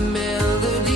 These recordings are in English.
melody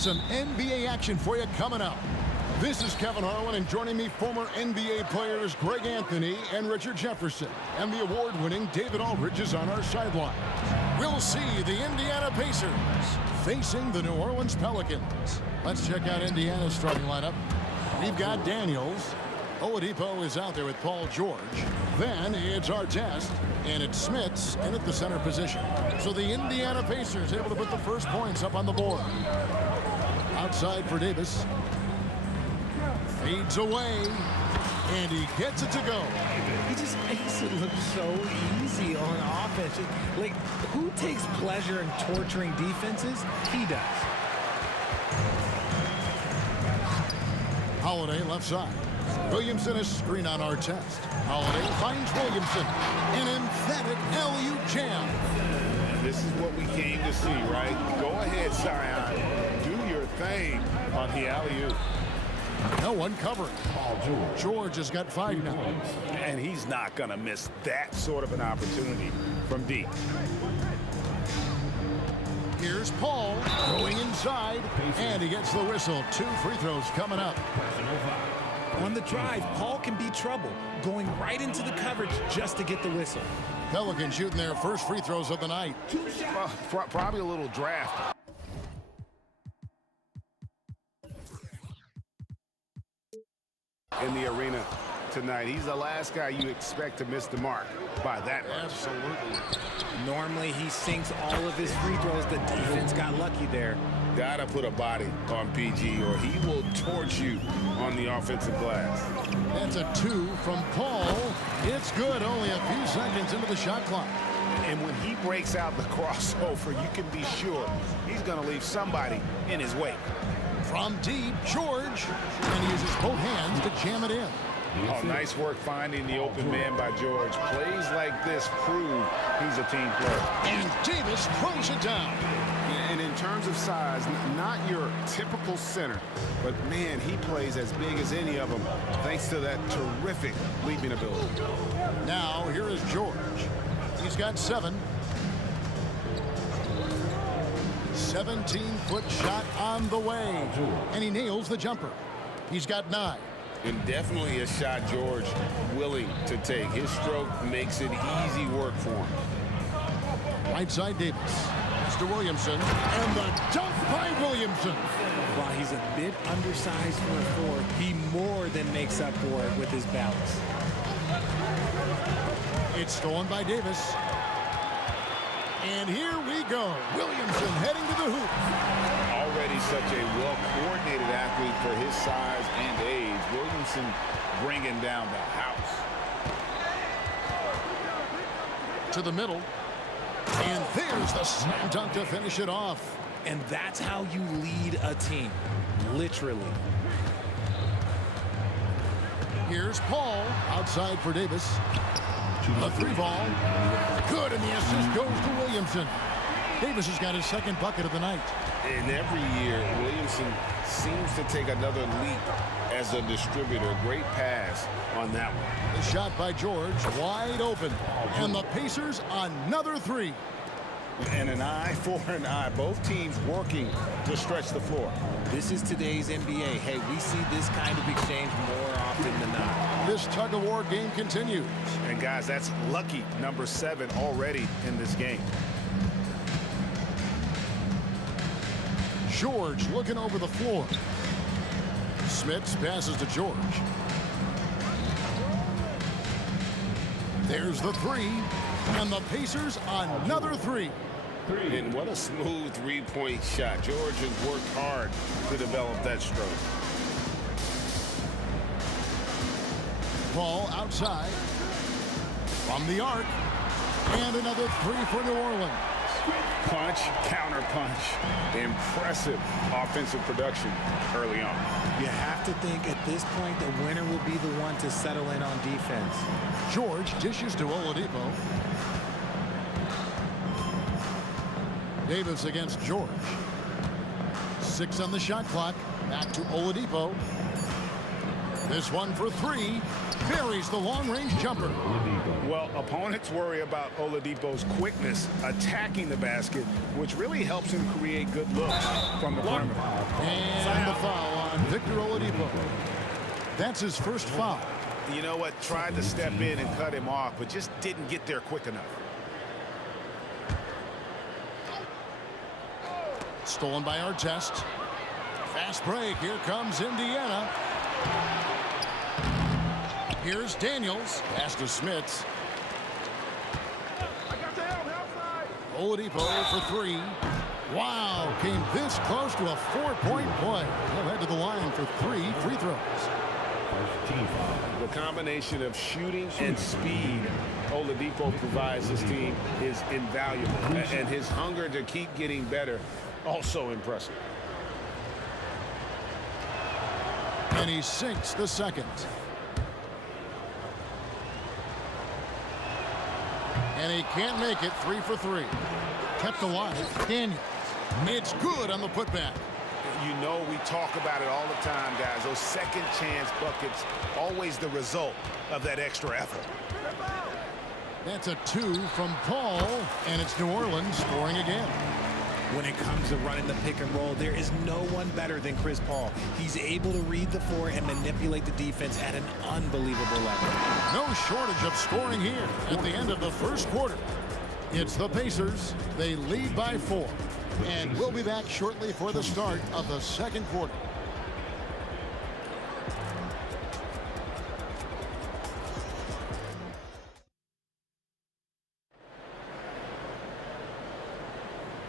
Some NBA action for you coming up. This is Kevin Harlan, and joining me, former NBA players Greg Anthony and Richard Jefferson. And the award-winning David Aldridge is on our sideline. We'll see the Indiana Pacers facing the New Orleans Pelicans. Let's check out Indiana's starting lineup. We've got Daniels. Oladipo is out there with Paul George. Then it's Artest, and it's Smits in at the center position. So the Indiana Pacers able to put the first points up on the board. Outside for Davis. Fades away, and he gets it to go. He just makes it look so easy on offense. Like, who takes pleasure in torturing defenses? He does. Holiday left side. Williamson is screen on Artest. Holiday finds Williamson. An emphatic LU jam. This is what we came to see, right? Go ahead, Zion. Do your thing on the alley-oop. No one covering. George has got 5 now. And he's not going to miss that sort of an opportunity from deep. Here's Paul going inside, and he gets the whistle. 2 free throws coming up. On the drive, Paul can be trouble, going right into the coverage just to get the whistle. Pelicans shooting their first free throws of the night. Probably a little draft. In the arena tonight. He's the last guy you expect to miss the mark by that much. Absolutely. Normally, he sinks all of his free throws. The defense got lucky there. Gotta put a body on PG or he will torch you on the offensive glass. That's a 2 from Paul. It's good, only a few seconds into the shot clock. And when he breaks out the crossover, you can be sure he's gonna leave somebody in his wake. From deep, George, and he uses both hands to jam it in. Oh, nice work finding the open man by George. Plays like this prove he's a team player. And Davis throws it down. And in terms of size, not your typical center, but man, he plays as big as any of them thanks to that terrific leaping ability. Now, here is George. He's got 7. 17-foot shot on the way, and he nails the jumper. He's got 9. And definitely a shot George willing to take. His stroke makes it easy work for him. Right side Davis. To Williamson, and the dunk by Williamson. While he's a bit undersized for a 4, he more than makes up for it with his balance. It's stolen by Davis. And here we go. Williamson heading to the hoop. Already such a well-coordinated athlete for his size and age. Williamson bringing down the house. To the middle. And there's the slam dunk to finish it off. And that's how you lead a team, literally. Here's Paul outside for Davis. A 3 ball. Good, and the assist goes to Williamson. Davis has got his 2nd bucket of the night. And every year, Williamson seems to take another leap as a distributor. Great pass on that one. The shot by George, wide open. And the Pacers, another 3. And an eye for an eye. Both teams working to stretch the floor. This is today's NBA. Hey, we see this kind of exchange more often than not. This tug-of-war game continues. And guys, that's lucky number 7 already in this game. George looking over the floor. Smits passes to George. There's the 3. And the Pacers, another 3. And what a smooth 3-point shot. George has worked hard to develop that stroke. Paul outside. From the arc. And another 3 for New Orleans. Punch, counter punch. Impressive offensive production early on. You have to think at this point the winner will be the one to settle in on defense. George dishes to Oladipo. Davis against George. 6 on the shot clock. Back to Oladipo. This one for 3. buries the long-range jumper. Well, opponents worry about Oladipo's quickness attacking the basket, which really helps him create good looks from the perimeter. And the foul on Victor Oladipo. That's his first foul. You know what? Tried to step in and cut him off, but just didn't get there quick enough. Stolen by Artest. Fast break. Here comes Indiana. Here's Daniels. Pass to Smits. Oladipo for three. Wow, came this close to a four-point play. He'll head to the line for 3 free throws. The combination of shooting and speed Oladipo provides his team is invaluable. And his hunger to keep getting better, also impressive. And he sinks the second. And he can't make it. 3 for 3. Kept alive. Daniels. It's good on the putback. You know we talk about it all the time, guys. Those second chance buckets, always the result of that extra effort. That's a 2 from Paul. And it's New Orleans scoring again. When it comes to running the pick and roll, there is no one better than Chris Paul. He's able to read the floor and manipulate the defense at an unbelievable level. No shortage of scoring here at the end of the first quarter. It's the Pacers. They lead by 4. And we'll be back shortly for the start of the second quarter.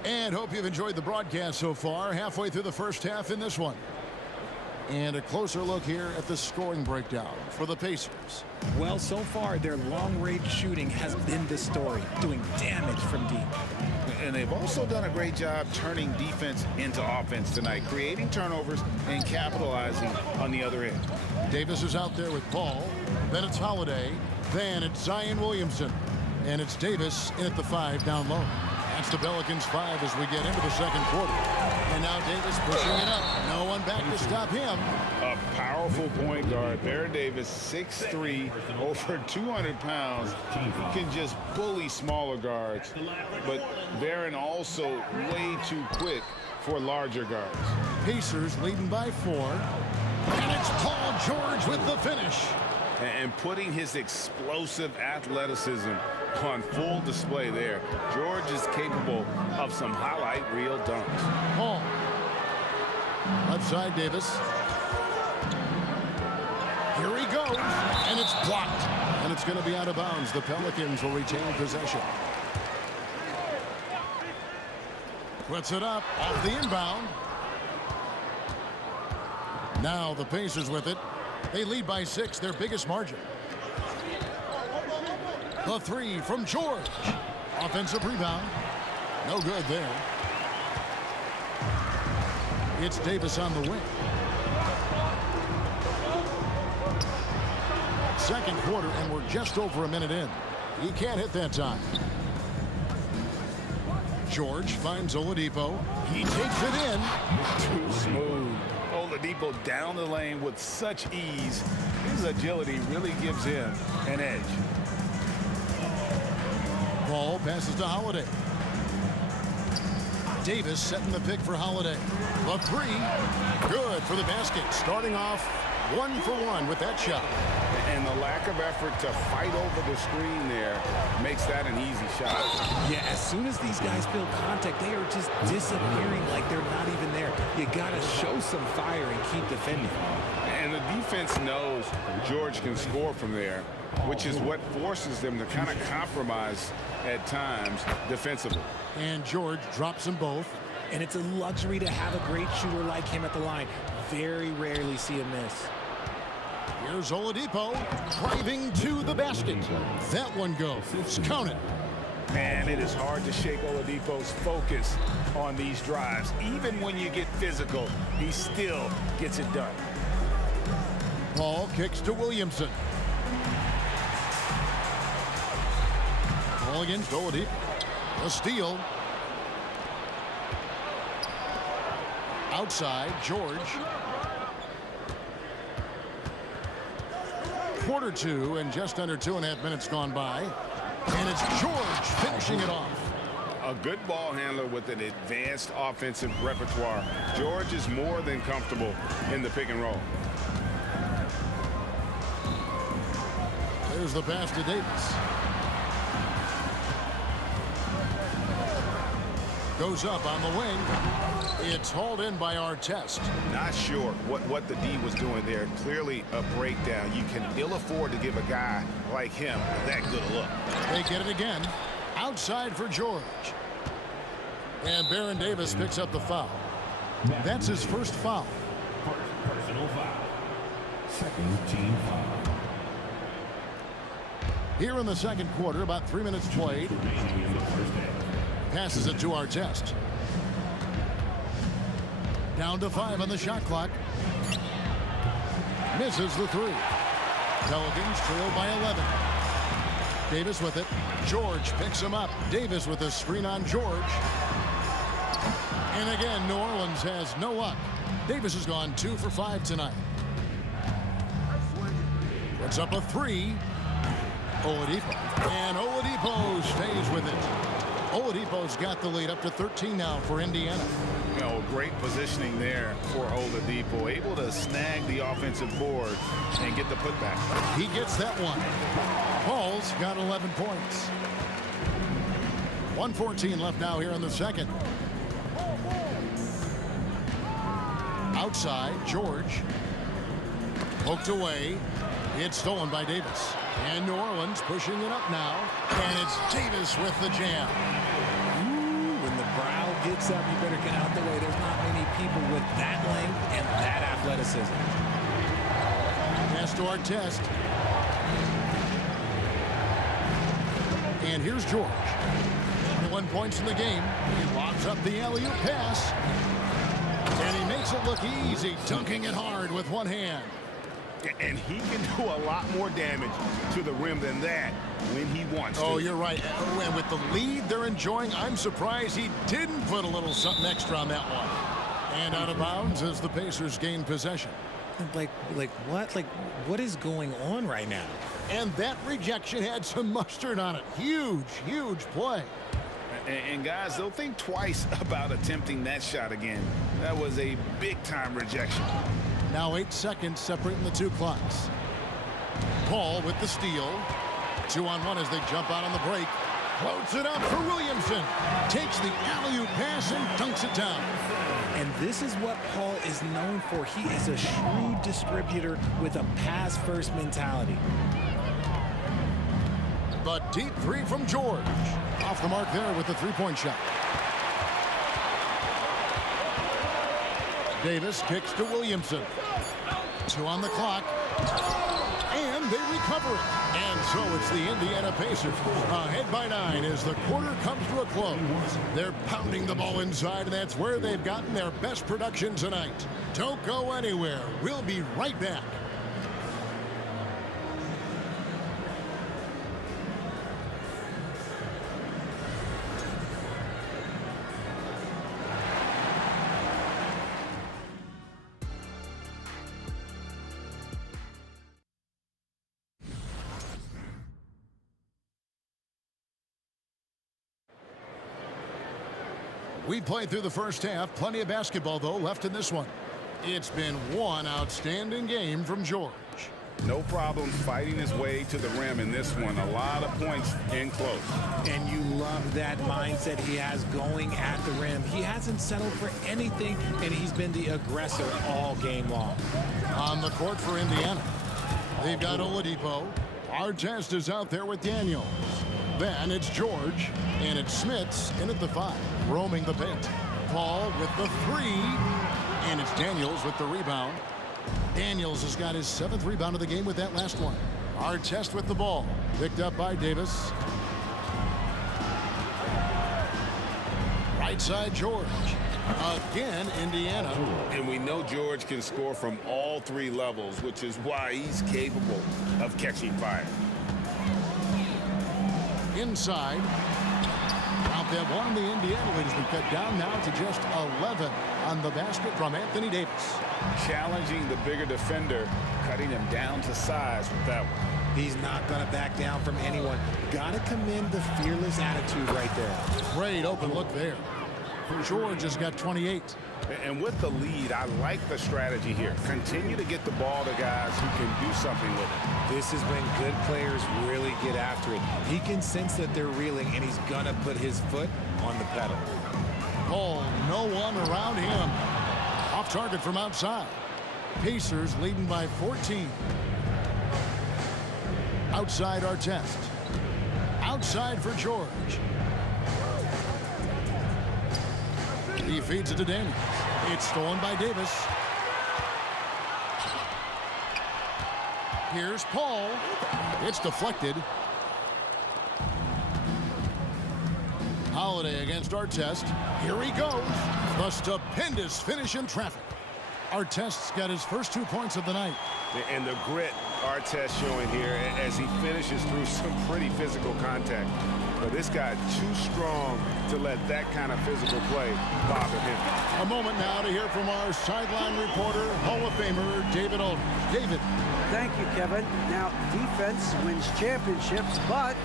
And hope you've enjoyed the broadcast so far. Halfway through the first half in this one. And a closer look here at the scoring breakdown for the Pacers. Well, so far, their long-range shooting has been the story, doing damage from deep. And they've also done a great job turning defense into offense tonight, creating turnovers and capitalizing on the other end. Davis is out there with Paul. Then it's Holiday. Then it's Zion Williamson. And it's Davis in at the 5 down low. That's the Pelicans 5 as we get into the second quarter. And now Davis pushing it up. No one back to stop him. A powerful point guard. Bear Davis, 6'3", over 200 pounds. Can just bully smaller guards. But Barron also way too quick for larger guards. Pacers leading by 4. And it's Paul George with the finish. And putting his explosive athleticism on full display there. George is capable of some highlight reel dunks. Paul. Left side, Davis. Here he goes. And it's blocked. And it's going to be out of bounds. The Pelicans will retain possession. Puts it up off the inbound. Now the Pacers with it. They lead by 6, their biggest margin. The 3 from George. Offensive rebound. No good there. It's Davis on the wing. Second quarter, and we're just over a minute in. He can't hit that time. George finds Oladipo. He takes it in. Too smooth. Oladipo down the lane with such ease. His agility really gives him an edge. Ball passes to Holiday. Davis setting the pick for Holiday. The 3. Good for the basket. Starting off 1 for 1 with that shot. And the lack of effort to fight over the screen there makes that an easy shot. Yeah, as soon as these guys feel contact, they are just disappearing like they're not even there. You got to show some fire and keep defending. And the defense knows George can score from there, which is what forces them to kind of compromise at times defensively. And George drops them both. And it's a luxury to have a great shooter like him at the line. Very rarely see him miss. Here's Oladipo driving to the basket. That one goes. Count it. Man, it is hard to shake Oladipo's focus on these drives. Even when you get physical, he still gets it done. Paul kicks to Williamson. Ball against Oladipo. A steal. Outside, George. quarter two and just under 2.5 minutes gone by. And it's George finishing it off. A good ball handler with an advanced offensive repertoire. George is more than comfortable in the pick and roll. There's the pass to Davis. Goes up on the wing. It's hauled in by Artest. Not sure what the D was doing there. Clearly a breakdown. You can ill afford to give a guy like him that good a look. They get it again. Outside for George. And Baron Davis picks up the foul. That's his first foul. Personal foul. Second team foul. Here in the second quarter, about 3 minutes played. Passes it to Artest. Down to 5 on the shot clock. Misses the 3. Pelicans trail by 11. Davis with it. George picks him up. Davis with a screen on George. And again, New Orleans has no luck. Davis has gone 2 for 5 tonight. Puts up a 3. Oladipo. And Oladipo stays with it. Oladipo's got the lead up to 13 now for Indiana. You know, great positioning there for Oladipo. Able to snag the offensive board and get the putback. He gets that one. Paul's got 11 points. 1:14 left now here in the second. Outside, George. Poked away. It's stolen by Davis. And New Orleans pushing it up now. And it's Davis with the jam. When the brow gets up, you better get out the way. There's not many people with that length and that athleticism. Pass to Artest. And here's George. 21 points in the game. He lobs up the alley-oop pass. And he makes it look easy, dunking it hard with one hand. And he can do a lot more damage to the rim than that when he wants to. Oh, you're right. And with the lead they're enjoying, I'm surprised he didn't put a little something extra on that one. And out of bounds as the Pacers gain possession. Like what? Like, what is going on right now? And that rejection had some mustard on it. Huge, huge play. And guys, they'll think twice about attempting that shot again. That was a big-time rejection. Now 8 seconds separating the two clocks. Paul with the steal. 2-on-1 as they jump out on the break. Floats it up for Williamson. Takes the alley-oop pass and dunks it down. And this is what Paul is known for. He is a shrewd distributor with a pass-first mentality. But deep 3 from George. Off the mark there with the three-point shot. Davis kicks to Williamson. 2 on the clock. And they recover it. And so it's the Indiana Pacers ahead by 9 as the quarter comes to a close. They're pounding the ball inside, and that's where they've gotten their best production tonight. Don't go anywhere. We'll be right back. We played through the first half. Plenty of basketball, though, left in this one. It's been one outstanding game from George. No problem fighting his way to the rim in this one. A lot of points in close. And you love that mindset he has going at the rim. He hasn't settled for anything, and he's been the aggressor all game long. On the court for Indiana, they've got Oladipo. Artest is out there with Daniels. Then it's George, and it's Smits in at the 5, roaming the paint. Paul with the 3, and it's Daniels with the rebound. Daniels has got his 7th rebound of the game with that last one. Artest with the ball, picked up by Davis. Right side, George. Again, Indiana. And we know George can score from all 3 levels, which is why he's capable of catching fire. Inside. Now that one. The Indiana lead has been cut down now to just 11 on the basket from Anthony Davis. Challenging the bigger defender, cutting him down to size with that one. He's not going to back down from anyone. Got to commend the fearless attitude right there. Great open look there. George has got 28. And with the lead, I like the strategy here. Continue to get the ball to guys who can do something with it. This is when good players really get after it. He can sense that they're reeling, and he's going to put his foot on the pedal. Oh, no one around him. Off target from outside. Pacers leading by 14. Outside Artest. Outside for George. He feeds it to Daniels. It's stolen by Davis. Here's Paul. It's deflected. Holiday against Artest. Here he goes. A stupendous finish in traffic. Artest's got his first 2 points of the night. And the grit Artest showing here as he finishes through some pretty physical contact. But this guy too strong to let that kind of physical play bother him. A moment now to hear from our sideline reporter, Hall of Famer David Aldridge. David. Thank you, Kevin. Now, defense wins championships, but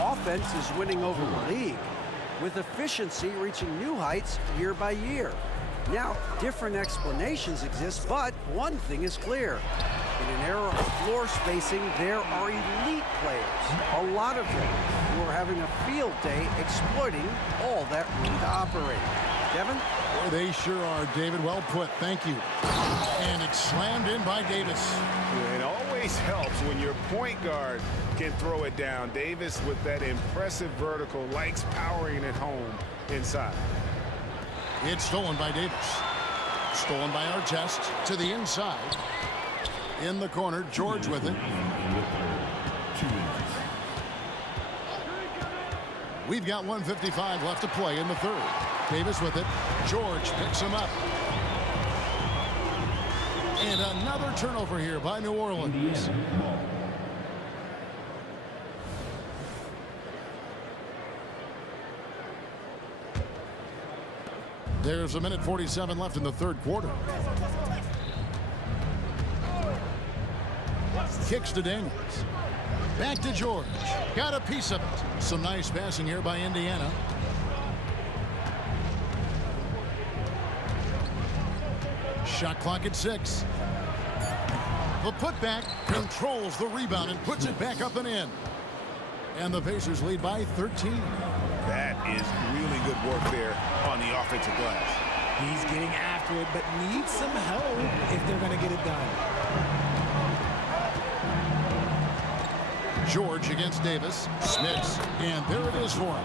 offense is winning over the league, with efficiency reaching new heights year by year. Now, different explanations exist, but one thing is clear. In an era of floor spacing, there are elite players, a lot of them, who are having a field day exploiting all that room to operate. Kevin? Boy, they sure are, David. Well put. Thank you. And it's slammed in by Davis. It always helps when your point guard can throw it down. Davis, with that impressive vertical, likes powering it home inside. It's stolen by Davis. Stolen by Artest to the inside. In the corner, George with it. We've got 1:55 left to play in the third. Davis with it. George picks him up. And another turnover here by New Orleans. There's 1:47 left in the third quarter. Kicks to Daniels. Back to George. Got a piece of it. Some nice passing here by Indiana. Shot clock at 6. The putback controls the rebound and puts it back up and in. And the Pacers lead by 13. That is really good work there on the offensive glass. He's getting after it, but needs some help if they're going to get it done. George against Davis. Smits. And there it is for him.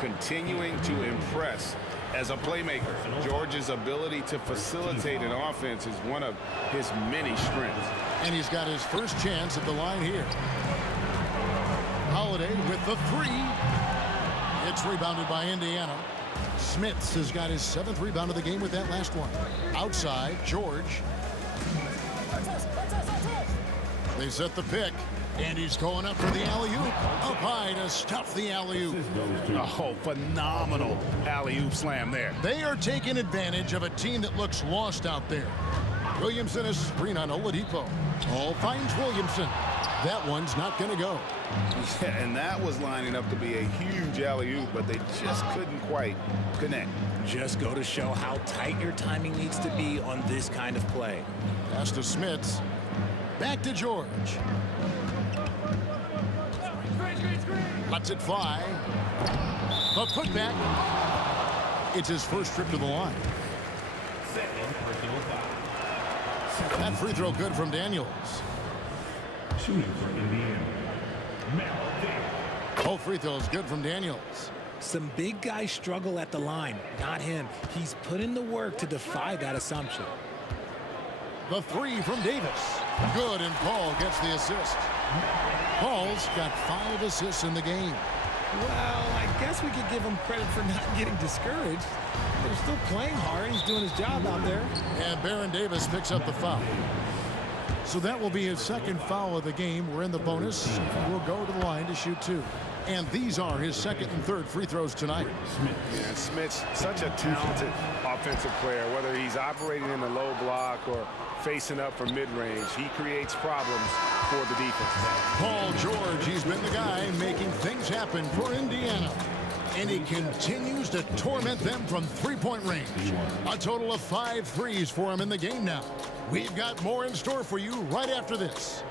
Continuing to impress as a playmaker. George's ability to facilitate an offense is one of his many strengths. And he's got his first chance at the line here. Holiday with the three. It's rebounded by Indiana. Smits has got his 7th rebound of the game with that last one. Outside, George. They set the pick. And he's going up for the alley-oop. Up high to stuff the alley-oop. Oh, phenomenal alley-oop slam there. They are taking advantage of a team that looks lost out there. Williamson is screen on Oladipo. Hall finds Williamson. That one's not going to go. Yeah, and that was lining up to be a huge alley-oop, but they just couldn't quite connect. Just go to show how tight your timing needs to be on this kind of play. Pass to Smits. Back to George. Lets it fly. The putback. It's his first trip to the line. That free throw good from Daniels. Shooting for Indiana. Both free throws good from Daniels. Some big guys struggle at the line. Not him. He's put in the work to defy that assumption. The three from Davis. Good, and Paul gets the assist. Paul's got 5 assists in the game. Well, I guess we could give him credit for not getting discouraged. They're still playing hard. He's doing his job out there. And Baron Davis picks up the foul. So that will be his 2nd foul of the game. We're in the bonus. We'll go to the line to shoot 2. And these are his second and third free throws tonight. Yeah, Smith's such a talented offensive player. Whether he's operating in the low block or facing up from mid-range, he creates problems for the defense. Paul George, he's been the guy making things happen for Indiana. And he continues to torment them from three-point range. A total of 5 threes for him in the game now. We've got more in store for you right after this.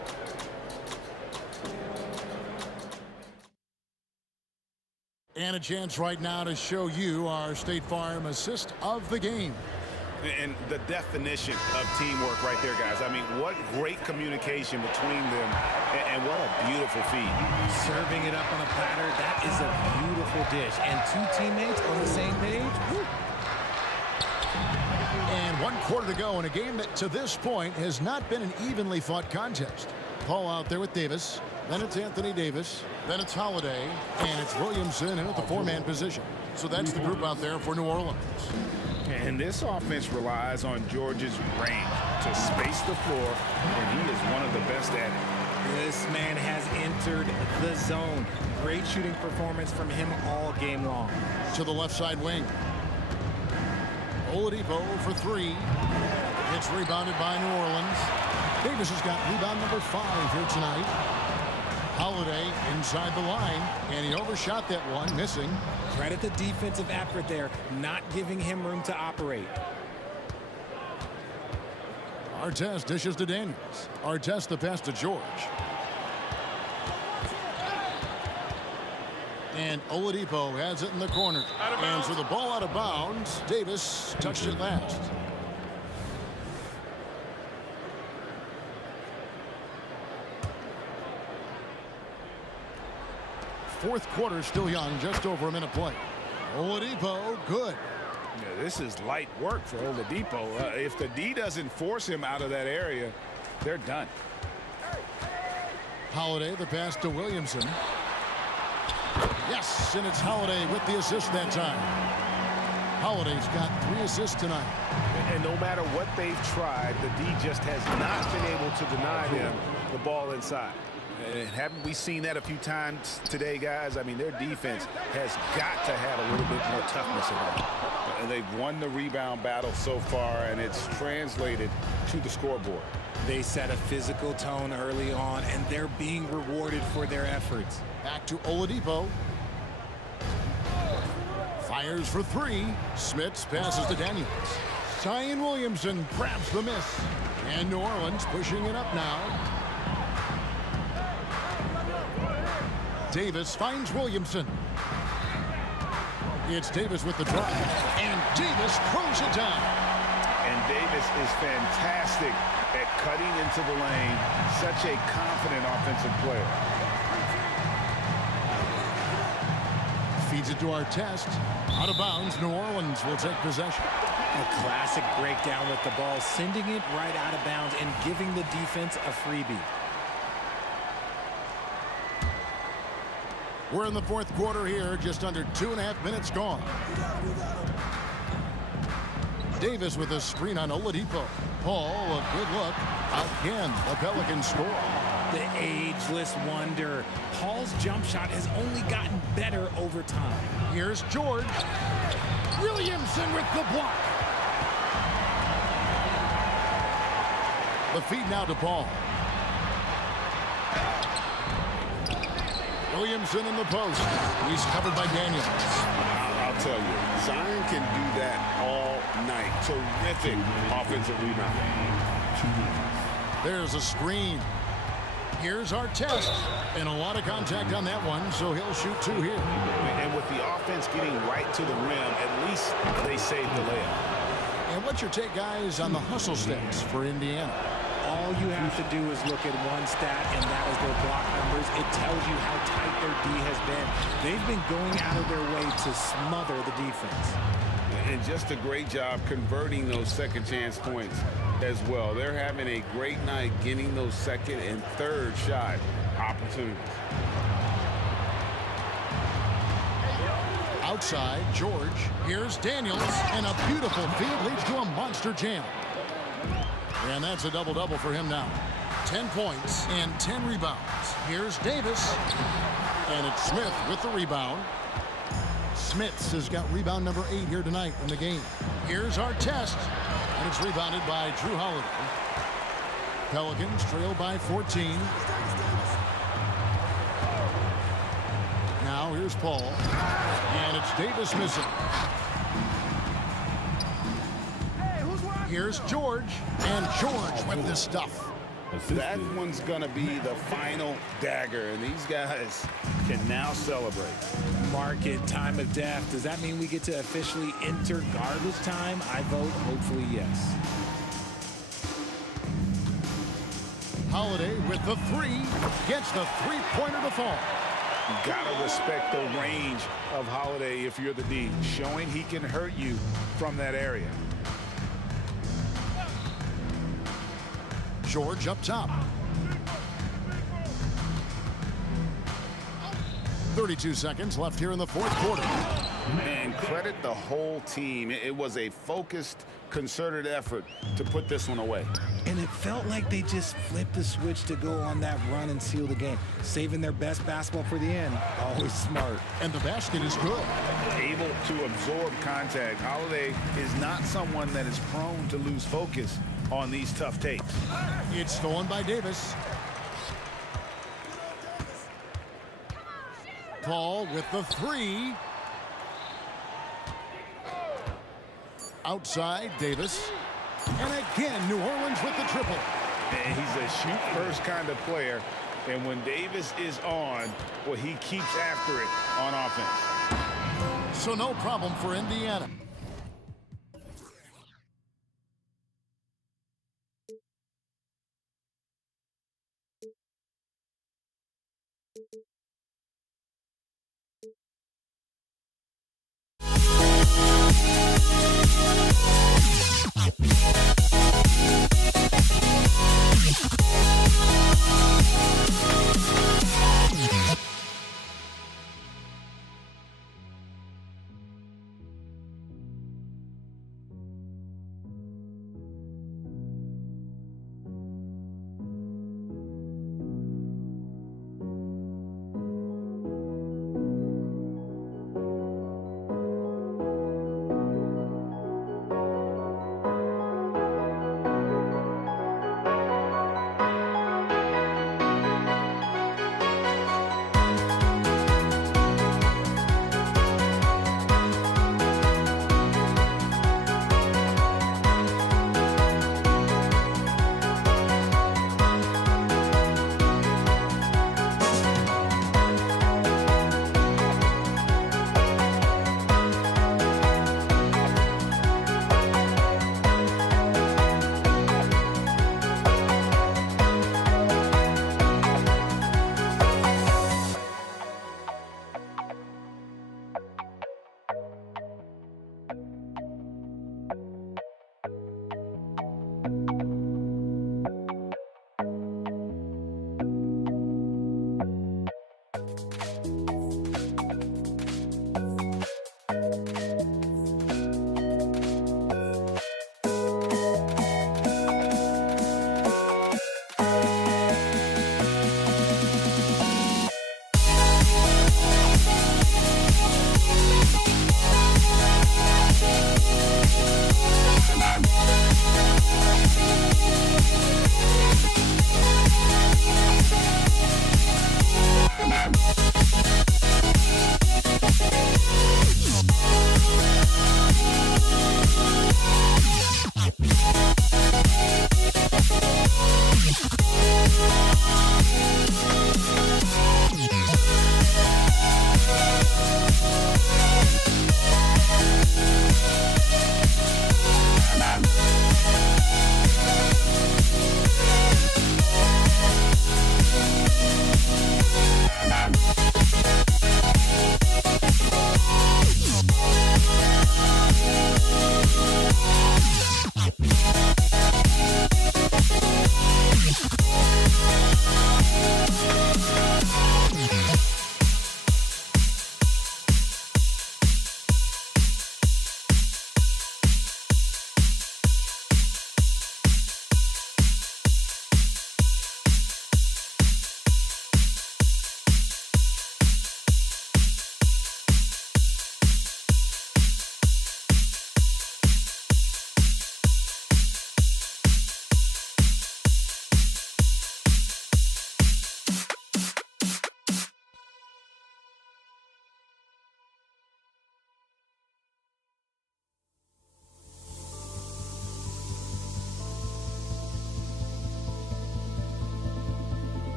And a chance right now to show you our State Farm assist of the game. And the definition of teamwork right there, guys. I mean, what great communication between them, and what a beautiful feed. Serving it up on a platter, that is a beautiful dish. And 2 teammates on the same page. Woo. And 1 quarter to go in a game that to this point has not been an evenly fought contest. Paul out there with Davis. Then it's Anthony Davis. Then it's Holiday. And it's Williamson in at the 4-man position. So that's the group out there for New Orleans. And this offense relies on George's range to space the floor, and he is one of the best at it. This man has entered the zone. Great shooting performance from him all game long. To the left side wing. Oladipo for 3. It's rebounded by New Orleans. Davis has got rebound number 5 here tonight. Holiday inside the line, and he overshot that one, missing. Credit the defensive effort there, not giving him room to operate. Artest dishes to Daniels. Artest the pass to George. And Oladipo has it in the corner. And so the ball out of bounds. Davis touched it last. Fourth quarter still young, just over a minute play. Oladipo, good. Yeah, this is light work for Oladipo. If the D doesn't force him out of that area, they're done. Holiday, the pass to Williamson. Yes, and it's Holiday with the assist that time. Holiday's got 3 assists tonight. And no matter what they've tried, the D just has not been able to deny them the ball inside. And haven't we seen that a few times today, guys? I mean, their defense has got to have a little bit more toughness in it. And they've won the rebound battle so far, and it's translated to the scoreboard. They set a physical tone early on, and they're being rewarded for their efforts. Back to Oladipo. Fires for 3. Smits passes to Daniels. Zion Williamson grabs the miss. And New Orleans pushing it up now. Davis finds Williamson. It's Davis with the drive. And Davis throws it down. And Davis is fantastic at cutting into the lane. Such a confident offensive player. Feeds it to Artest. Out of bounds, New Orleans will take possession. A classic breakdown with the ball, sending it right out of bounds and giving the defense a freebie. We're in the fourth quarter here, just under 2.5 minutes gone. Davis with a screen on Oladipo. Paul, a good look. Again, the Pelicans score. The ageless wonder. Paul's jump shot has only gotten better over time. Here's George. Williamson with the block. The feed now to Paul. Williamson in the post. He's covered by Daniels. I'll tell you, Zion can do that all night. Terrific offensive rebound. There's a screen. Here's Artest. And a lot of contact on that one, so he'll shoot 2 here. And with the offense getting right to the rim, at least they saved the layup. And what's your take, guys, on the hustle stats for Indiana? All you have to do is look at one stat, and that is their block numbers. It tells you how tight their D has been. They've been going out of their way to smother the defense. And just a great job converting those second chance points as well. They're having a great night getting those second and third shot opportunities. Outside, George. Here's Daniels, and a beautiful feed leads to a monster jam. And that's a double-double for him now. 10 points and 10 rebounds. Here's Davis. And And it's Smith with the rebound. Smits has got rebound number 8 here tonight in the game. Here's our test. And it's rebounded by Drew Holiday. Pelicans trail by 14. Now here's Paul. And it's Davis missing. Here's George. And George with this stuff. That one's going to be the final dagger, and these guys can now celebrate. Market time of death. Does that mean we get to officially enter garbage time? I vote hopefully yes. Holiday with the 3. Gets the three-pointer to fall. You gotta respect the range of Holiday if you're the D, showing he can hurt you from that area. George up top. 32 seconds left here in the fourth quarter. And credit the whole team. It was a focused, concerted effort to put this one away. And it felt like they just flipped the switch to go on that run and seal the game. Saving their best basketball for the end. Always smart. And the basket is good. Able to absorb contact. Holiday is not someone that is prone to lose focus on these tough takes. It's stolen by Davis. Paul with the 3. Outside, Davis. And again, New Orleans with the triple. And he's a shoot-first kind of player. And when Davis is on, well, he keeps after it on offense. So no problem for Indiana.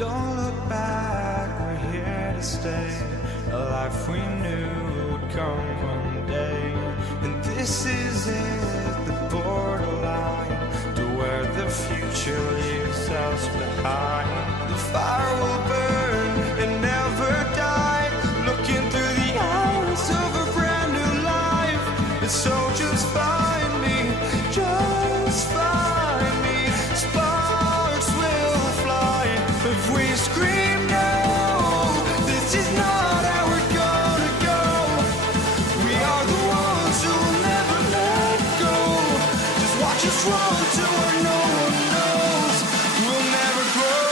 Don't look back, we're here to stay. A life we knew would come one day. And this is it, the borderline to where the future leaves us behind. The fire will burn and never die, looking through the eyes of a brand new life. And so just find me, just find me. Sparks will fly if we scream no. This is not how we're gonna go. We are the ones who'll never let go. Just watch us run to where no one knows. We'll never grow.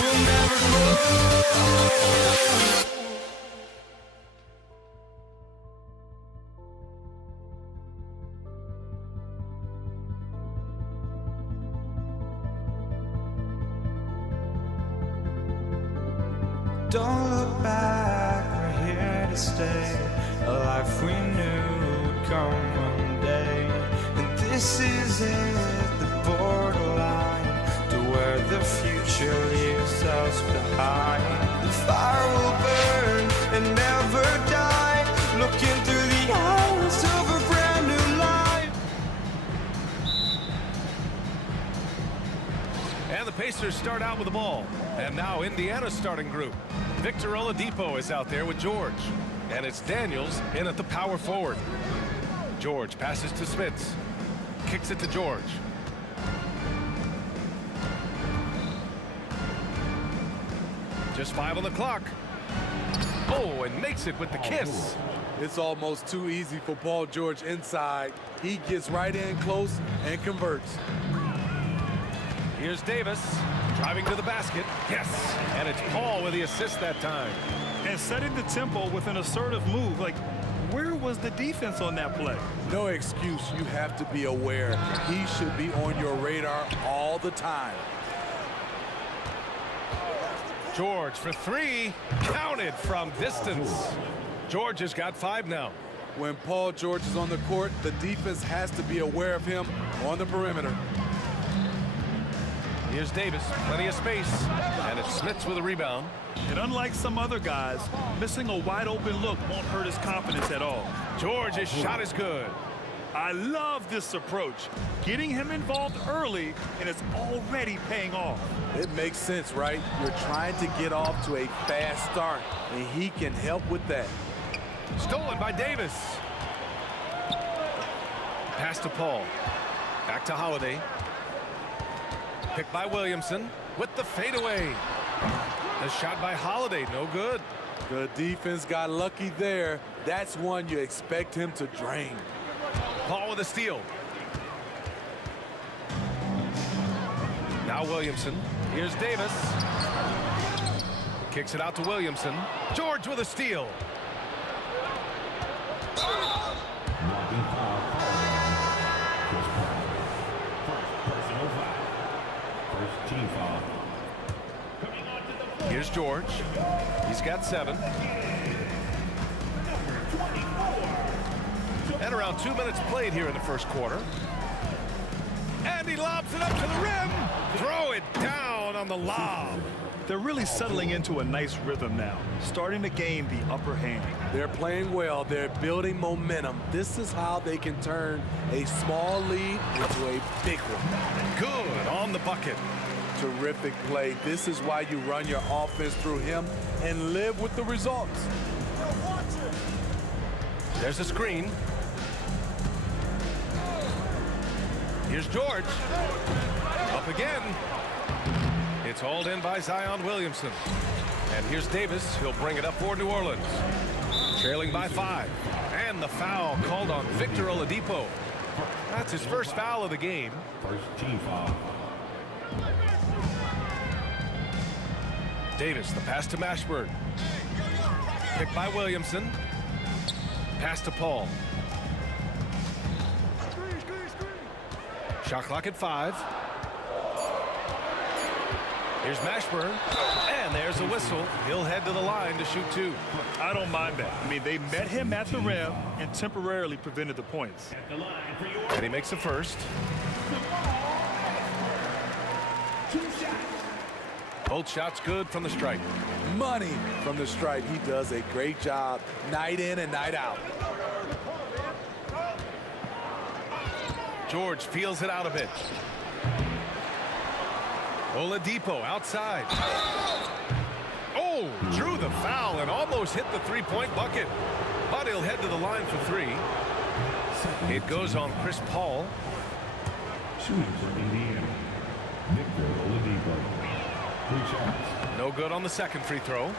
We'll never grow. Don't look back, we're here to stay. A life we knew would come one day. And this is it, the borderline to where the future leaves us behind. The fire will burn and never die, looking through the eyes of a brand new life. And the Pacers start out with the ball. And now Indiana's starting group. Victor Oladipo is out there with George. And it's Daniels in at the power forward. George passes to Smits. Kicks it to George. Just 5 on the clock. Oh, and makes it with the kiss. It's almost too easy for Paul George inside. He gets right in close and converts. Here's Davis driving to the basket. Yes, and it's Paul with the assist that time. And setting the tempo with an assertive move. Like, where was the defense on that play? No excuse. You have to be aware. He should be on your radar all the time. George for 3, counted from distance. George has got 5 now. When Paul George is on the court, the defense has to be aware of him on the perimeter. Here's Davis, plenty of space, and it's Smits with a rebound. And unlike some other guys, missing a wide open look won't hurt his confidence at all. George's shot is good. I love this approach. Getting him involved early, and it's already paying off. It makes sense, right? You're trying to get off to a fast start, and he can help with that. Stolen by Davis. Pass to Paul. Back to Holiday. Picked by Williamson with the fadeaway. The shot by Holiday, no good. The defense got lucky there. That's one you expect him to drain. Paul with a steal. Now Williamson. Here's Davis. Kicks it out to Williamson. George with a steal. First team foul. Here's George. He's got 7. And around 2 minutes played here in the first quarter. And he lobs it up to the rim. Throw it down on the lob. They're really settling into a nice rhythm now, starting to gain the upper hand. They're playing well. They're building momentum. This is how they can turn a small lead into a big one. Good on the bucket. Terrific play. This is why you run your offense through him and live with the results. There's a screen. Here's George. Up again. It's hauled in by Zion Williamson. And here's Davis. He'll bring it up for New Orleans. Trailing by 5. And the foul called on Victor Oladipo. That's his first foul of the game. First team foul. Davis, the pass to Mashburn. Picked by Williamson. Pass to Paul. Shot clock at 5. Here's Mashburn, and there's a whistle. He'll head to the line to shoot 2. I don't mind that. I mean, they met him at the rim and temporarily prevented the points. And he makes the first. Both shots good from the stripe. Money from the stripe. He does a great job night in and night out. George feels it out a bit. Oladipo outside. Oh, drew the foul and almost hit the three-point bucket. But he'll head to the line for 3. It goes on Chris Paul. Shooting for Indiana, Victor Oladipo. 3 shots. No good on the second free throw.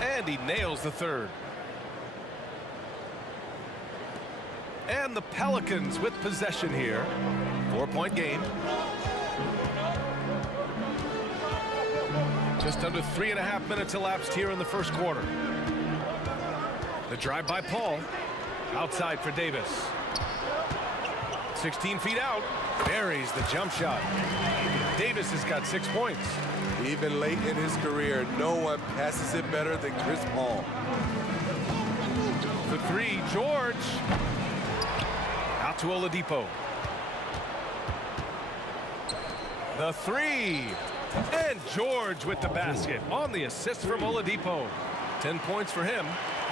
And he nails the third. And the Pelicans with possession here. 4-point game. Just under 3.5 minutes elapsed here in the first quarter. The drive by Paul. Outside for Davis. 16 feet out. Buries the jump shot. Davis has got 6 points. Even late in his career, no one passes it better than Chris Paul. The 3, George. Out to Oladipo. The 3. And George with the basket on the assist from Oladipo. 10 points for him.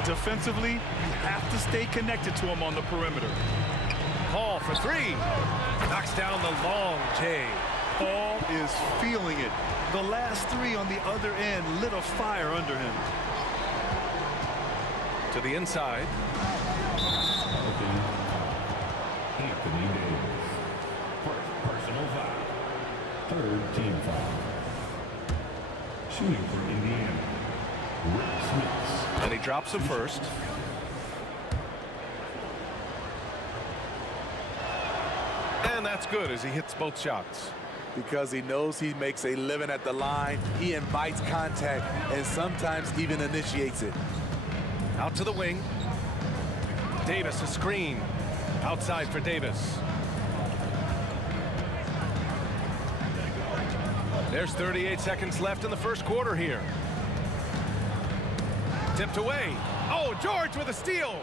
Defensively, you have to stay connected to him on the perimeter. Paul for 3. Knocks down the long J. Paul is feeling it. The last 3 on the other end lit a fire under him. To the inside. Anthony Davis. First personal foul. 3rd team foul. Shooting for Indiana, Rick Smith. And he drops him first. And that's good as he hits both shots. Because he knows he makes a living at the line, he invites contact and sometimes even initiates it. Out to the wing. Davis a screen. Outside for Davis. There's 38 seconds left in the first quarter here. Tipped away. Oh, George with a steal.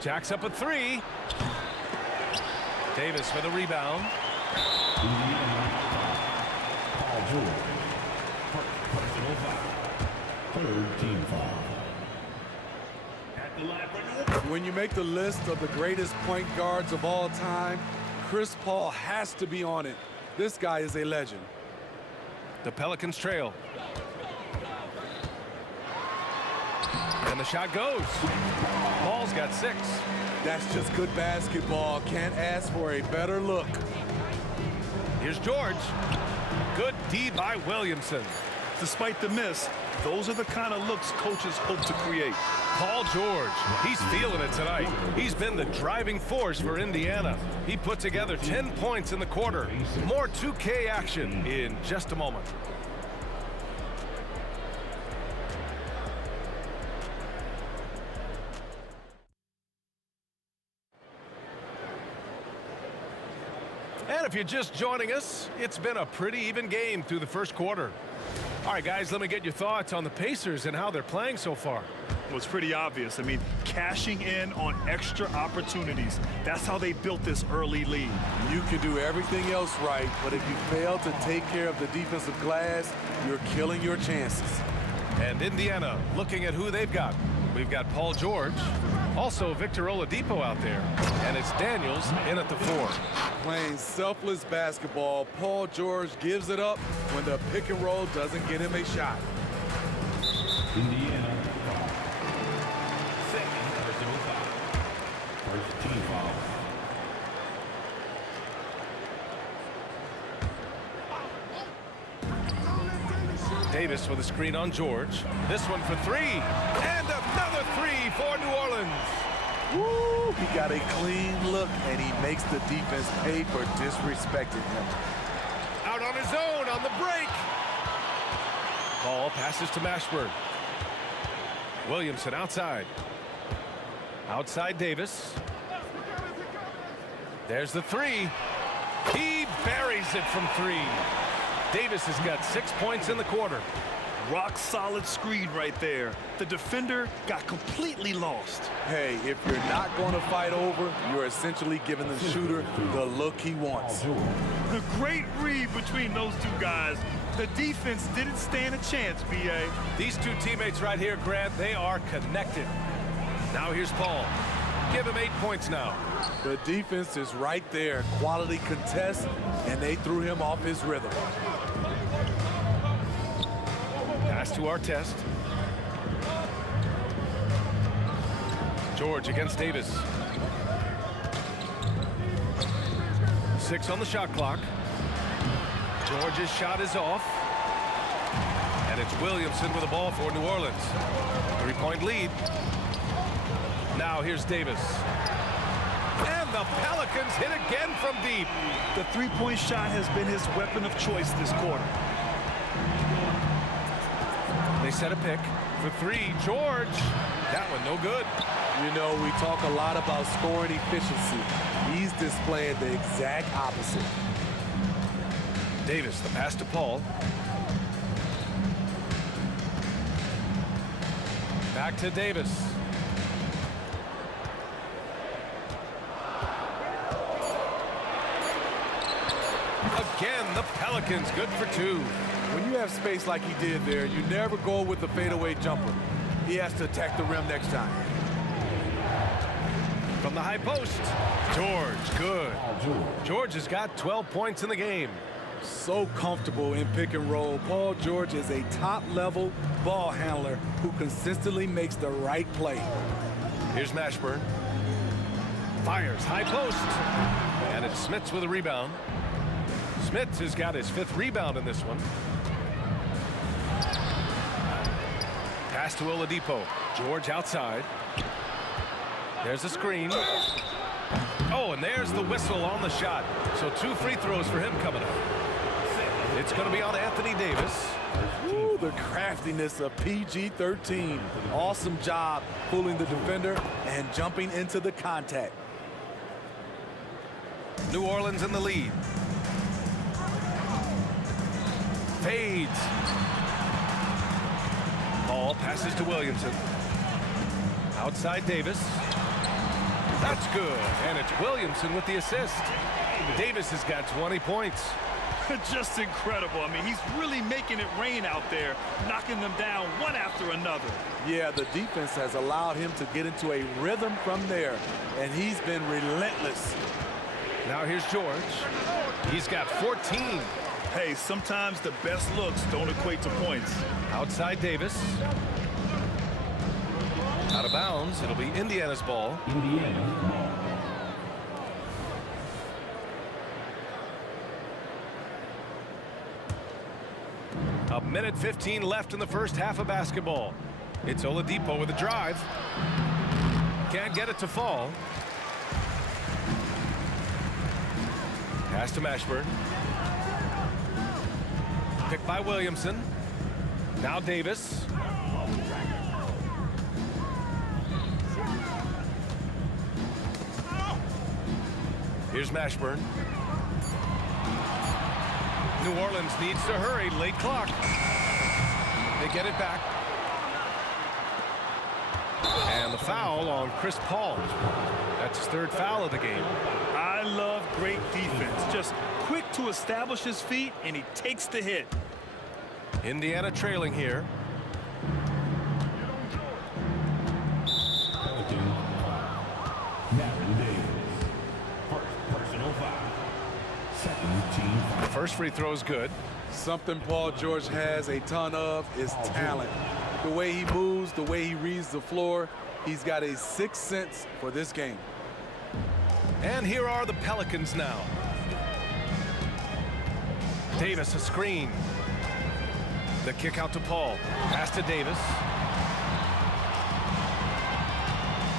Jacks up a 3. Davis with a rebound. Paul George. Personal foul. 3rd team foul. When you make the list of the greatest point guards of all time, Chris Paul has to be on it. This guy is a legend. The Pelicans trail. And the shot goes. Paul's got 6. That's just good basketball. Can't ask for a better look. Here's George. Good D by Williamson. Despite the miss, those are the kind of looks coaches hope to create. Paul George, he's feeling it tonight. He's been the driving force for Indiana. He put together 10 points in the quarter. More 2K action in just a moment. And if you're just joining us, it's been a pretty even game through the first quarter. All right, guys, let me get your thoughts on the Pacers and how they're playing so far. Well, it's pretty obvious. I mean, cashing in on extra opportunities. That's how they built this early lead. You can do everything else right, but if you fail to take care of the defensive glass, you're killing your chances. And Indiana looking at who they've got. We've got Paul George, also Victor Oladipo out there, and it's Daniels in at the 4. Playing selfless basketball, Paul George gives it up when the pick and roll doesn't get him a shot. Indiana. 2nd personal foul. 1st team foul. Davis with a screen on George. This one for three. And another three for New Orleans. Woo! He got a clean look, and he makes the defense pay for disrespecting him. Out on his own on the break. Ball passes to Mashburn. Williamson outside. Outside Davis. There's the three. He buries it from three. Davis has got 6 points in the quarter. Rock solid screen right there. The defender got completely lost. Hey, if you're not going to fight over, you're essentially giving the shooter the look he wants. A great read between those two guys. The defense didn't stand a chance, B.A. These two teammates right here, Grant, they are connected. Now here's Paul. Give him 8 points now. The defense is right there. Quality contest, and they threw him off his rhythm. Pass to Artest. George against Davis. 6 on the shot clock. George's shot is off. And it's Williamson with the ball for New Orleans. 3-point lead. Now here's Davis. And the Pelicans hit again from deep. The three-point shot has been his weapon of choice this quarter. They set a pick for three. George. That one no good. You know, we talk a lot about scoring efficiency. He's displaying the exact opposite. Davis, the pass to Paul. Back to Davis. Again, the Pelicans good for two. When you have space like he did there, you never go with the fadeaway jumper. He has to attack the rim next time. From the high post, George, good. George has got 12 points in the game. So comfortable in pick and roll. Paul George is a top-level ball handler who consistently makes the right play. Here's Mashburn. Fires, high post. And it's Smits with a rebound. Smits has got his 5th rebound in this one. Pass to Oladipo. George outside. There's a screen. Oh, and there's the whistle on the shot. So 2 free throws for him coming up. It's going to be on Anthony Davis. Ooh, the craftiness of PG-13. Awesome job fooling the defender and jumping into the contact. New Orleans in the lead. Fades. Ball passes to Williamson. Outside Davis. That's good. And it's Williamson with the assist. Davis has got 20 points. Just incredible. I mean, he's really making it rain out there, knocking them down one after another. Yeah, the defense has allowed him to get into a rhythm from there, and he's been relentless. Now here's George. He's got 14. Hey, sometimes the best looks don't equate to points. Outside Davis. Out of bounds. It'll be Indiana's ball. Indiana's ball. A minute 15 left in the first half of basketball. It's Oladipo with a drive. Can't get it to fall. Pass to Mashburn. Picked by Williamson. Now Davis. Here's Mashburn. New Orleans needs to hurry. Late clock. They get it back. And the foul on Chris Paul. That's his 3rd foul of the game. I love great defense. Just quick to establish his feet, and he takes the hit. Indiana trailing here. Pelicans. Matthew Davis. First personal foul. Second team foul. First free throw is good. Something Paul George has a ton of is talent. The way he moves, the way he reads the floor, he's got a 6th sense for this game. And here are the Pelicans now. Davis a screen. The kick out to Paul. Pass to Davis.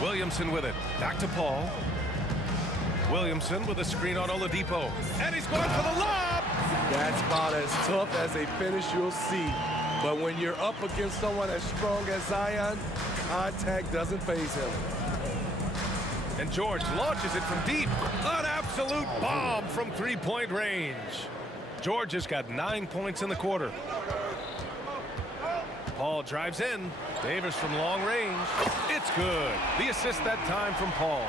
Williamson with it. Back to Paul. Williamson with a screen on Oladipo. And he's going for the lob! That's about as tough as a finish you'll see. But when you're up against someone as strong as Zion, contact doesn't faze him. And George launches it from deep. An absolute bomb from three-point range. George has got 9 points in the quarter. Paul drives in. Davis from long range. It's good. The assist that time from Paul.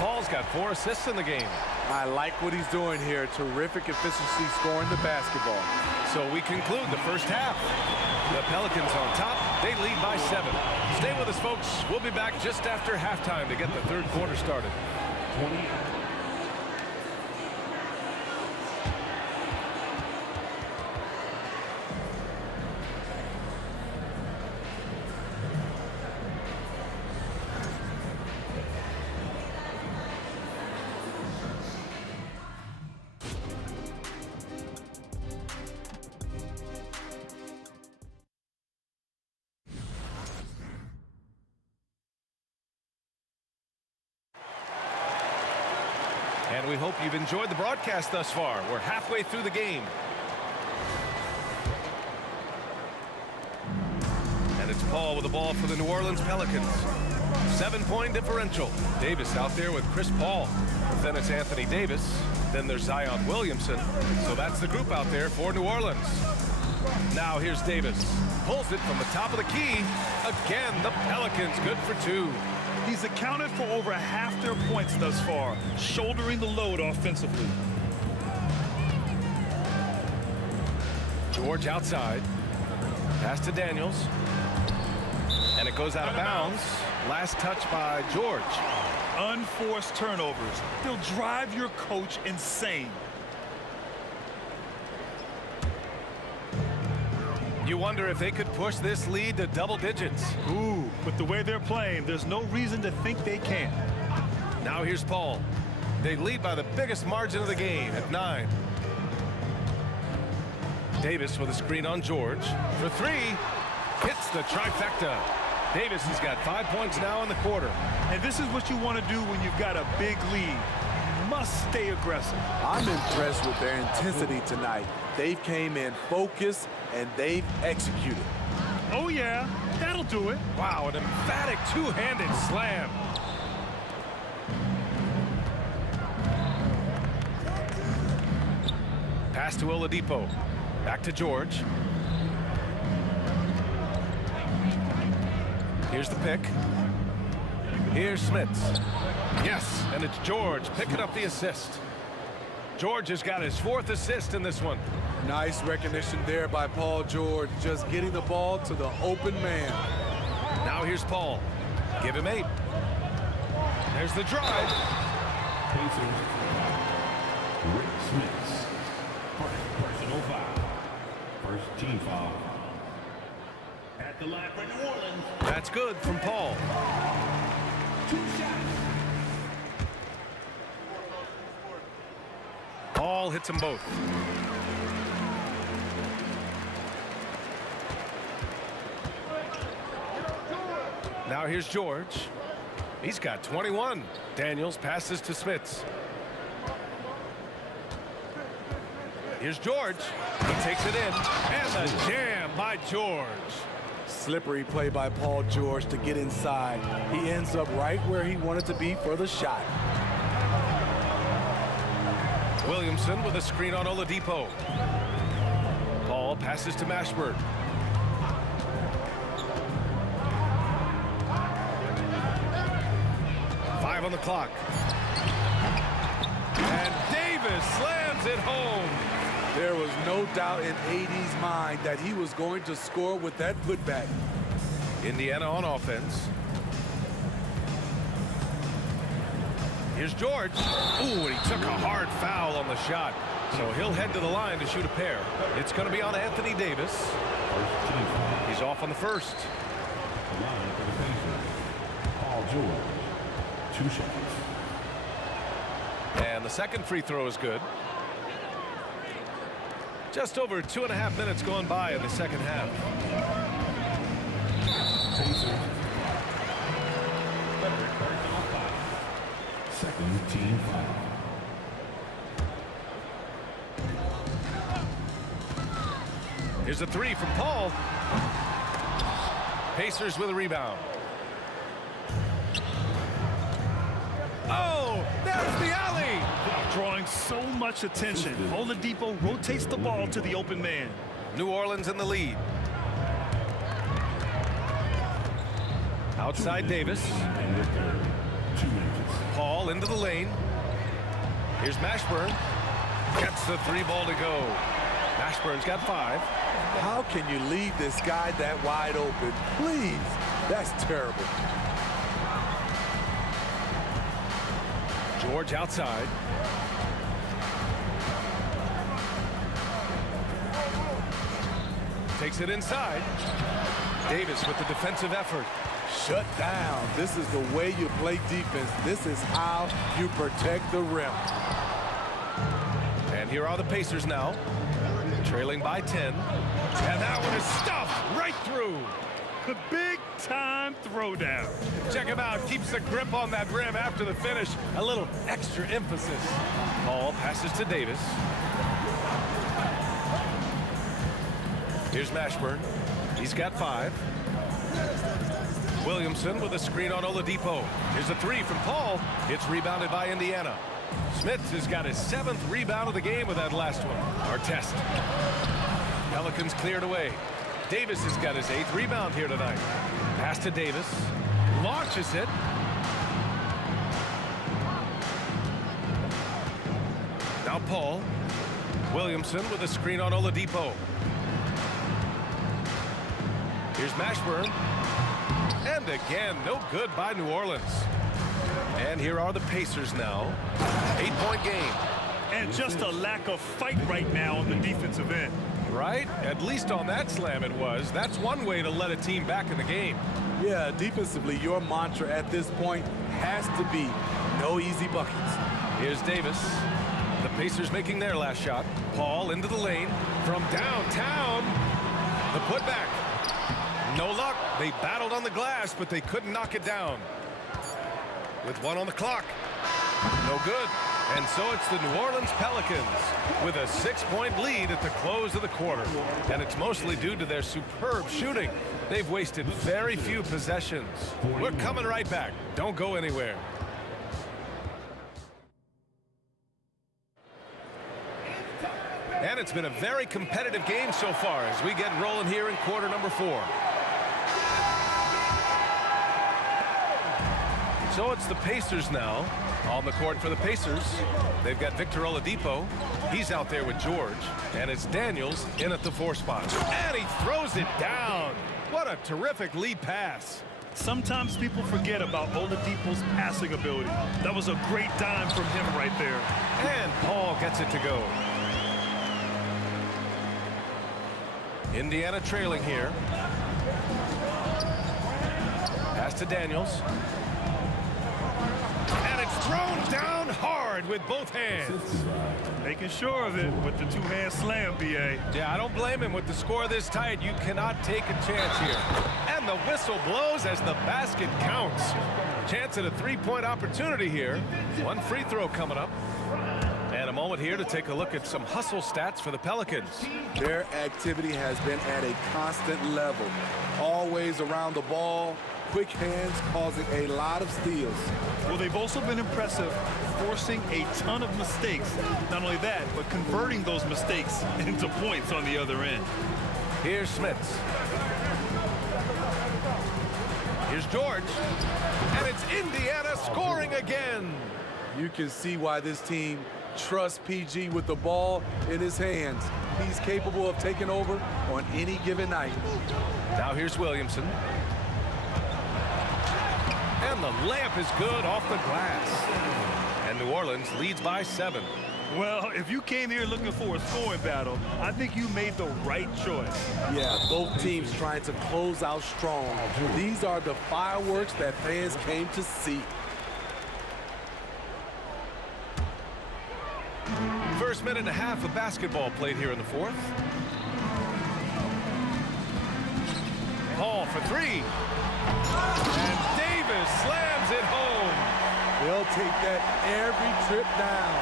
Paul's got 4 assists in the game. I like what he's doing here. Terrific efficiency scoring the basketball. So we conclude the first half. The Pelicans on top. They lead by 7. Stay with us, folks. We'll be back just after halftime to get the third quarter started. 28. And we hope you've enjoyed the broadcast thus far. We're halfway through the game. And it's Paul with the ball for the New Orleans Pelicans. 7-point differential. Davis out there with Chris Paul. Then it's Anthony Davis. Then there's Zion Williamson. So that's the group out there for New Orleans. Now here's Davis. Pulls it from the top of the key. Again, the Pelicans good for 2. He's accounted for over half their points thus far, shouldering the load offensively. George outside. Pass to Daniels. And it goes out of bounds. Last touch by George. Unforced turnovers. They'll drive your coach insane. You wonder if they could push this lead to double digits. Ooh, with the way they're playing, there's no reason to think they can't. Now here's Paul. They lead by the biggest margin of the game at 9. Davis with a screen on George. For 3. Hits the trifecta. Davis has got 5 points now in the quarter. And this is what you want to do when you've got a big lead. Must stay aggressive. I'm impressed with their intensity tonight. They've came in focused and they've executed. Oh yeah, that'll do it. Wow, an emphatic two-handed slam. Pass to Oladipo. Back to George. Here's the pick. Here's Smits. Yes, and it's George picking up the assist. George has got his 4th assist in this one. Nice recognition there by Paul George, just getting the ball to the open man. Now here's Paul. Give him 8. There's the drive. Pacers. Rick Smits. First personal foul. First team foul. At the line for New Orleans. That's good from Paul. 2 shots. Paul hits them both. Now here's George. He's got 21. Daniels passes to Smits. Here's George. He takes it in. And the jam by George. Slippery play by Paul George to get inside. He ends up right where he wanted to be for the shot. Williamson with a screen on Oladipo. Paul passes to Mashburn. Five on the clock. And Davis slams it home. There was no doubt in AD's mind that he was going to score with that putback. Indiana on offense. Here's George. Ooh, and he took a hard foul on the shot. So he'll head to the line to shoot a pair. It's going to be on Anthony Davis. He's off on the first. The line for the Pacers. Paul George. 2 shots. And the second free throw is good. Just over 2.5 minutes gone by in the second half. Pacers. Second team foul. Here's a three from Paul. Pacers with a rebound. Oh, there's the alley. Drawing so much attention. Oladipo rotates the ball to the open man. New Orleans in the lead. Outside Davis. Paul into the lane. Here's Mashburn. Gets the three ball to go. Mashburn's got 5. How can you leave this guy that wide open? Please. That's terrible. George outside. Takes it inside. Davis with the defensive effort. Shut down. This is the way you play defense. This is how you protect the rim. And here are the Pacers now, trailing by 10. And that one is stuffed right through. The big-time throwdown. Check him out. Keeps the grip on that rim after the finish. A little extra emphasis. Paul passes to Davis. Here's Mashburn. He's got 5. Williamson with a screen on Oladipo. Here's a three from Paul. It's rebounded by Indiana. Smith has got his 7th rebound of the game with that last one. Artest. Pelicans cleared away. Davis has got his 8th rebound here tonight. Pass to Davis. Launches it. Now Paul. Williamson with a screen on Oladipo. Here's Mashburn. And again, no good by New Orleans. And here are the Pacers now. 8-point game. And just a lack of fight right now on the defensive end. Right? At least on that slam it was. That's one way to let a team back in the game. Yeah, defensively, your mantra at this point has to be no easy buckets. Here's Davis. The Pacers making their last shot. Paul into the lane from downtown. The putback. No luck. They battled on the glass, but they couldn't knock it down. With 1 on the clock. No good. And so it's the New Orleans Pelicans with a 6-point lead at the close of the quarter. And it's mostly due to their superb shooting. They've wasted very few possessions. We're coming right back. Don't go anywhere. And it's been a very competitive game so far as we get rolling here in quarter number 4. So it's the Pacers now on the court for the Pacers. They've got Victor Oladipo. He's out there with George. And it's Daniels in at the 4 spot. And he throws it down. What a terrific lead pass. Sometimes people forget about Oladipo's passing ability. That was a great dime from him right there. And Paul gets it to go. Indiana trailing here. Pass to Daniels. And it's thrown down hard with both hands. Making sure of it with the 2-hand slam, B.A. Yeah, I don't blame him. With the score this tight, you cannot take a chance here. And the whistle blows as the basket counts. Chance at a 3-point opportunity here. 1 free throw coming up. And a moment here to take a look at some hustle stats for the Pelicans. Their activity has been at a constant level. Always around the ball, quick hands causing a lot of steals. Well, they've also been impressive, forcing a ton of mistakes. Not only that, but converting those mistakes into points on the other end. Here's Smits. Here's George. And it's Indiana scoring again. You can see why this team trusts PG with the ball in his hands. He's capable of taking over on any given night. Now here's Williamson. And the layup is good off the glass. And New Orleans leads by 7. Well, if you came here looking for a scoring battle, I think you made the right choice. Yeah, both teams trying to close out strong. These are the fireworks that fans came to see. First minute and a half of basketball played here in the fourth. Paul for three. And Davis slams it home. They'll take that every trip down.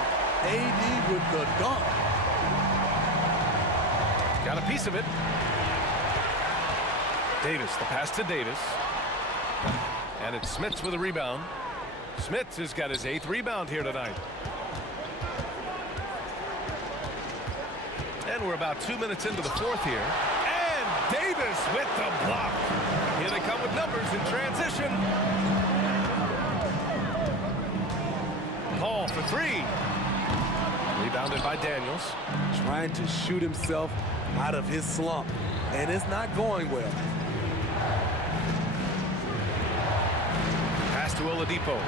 AD with the dunk. Got a piece of it. Davis, the pass to Davis. And it's Smits with a rebound. Smits has got his 8th rebound here tonight. And we're about 2 minutes into the fourth here. And Davis with the block. Here they come with numbers in transition. Paul for three. Rebounded by Daniels. Trying to shoot himself out of his slump. And it's not going well. Pass to Oladipo.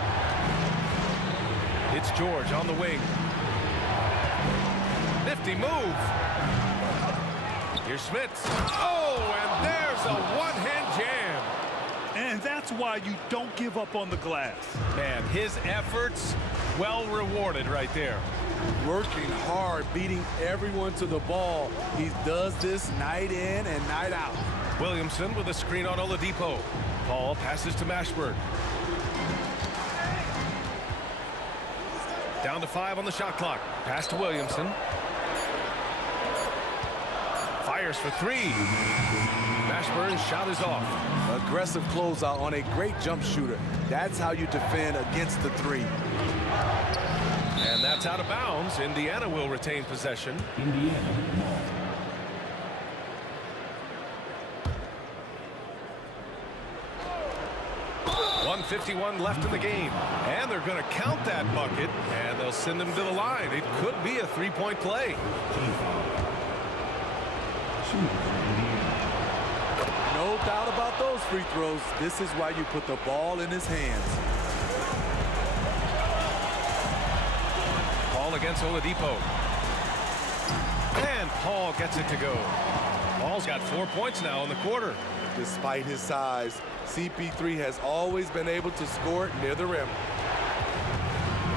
It's George on the wing. Nifty move. Here's Smits. Oh, and there's a one-hand jam. And that's why you don't give up on the glass. Man, his efforts well rewarded right there. Working hard, beating everyone to the ball. He does this night in and night out. Williamson with a screen on Oladipo. Paul passes to Mashburn. Down to 5 on the shot clock. Pass to Williamson. Fires for three. Mashburn's shot is off. Aggressive closeout on a great jump shooter. That's how you defend against the three. And that's out of bounds. Indiana will retain possession. Indiana ball. 1:51 left in the game. And they're going to count that bucket. And they'll send him to the line. It could be a three-point play. No doubt about those free throws. This is why you put the ball in his hands. Paul against Oladipo. And Paul gets it to go. Paul's got 4 points now in the quarter. Despite his size, CP3 has always been able to score it near the rim.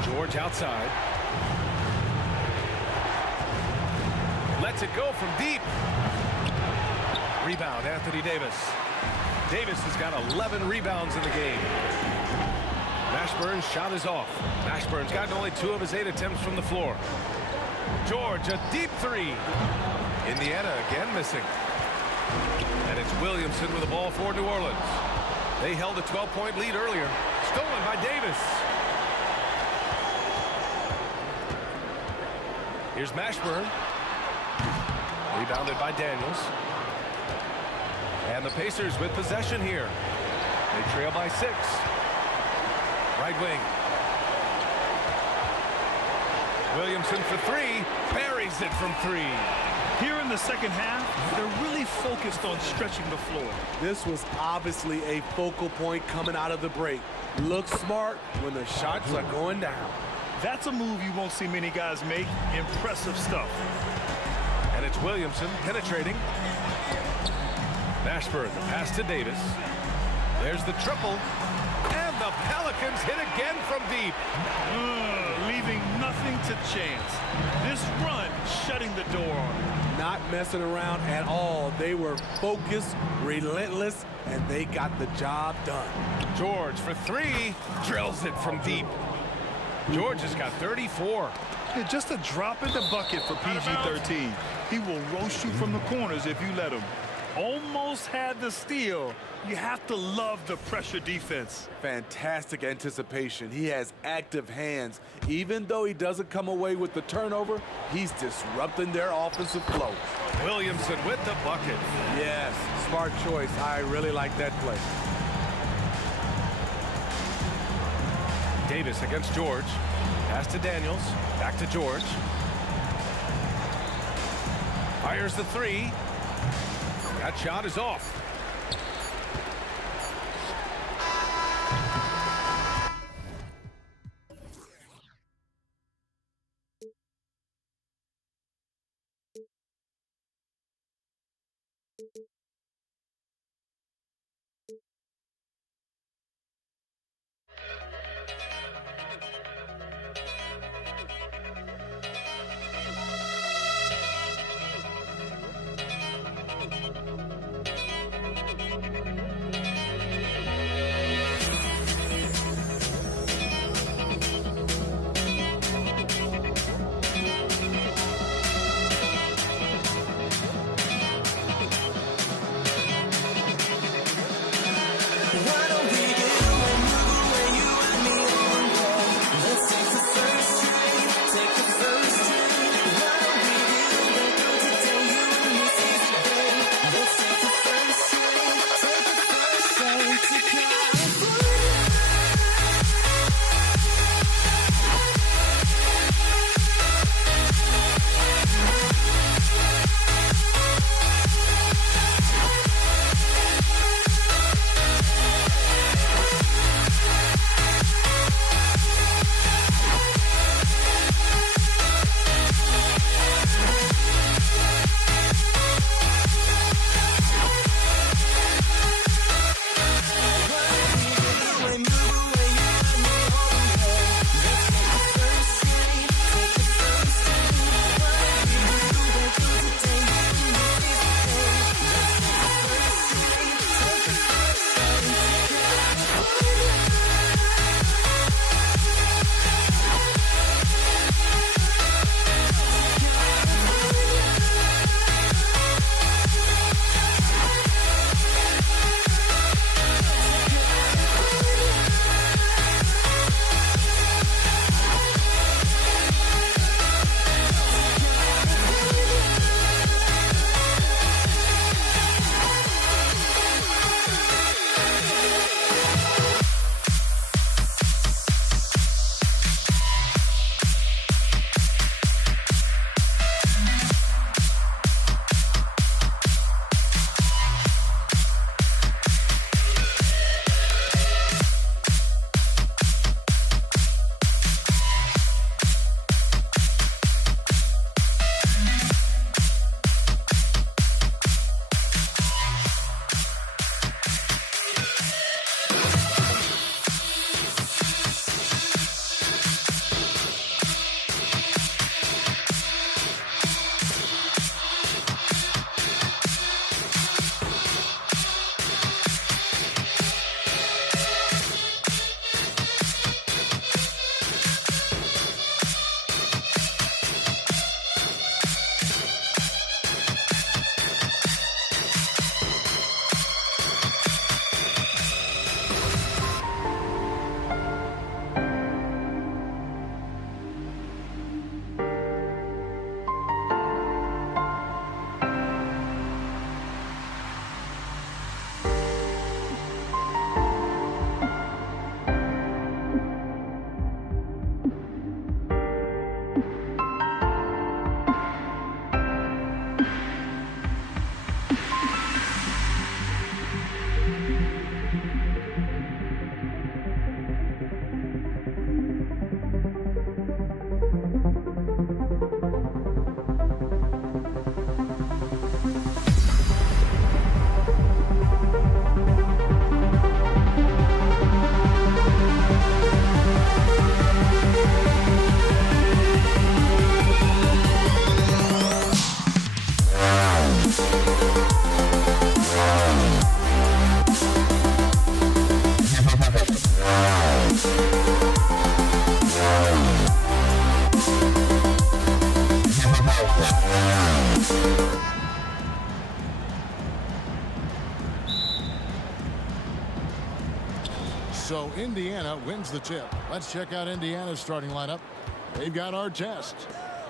George outside. Lets it go from deep. Rebound, Anthony Davis. Davis has got 11 rebounds in the game. Mashburn's shot is off. Mashburn's gotten only 2 of his 8 attempts from the floor. George, a deep three. Indiana again missing. And it's Williamson with the ball for New Orleans. They held a 12-point lead earlier. Stolen by Davis. Here's Mashburn. Rebounded by Daniels. And the Pacers with possession here. They trail by 6. Right wing. Williamson for three. Buries it from 3. Here in the second half, they're really focused on stretching the floor. This was obviously a focal point coming out of the break. Look smart when the shots are going down. That's a move you won't see many guys make. Impressive stuff. And it's Williamson penetrating. Mashburn, the pass to Davis. There's the triple. And the Pelicans hit again from deep. Leaving nothing to chance. This run shutting the door on them. Not messing around at all. They were focused, relentless, and they got the job done. George for 3. Drills it from deep. George has got 34. Yeah, just a drop in the bucket for PG-13. He will roast you from the corners if you let him. Almost had the steal. You have to love the pressure defense. Fantastic anticipation. He has active hands. Even though he doesn't come away with the turnover, he's disrupting their offensive flow. Williamson with the bucket. Yes, smart choice. I really like that play. Davis against George. Pass to Daniels. Back to George. Fires the 3. That shot is off. So Indiana wins the tip. Let's check out Indiana's starting lineup. They've got Artest.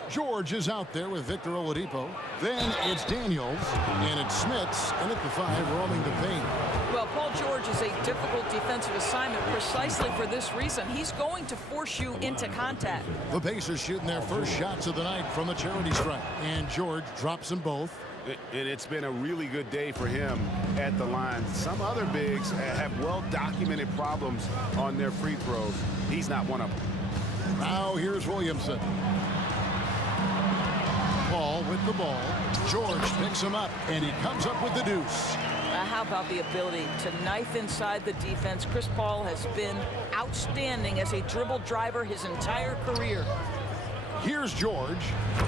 George is out there with Victor Oladipo. Then it's Daniels, and it's Smits, and at the 5, roaming the paint. Well, Paul George is a difficult defensive assignment precisely for this reason. He's going to force you into contact. The Pacers shooting their first shots of the night from the charity stripe, and George drops them both. And it's been a really good day for him at the line. Some other bigs have well-documented problems on their free throws. He's not one of them. Now here's Williamson. Paul with the ball. George picks him up, and he comes up with the deuce. How about the ability to knife inside the defense? Chris Paul has been outstanding as a dribble driver his entire career. Here's George.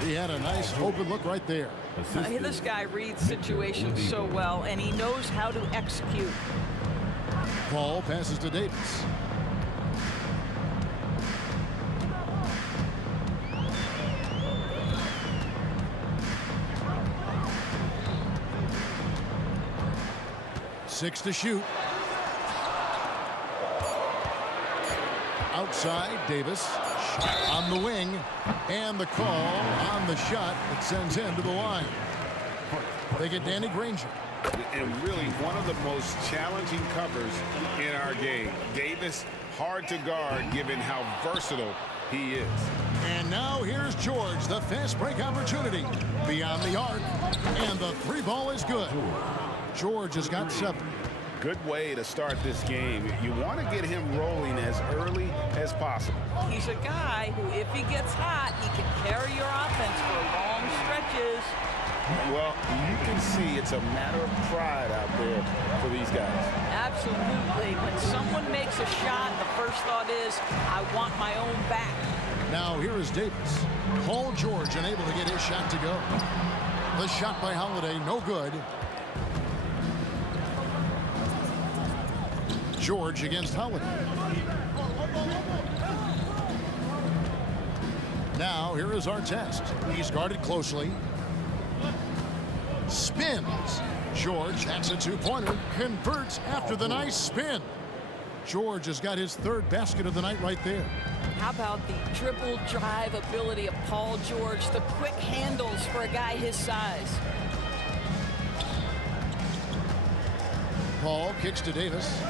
He had a nice open look right there. This guy reads situations so well, and he knows how to execute. Paul passes to Davis. Six to shoot. Outside, Davis. On the wing, and the call on the shot that sends him to the line. They get Danny Granger. And really one of the most challenging covers in our game. Davis, hard to guard given how versatile he is. And now here's George, the fast break opportunity. Beyond the arc, and the three ball is good. George has got 7. Good way to start this game. You want to get him rolling as early as possible. He's a guy who, if he gets hot, he can carry your offense for long stretches. Well, you can see it's a matter of pride out there for these guys. Absolutely. When someone makes a shot, the first thought is, I want my own back. Now here is Davis. Paul George unable to get his shot to go. The shot by Holiday, no good. George against Holiday. Now here is our test. He's guarded closely. Spins. George, that's a 2-pointer. Converts after the nice spin. George has got his 3rd basket of the night right there. How about the dribble drive ability of Paul George, the quick handles for a guy his size. Paul kicks to Davis.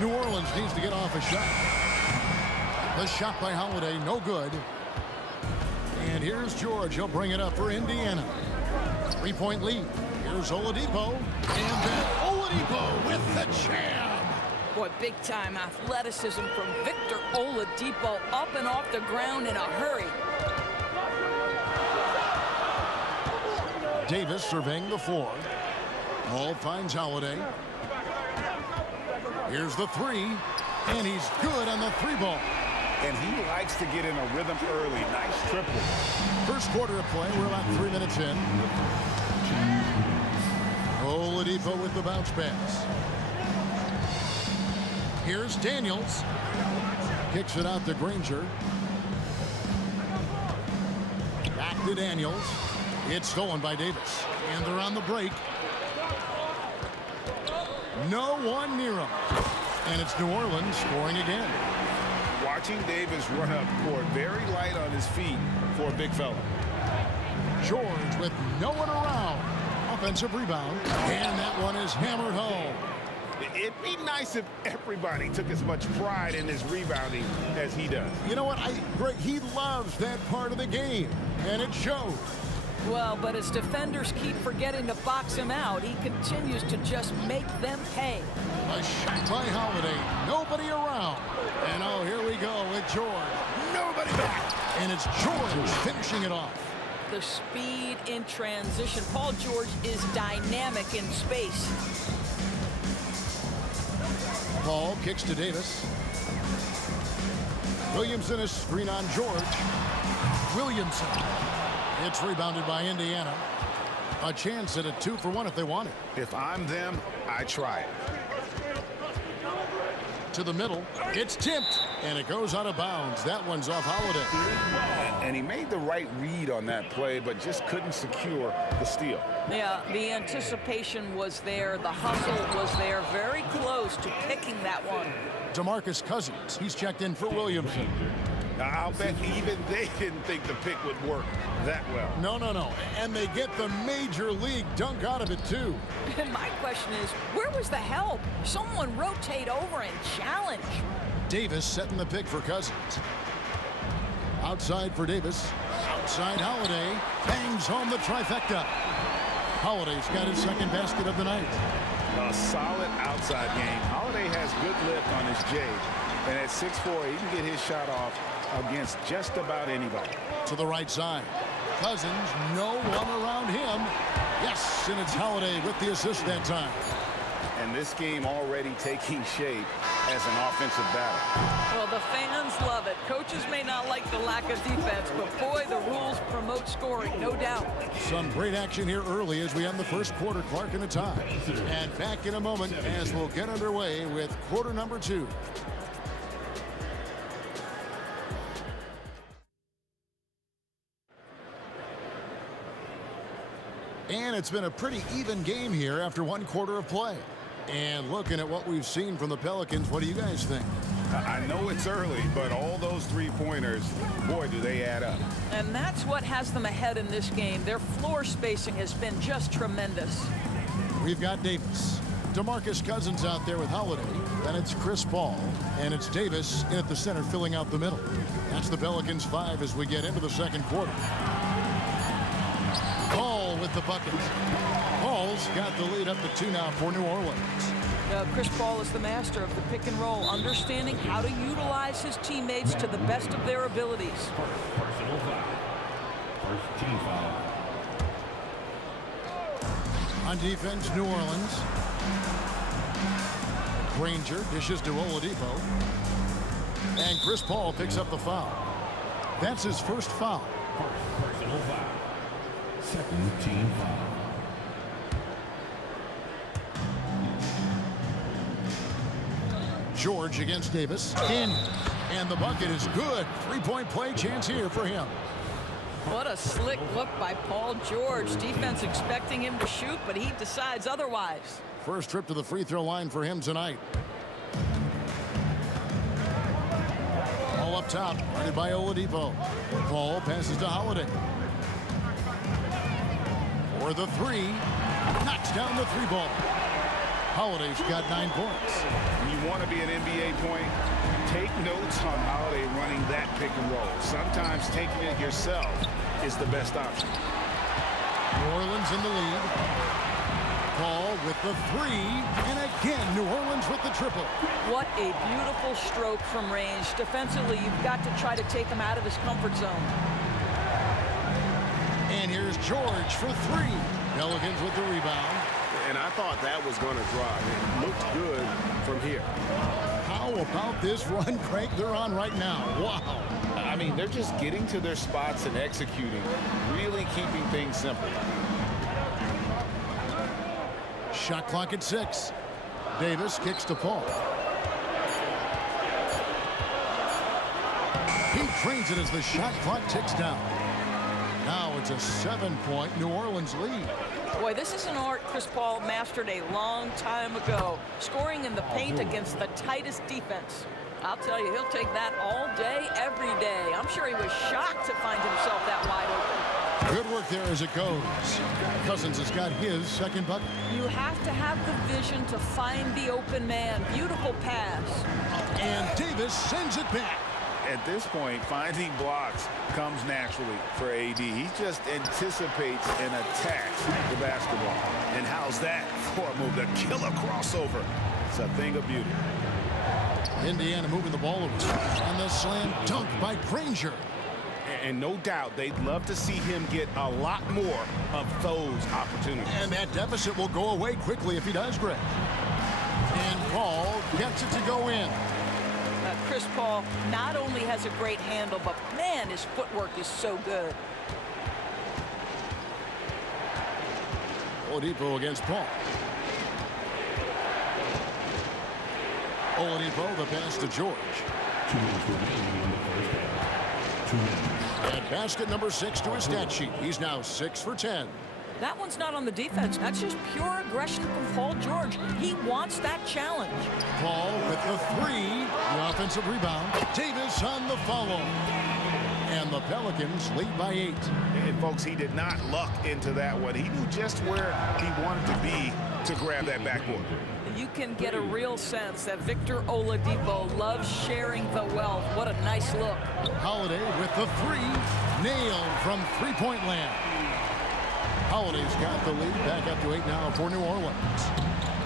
New Orleans needs to get off a shot. The shot by Holiday, no good. And here's George. He'll bring it up for Indiana. 3-point lead. Here's Oladipo. And then Oladipo with the jam. Boy, big-time athleticism from Victor Oladipo, up and off the ground in a hurry. Davis surveying the floor. Ball finds Holiday. Here's the 3, and he's good on the 3-ball. And he likes to get in a rhythm early. Nice triple. First quarter of play, we're about 3 minutes in. Oladipo with the bounce pass. Here's Daniels. Kicks it out to Granger. Back to Daniels. It's stolen by Davis. And they're on the break. No one near him. And it's New Orleans scoring again. Watching Davis run up court, very light on his feet for a big fella. George with no one around. Offensive rebound. And that one is hammered home. It'd be nice if everybody took as much pride in his rebounding as he does. You know what? Greg, he loves that part of the game. And it shows. Well, but as defenders keep forgetting to box him out, he continues to just make them pay. A shot by Holiday. Nobody around. And oh, here we go with George. Nobody back. And it's George finishing it off. The speed in transition. Paul George is dynamic in space. Paul kicks to Davis. Williamson is screen on George. Williamson. It's rebounded by Indiana. A chance at a 2-for-1 if they want it. If I'm them, I try it. To the middle. It's tipped. And it goes out of bounds. That one's off Holiday. And he made the right read on that play, but just couldn't secure the steal. Yeah, the anticipation was there. The hustle was there. Very close to picking that one. DeMarcus Cousins. He's checked in for Williamson. I'll bet even they didn't think the pick would work that well. No. And they get the major league dunk out of it, too. And my question is, where was the help? Someone rotate over and challenge. Davis setting the pick for Cousins. Outside for Davis. Outside Holiday. Bangs home the trifecta. Holiday's got his 2nd basket of the night. A solid outside game. Holiday has good lift on his J. And at 6'4", he can get his shot off against just about anybody. To the right side. Cousins, no one around him. Yes, and it's Holiday with the assist that time. And this game already taking shape as an offensive battle. Well, the fans love it. Coaches may not like the lack of defense, but boy, the rules promote scoring, no doubt. Some great action here early as we end the first quarter. Clark in a tie. And back in a moment as we'll get underway with quarter number 2. And it's been a pretty even game here after 1 quarter of play. And looking at what we've seen from the Pelicans, what do you guys think? I know it's early, but all those three-pointers, boy, do they add up. And that's what has them ahead in this game. Their floor spacing has been just tremendous. We've got Davis. DeMarcus Cousins out there with Holiday. Then it's Chris Paul. And it's Davis in at the center filling out the middle. That's the Pelicans 5 as we get into the second quarter. Paul with the bucket. Paul's got the lead up to 2 now for New Orleans. Chris Paul is the master of the pick and roll, understanding how to utilize his teammates to the best of their abilities. Personal foul. First team foul. On defense, New Orleans. Granger dishes to Oladipo. And Chris Paul picks up the foul. That's his first foul. First personal foul. Second team foul. George against Davis. In. And the bucket is good. Three-point play chance here for him. What a slick look by Paul George. Defense expecting him to shoot, but he decides otherwise. First trip to the free throw line for him tonight. All up top, guarded by Oladipo. Paul passes to Holiday. For the three. Knocks down the three ball. Holiday's got 9 points. When you want to be an NBA point, take notes on Holiday running that pick and roll. Sometimes taking it yourself is the best option. New Orleans in the lead. Paul with the three. And again, New Orleans with the triple. What a beautiful stroke from range. Defensively, you've got to try to take him out of his comfort zone. And here's George for three. Pelicans with the rebound. And I thought that was going to drop. It looked good from here. How about this run, Craig, they're on right now? Wow. I mean, they're just getting to their spots and executing, really keeping things simple. Shot clock at 6. Davis kicks to Paul. He trains it as the shot clock ticks down. Now it's a 7-point New Orleans lead. Boy, this is an art Chris Paul mastered a long time ago, scoring in the paint against the tightest defense. I'll tell you, he'll take that all day, every day. I'm sure he was shocked to find himself that wide open. Good work there as it goes. Cousins has got his second bucket. You have to have the vision to find the open man. Beautiful pass. And Davis sends it back. At this point, finding blocks comes naturally for AD. He just anticipates and attacks the basketball. And how's that for a move? The killer crossover. It's a thing of beauty. Indiana moving the ball over. And the slam dunk by Granger. And no doubt they'd love to see him get a lot more of those opportunities. And that deficit will go away quickly if he does, Greg. And Paul gets it to go in. Chris Paul not only has a great handle, but man, his footwork is so good. Oladipo against Paul. Oladipo, the pass to George. 2 minutes remaining in the first half. 2 minutes. And basket number 6 to his stat sheet. He's now 6 for 10. That one's not on the defense. That's just pure aggression from Paul George. He wants that challenge. Paul with the three. The offensive rebound. Davis on the follow. And the Pelicans lead by 8. And folks, he did not luck into that one. He knew just where he wanted to be to grab that backboard. You can get a real sense that Victor Oladipo loves sharing the wealth. What a nice look. Holiday with the three. Nailed from three-point land. Holiday's got the lead back up to 8 now for New Orleans.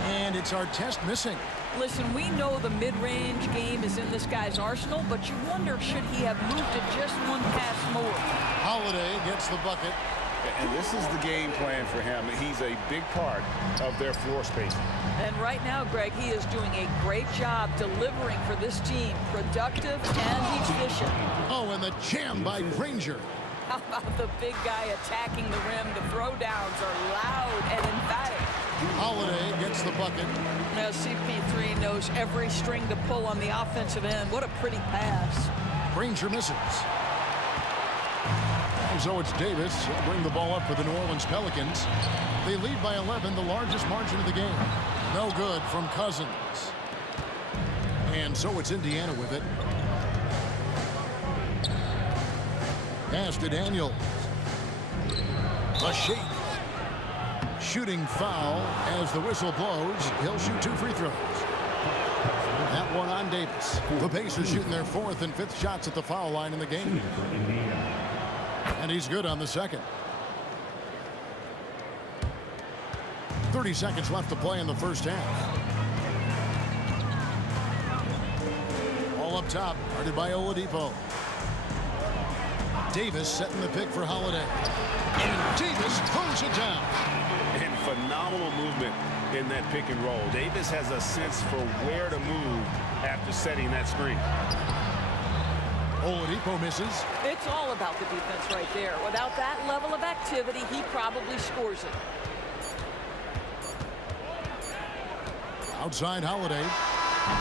And it's Artest missing. Listen, we know the mid-range game is in this guy's arsenal, but you wonder, should he have moved it just one pass more? Holiday gets the bucket. And this is the game plan for him. He's a big part of their floor spacing. And right now, Greg, he is doing a great job delivering for this team. Productive and efficient. Oh, and the jam by Granger. How about the big guy attacking the rim? The throwdowns are loud and emphatic. Holiday gets the bucket. Now CP3 knows every string to pull on the offensive end. What a pretty pass. Granger misses. And so it's Davis. He'll bring the ball up for the New Orleans Pelicans. They lead by 11, the largest margin of the game. No good from Cousins. And so it's Indiana with it. Pass to Daniel. A shake. Shooting foul as the whistle blows. He'll shoot 2 free throws. That one on Davis. The Pacers shooting their 4th and 5th shots at the foul line in the game. And he's good on the second. 30 seconds left to play in the first half. All up top, guarded by Oladipo. Davis setting the pick for Holiday. And Davis throws it down. And phenomenal movement in that pick and roll. Davis has a sense for where to move after setting that screen. Oladipo misses. It's all about the defense right there. Without that level of activity, he probably scores it. Outside Holiday.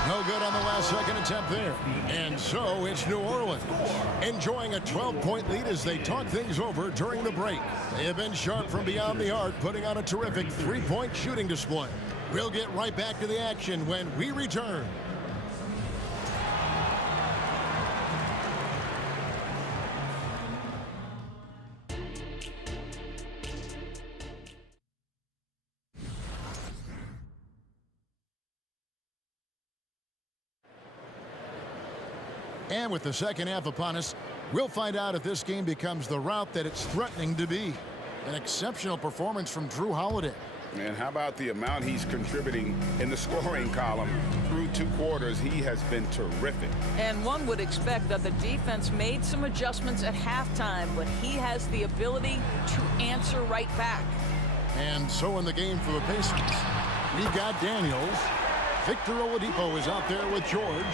No good on the last second attempt there. And so it's New Orleans enjoying a 12-point lead as they talk things over during the break. They have been sharp from beyond the arc, putting on a terrific 3-point shooting display. We'll get right back to the action when we return. And with the second half upon us, we'll find out if this game becomes the route that it's threatening to be. An exceptional performance from Drew Holiday. Man, how about the amount he's contributing in the scoring column? Through 2 quarters, he has been terrific. And one would expect that the defense made some adjustments at halftime, but he has the ability to answer right back. And so in the game for the Pacers, we've got Daniels. Victor Oladipo is out there with George.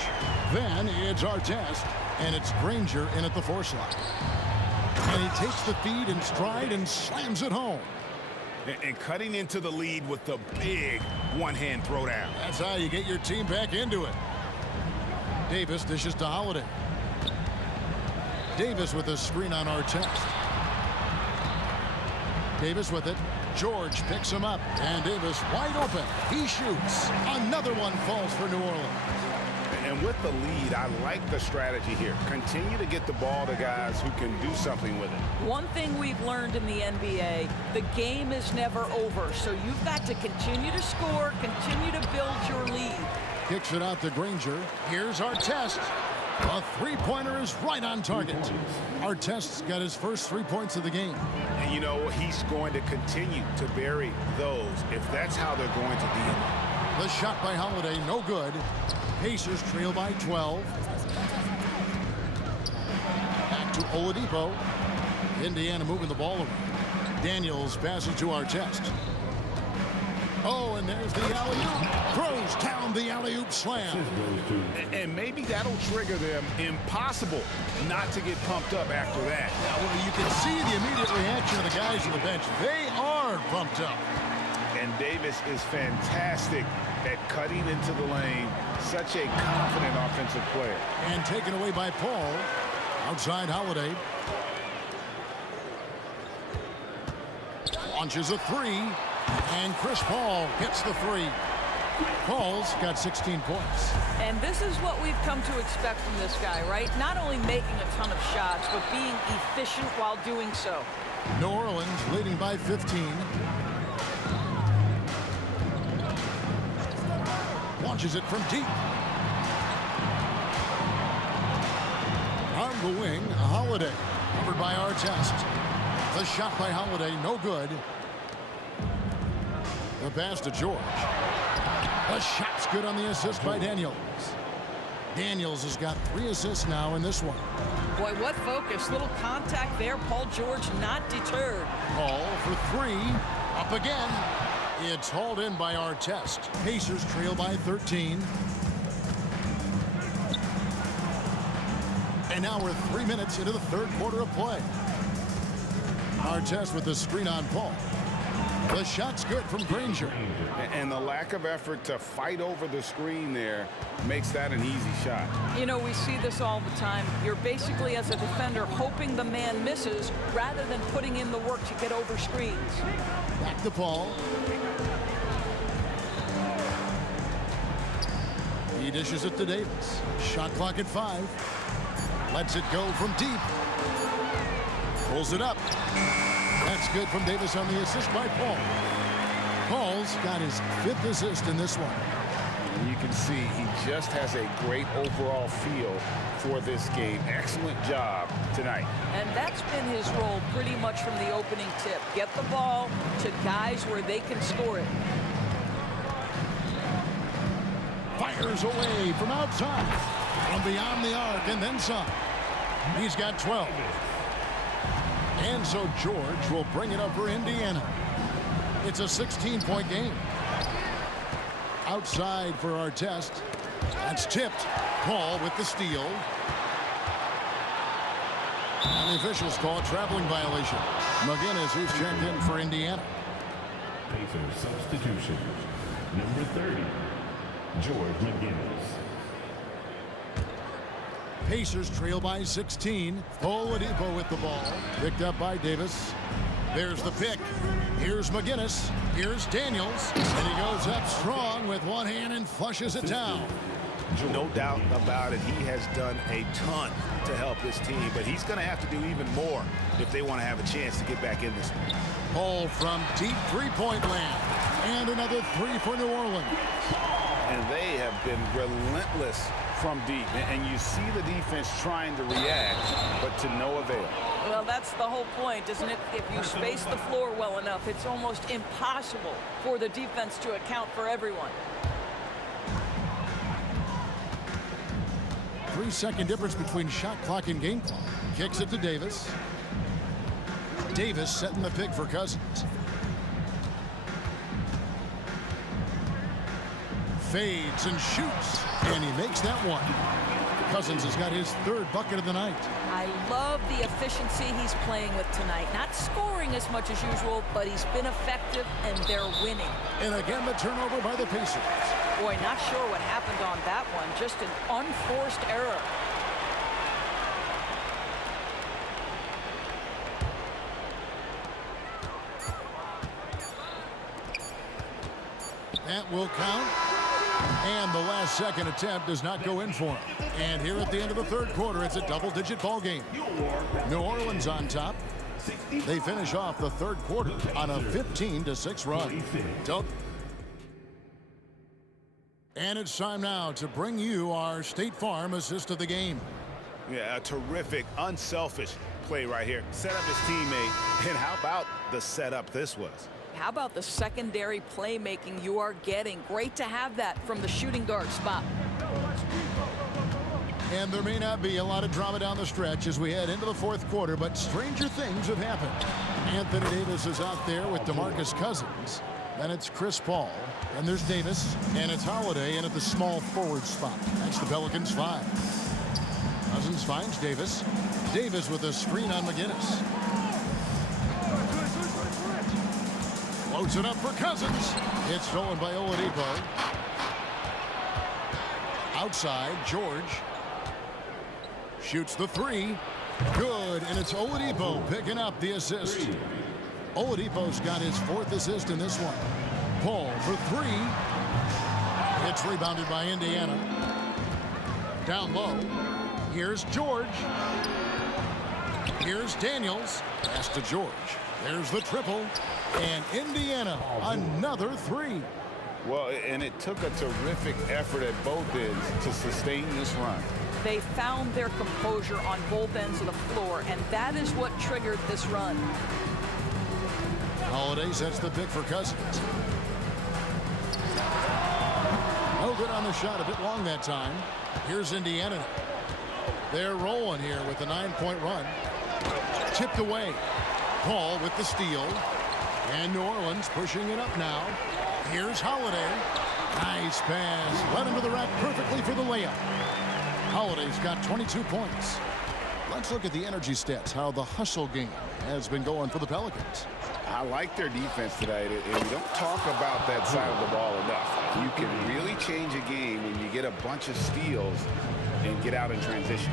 Then it's Artest, and it's Granger in at the 4 slot. And he takes the feed in stride and slams it home. And cutting into the lead with the big one-hand throwdown. That's how you get your team back into it. Davis dishes to Holiday. Davis with a screen on Artest. Davis with it. George picks him up, and Davis wide open. He shoots. Another one falls for New Orleans. And with the lead, I like the strategy here. Continue to get the ball to guys who can do something with it. One thing we've learned in the NBA, the game is never over. So you've got to continue to score, continue to build your lead. Kicks it out to Granger. Here's Artest. A 3-pointer is right on target. Artest's got his first 3 points of the game. And you know, he's going to continue to bury those if that's how they're going to deal. The shot by Holiday, no good. Pacers trail by 12. Back to Oladipo. Indiana moving the ball around. Daniels passes to Artest. Oh, and there's the alley-oop. Throws down the alley-oop slam. And maybe that'll trigger them. Impossible not to get pumped up after that. Now, you can see the immediate reaction of the guys on the bench. They are pumped up. And Davis is fantastic at cutting into the lane. Such a confident offensive player. And taken away by Paul. Outside Holiday. Launches a 3. And Chris Paul hits the 3. Paul's got 16 points. And this is what we've come to expect from this guy, right? Not only making a ton of shots, but being efficient while doing so. New Orleans leading by 15. Launches it from deep. On the wing, Holiday. Covered by Artest. The shot by Holiday, no good. The pass to George. The shot's good on the assist by Daniels. Daniels has got 3 assists now in this one. Boy, what focus. Little contact there. Paul George not deterred. Paul for 3. Up again. It's hauled in by Artest. Pacers trail by 13. And now we're 3 minutes into the 3rd quarter of play. Artest with the screen on Paul. The shot's good from Granger. And the lack of effort to fight over the screen there makes that an easy shot. You know, we see this all the time. You're basically, as a defender, hoping the man misses rather than putting in the work to get over screens. Back to Paul. He dishes it to Davis. Shot clock at 5. Lets it go from deep. Pulls it up. That's good from Davis on the assist by Paul. Paul's got his 5th assist in this one. And you can see he just has a great overall feel for this game. Excellent job tonight. And that's been his role pretty much from the opening tip. Get the ball to guys where they can score it. Fires away from outside. From beyond the arc and then some. He's got 12. And so George will bring it up for Indiana. It's a 16-point game. Outside for our test. That's tipped. Paul with the steal. And the officials call a traveling violation. McGinnis is checked in for Indiana. Pacers substitution. Number 30, George McGinnis. Pacers trail by 16. Oladipo with the ball. Picked up by Davis. There's the pick. Here's McGinnis. Here's Daniels. And he goes up strong with one hand and flushes it down. No doubt about it. He has done a ton to help his team, but he's going to have to do even more if they want to have a chance to get back in this one. Paul from deep three-point land. And another 3 for New Orleans. And they have been relentless from deep. And you see the defense trying to react, but to no avail. Well, that's the whole point, isn't it? If you space the floor well enough, it's almost impossible for the defense to account for everyone. 3-second difference between shot clock and game clock. Kicks it to Davis. Davis setting the pick for Cousins. Fades and shoots, and he makes that one. Cousins has got his 3rd bucket of the night. I love the efficiency he's playing with tonight. Not scoring as much as usual, but he's been effective, and they're winning. And again, the turnover by the Pacers. Boy, not sure what happened on that one. Just an unforced error. That will count. And the last second attempt does not go in for him. And here at the end of the 3rd quarter, it's a double-digit ball game. New Orleans on top. They finish off the 3rd quarter on a 15-6 run. And it's time now to bring you our State Farm assist of the game. Yeah, a terrific, unselfish play right here. Set up his teammate. And how about the setup this was? How about the secondary playmaking you are getting? Great to have that from the shooting guard spot. And there may not be a lot of drama down the stretch as we head into the 4th quarter, but stranger things have happened. Anthony Davis is out there with DeMarcus Cousins. Then it's Chris Paul. And there's Davis. And it's Holiday in at the small forward spot. That's the Pelicans 5. Cousins finds Davis. Davis with a screen on McGinnis. Floats it up for Cousins. It's stolen by Oladipo. Outside, George. Shoots the 3. Good, and it's Oladipo picking up the assist. Oladipo's got his 4th assist in this one. Paul for 3. It's rebounded by Indiana. Down low. Here's George. Here's Daniels. Pass to George. There's the triple. And Indiana, another 3. Well, and it took a terrific effort at both ends to sustain this run. They found their composure on both ends of the floor, and that is what triggered this run. Holiday sets the pick for Cousins. No good on the shot, a bit long that time. Here's Indiana. They're rolling here with a 9-point run. Tipped away. Paul with the steal. And New Orleans pushing it up now. Here's Holiday. Nice pass. Led into the rack perfectly for the layup. Holiday's got 22 points. Let's look at the energy stats, how the hustle game has been going for the Pelicans. I like their defense tonight, and we don't talk about that side of the ball enough. You can really change a game when you get a bunch of steals and get out in transition.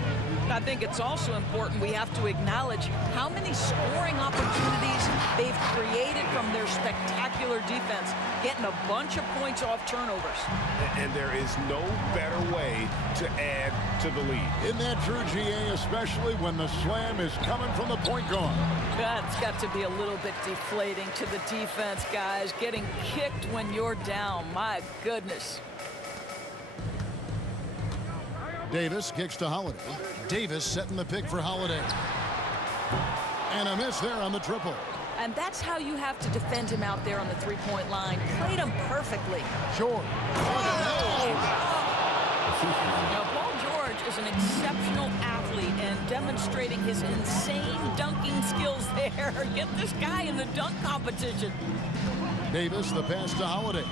I think it's also important we have to acknowledge how many scoring opportunities they've created from their spectacular defense, getting a bunch of points off turnovers. And there is no better way to add to the lead. Isn't that true, GA, especially when the slam is coming from the point guard? That's got to be a little bit deflating to the defense, guys. Getting kicked when you're down. My goodness. Davis kicks to Holiday. Davis setting the pick for Holiday. And a miss there on the triple. And that's how you have to defend him out there on the three-point line. Played him perfectly. George. Now, Paul George is an exceptional athlete and demonstrating his insane dunking skills there. Get this guy in the dunk competition. Davis, the pass to Holiday.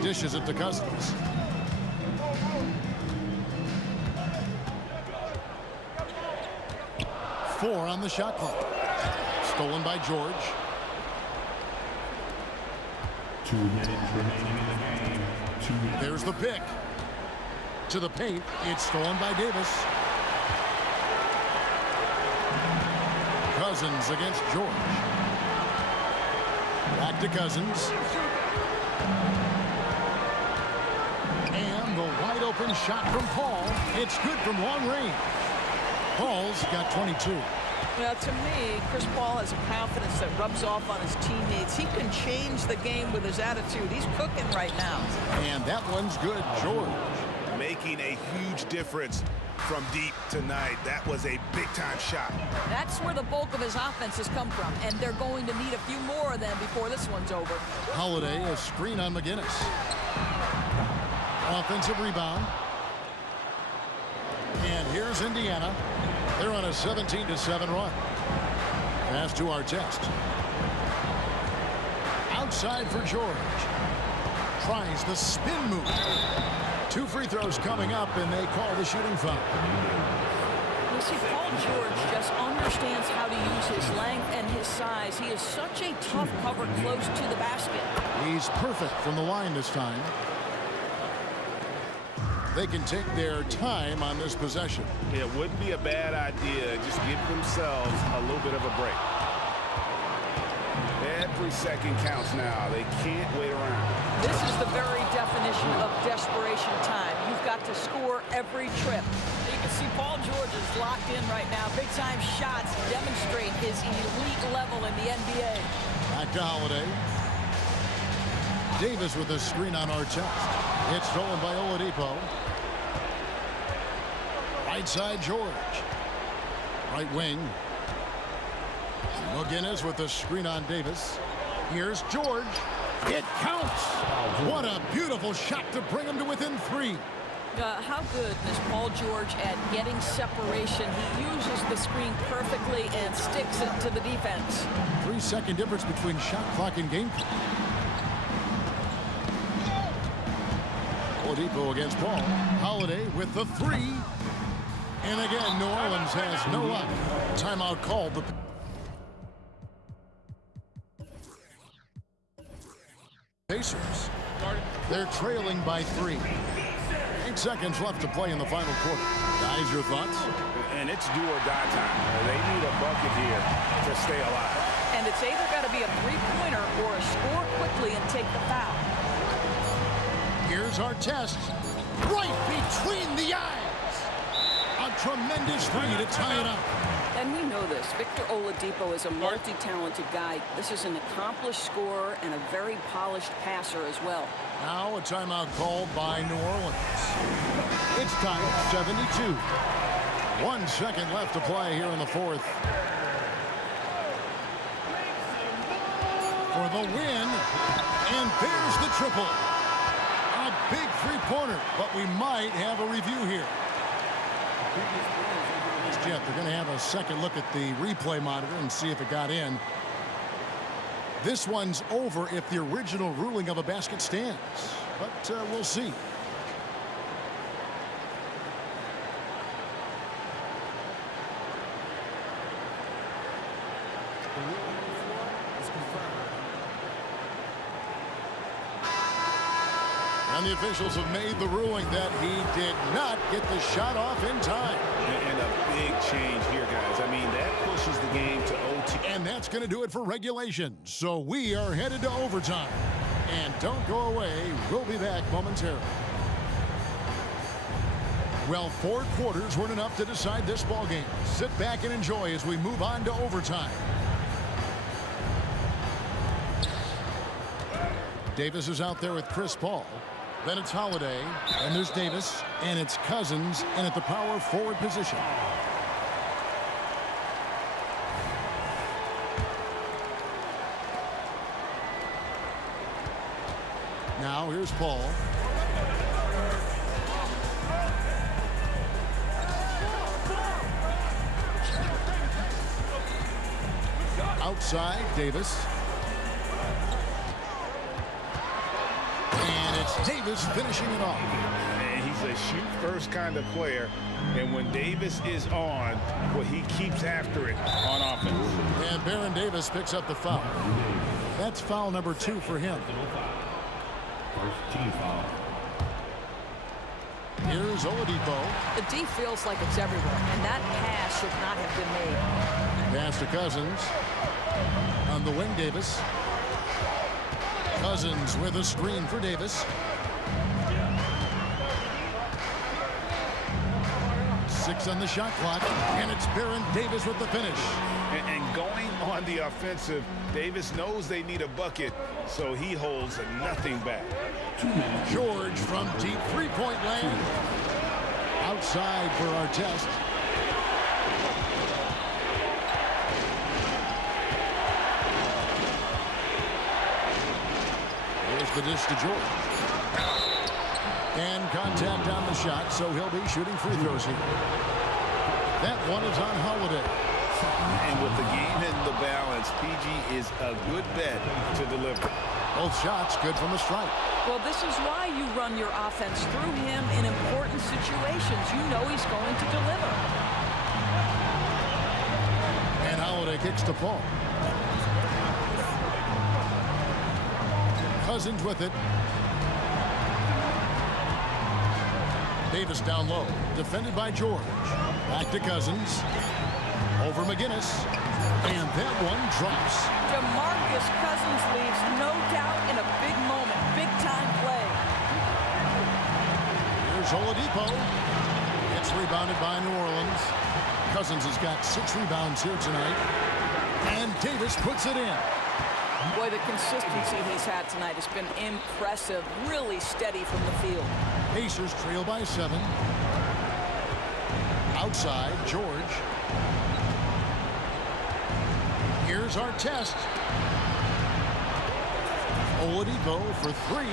Dishes it to Cousins. Four on the shot clock. Stolen by George. 2 minutes remaining in the game. 2 minutes. There's the pick. To the paint. It's stolen by Davis. Cousins against George. Back to Cousins. And the wide open shot from Paul. It's good from long range. Paul's got 22. Well, to me, Chris Paul has a confidence that rubs off on his teammates. He can change the game with his attitude. He's cooking right now. And that one's good, George. Making a huge difference from deep tonight. That was a big-time shot. That's where the bulk of his offense has come from, and they're going to need a few more of them before this one's over. Holiday, a screen on McGinnis. Offensive rebound. And here's Indiana. They're on a 17-7 run. Pass to Artest. Outside for George. Tries the spin move. 2 free throws coming up, and they call the shooting foul. You see, Paul George just understands how to use his length and his size. He is such a tough cover close to the basket. He's perfect from the line this time. They can take their time on this possession. It wouldn't be a bad idea. Just give themselves a little bit of a break. Every second counts now. They can't wait around. This is the very definition of desperation time. You've got to score every trip. You can see Paul George is locked in right now. Big-time shots demonstrate his elite level in the NBA. Back to Holiday. Davis with a screen on Artest. It's stolen by Oladipo. Right side, George. Right wing. McGinnis with the screen on Davis. Here's George. It counts. What a beautiful shot to bring him to within 3. How good is Paul George at getting separation? He uses the screen perfectly and sticks it to the defense. 3-second difference between shot clock and game clock. Oladipo against Paul. Holiday with the 3. And again, New Orleans has no luck. Timeout called. The Pacers. They're trailing by 3. 8 seconds left to play in the final quarter. Guys, your thoughts? And it's do or die time. They need a bucket here to stay alive. And it's either got to be a three-pointer or a score quickly and take the foul. Here's Artest. Right between the eyes. A tremendous 3 to tie it up. And we know this. Victor Oladipo is a multi-talented guy. This is an accomplished scorer and a very polished passer as well. Now a timeout called by New Orleans. It's tied 72. 1 second left to play here in the 4th. For the win. And there's the triple. A big three-pointer, but we might have a review here. Jeff, they're going to have a second look at the replay monitor and see if it got in. This one's over if the original ruling of a basket stands, but we'll see. And the officials have made the ruling that he did not get the shot off in time. And a big change here, guys. I mean, that pushes the game to OT. And that's going to do it for regulation. So we are headed to overtime. And don't go away. We'll be back momentarily. Well, 4 quarters weren't enough to decide this ball game. Sit back and enjoy as we move on to overtime. Davis is out there with Chris Paul. Then it's Holiday, and there's Davis, and it's Cousins in at the power forward position. Now here's Paul. Outside, Davis. And it's Davis finishing it off. And he's a shoot-first kind of player. And when Davis is on, well, he keeps after it on offense. And Baron Davis picks up the foul. That's foul number 2 for him. First team foul. Here's Oladipo. The D feels like it's everywhere, and that pass should not have been made. Pass to Cousins. On the wing, Davis. Cousins with a screen for Davis. 6 on the shot clock, and it's Baron Davis with the finish. And going on the offensive, Davis knows they need a bucket, so he holds nothing back. George from deep three-point land. Outside for our test. There's the dish to George. And contact on the shot, so he'll be shooting free throws here. That one is on Holiday. And with the game in the balance, PG is a good bet to deliver. Both shots good from the strike. Well, this is why you run your offense through him in important situations. You know he's going to deliver. And Holiday kicks to Paul. Cousins with it. Davis down low. Defended by George. Back to Cousins. Over McGinnis. And that one drops. DeMarcus Cousins leaves no doubt in a big moment. Big-time play. Here's Oladipo. It's rebounded by New Orleans. Cousins has got 6 rebounds here tonight. And Davis puts it in. Boy, the consistency he's had tonight has been impressive. Really steady from the field. Pacers trail by 7. Outside, George. Here's our test. Oladipo for 3.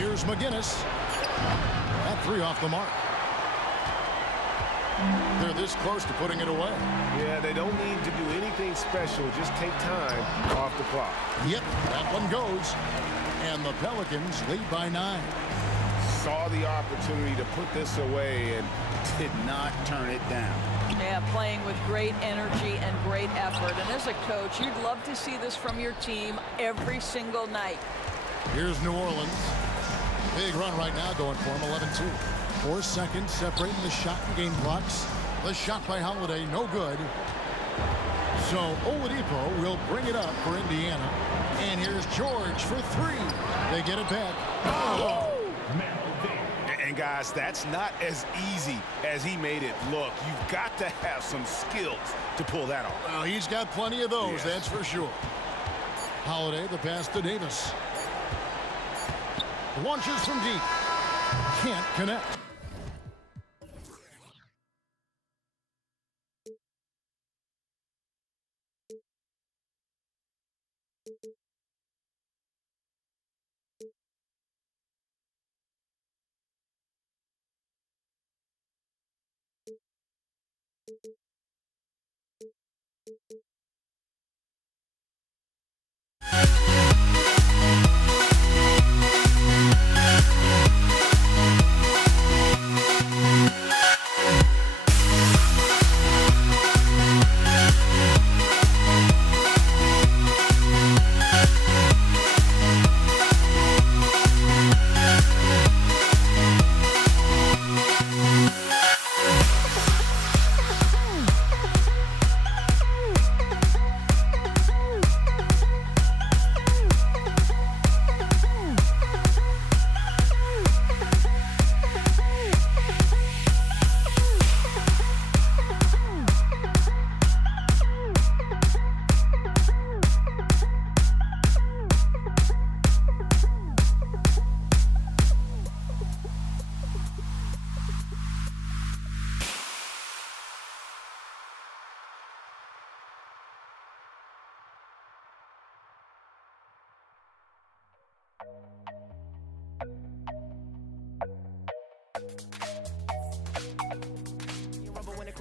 Here's McGinnis. That 3 off the mark. They're this close to putting it away. Yeah, they don't need to do anything special. Just take time off the clock. Yep, that one goes. And the Pelicans lead by 9. Saw the opportunity to put this away and did not turn it down. Yeah, playing with great energy and great effort. And as a coach, you'd love to see this from your team every single night. Here's New Orleans. Big run right now going for him, 11-2. 4 seconds separating the shot and game clocks. The shot by Holiday, no good. So Oladipo will bring it up for Indiana. And here's George for 3. They get it back. Oh! And guys, that's not as easy as he made it look. You've got to have some skills to pull that off. Well, he's got plenty of those, Yes. that's for sure. Holiday, the pass to Davis. Launches from deep. Can't connect.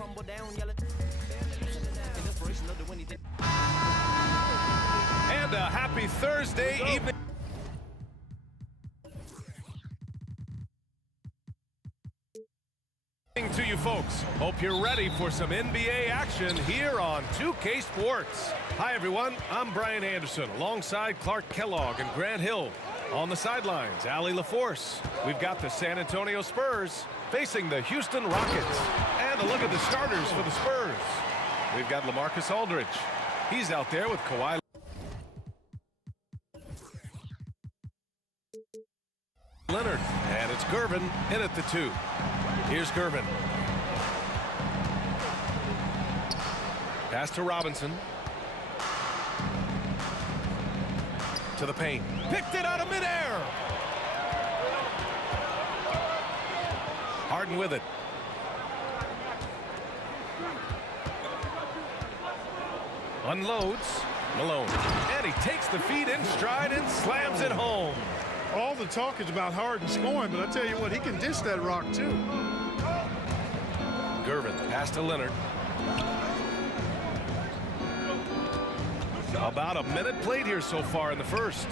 And a happy Thursday evening. To you folks. Hope you're ready for some NBA action here on 2K Sports. Hi everyone, I'm Brian Anderson alongside Clark Kellogg and Grant Hill. On the sidelines, Allie LaForce. We've got the San Antonio Spurs facing the Houston Rockets. And a look at the starters for the Spurs. We've got LaMarcus Aldridge. He's out there with Kawhi Leonard. And it's Gervin in at the 2. Here's Gervin. Pass to Robinson. To the paint. Picked it out of midair. Harden with it. Unloads. Malone. And he takes the feed in stride and slams it home. All the talk is about Harden scoring, but I tell you what, he can dish that rock too. Gervin, pass to Leonard. About a minute played here so far in the first.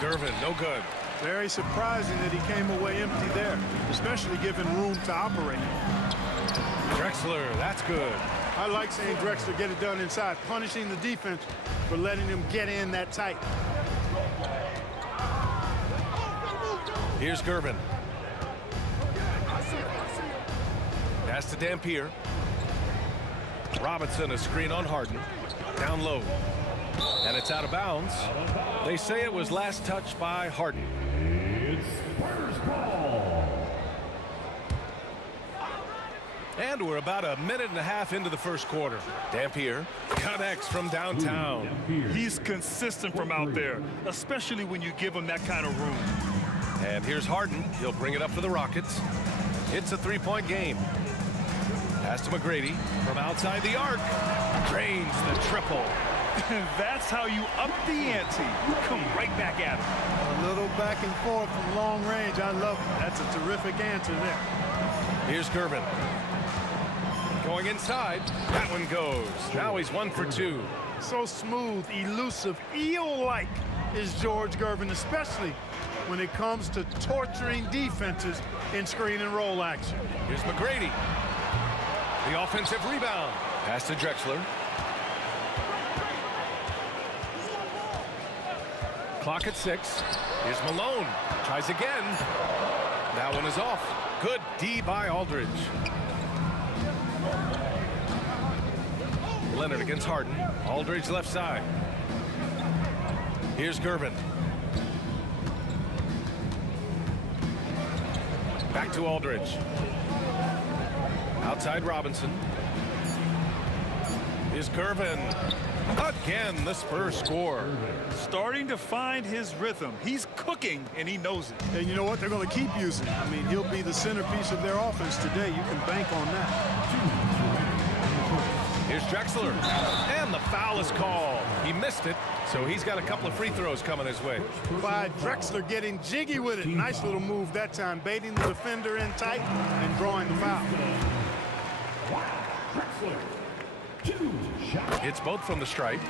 Gervin, no good. Very surprising that he came away empty there, especially given room to operate. Drexler, that's good. I like seeing Drexler get it done inside, punishing the defense for letting him get in that tight. Here's Gervin. Pass to Dampier. Robinson, a screen on Harden. Down low. And it's out of bounds. They say it was last touched by Harden. It's Spurs ball. And we're about a minute and a half into the first quarter. Dampier connects from downtown. He's consistent from out there, especially when you give him that kind of room. And here's Harden. He'll bring it up for the Rockets. It's a three-point game. Pass to McGrady from outside the arc. Drains the triple. That's how you up the ante. You come right back at him. A little back and forth from long range. I love it. That's a terrific answer there. Here's Gervin. Going inside. That one goes. Now he's 1 for 2. So smooth, elusive, eel-like is George Gervin, especially when it comes to torturing defenses in screen and roll action. Here's McGrady. The offensive rebound. Pass to Drexler. Clock at 6. Here's Malone. Tries again. That one is off. Good D by Aldridge. Leonard against Harden. Aldridge left side. Here's Gervin. Back to Aldridge. Outside Robinson. Here's Gervin. Again, the Spurs score. Starting to find his rhythm. He's cooking, and he knows it. And you know what? They're going to keep using it. I mean, he'll be the centerpiece of their offense today. You can bank on that. Here's Drexler. And the foul is called. He missed it, so he's got a couple of free throws coming his way. By Drexler getting jiggy with it. Nice little move that time, baiting the defender in tight and drawing the foul. Drexler. 2 shots. It's both from the stripe.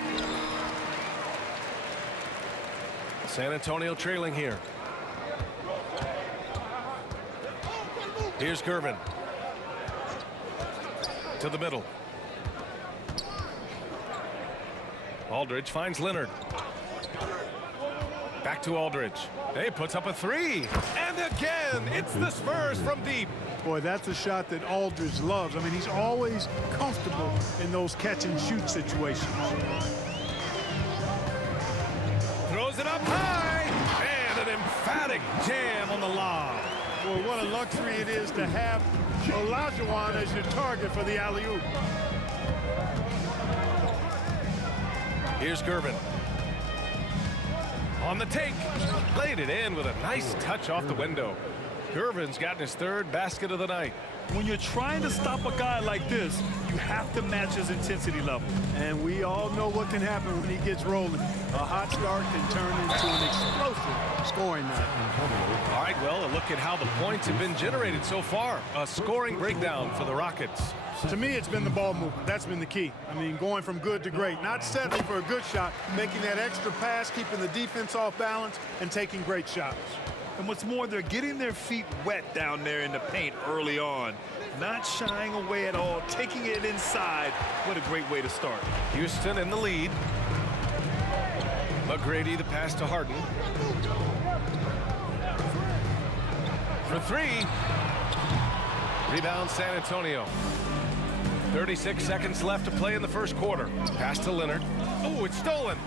San Antonio trailing here. Here's Gervin. To the middle. Aldridge finds Leonard. Back to Aldridge. He puts up a 3. And again, it's the Spurs from deep. Boy, that's a shot that Aldridge loves. I mean, he's always comfortable in those catch-and-shoot situations. Throws it up high. And an emphatic jam on the lob. Boy, what a luxury it is to have Olajuwon as your target for the alley-oop. Here's Gervin. On the take. Laid it in with a nice touch off the window. Gervin's gotten his 3rd basket of the night. When you're trying to stop a guy like this, you have to match his intensity level. And we all know what can happen when he gets rolling. A hot start can turn into an explosive scoring night. All right, well, a look at how the points have been generated so far. A scoring breakdown for the Rockets. To me, it's been the ball movement. That's been the key. I mean, going from good to great. Not settling for a good shot, making that extra pass, keeping the defense off balance, and taking great shots. And what's more, they're getting their feet wet down there in the paint early on. Not shying away at all, taking it inside. What a great way to start. Houston in the lead. McGrady the pass to Harden. For three. Rebound San Antonio. 36 seconds left to play in the first quarter. Pass to Leonard. Oh, it's stolen.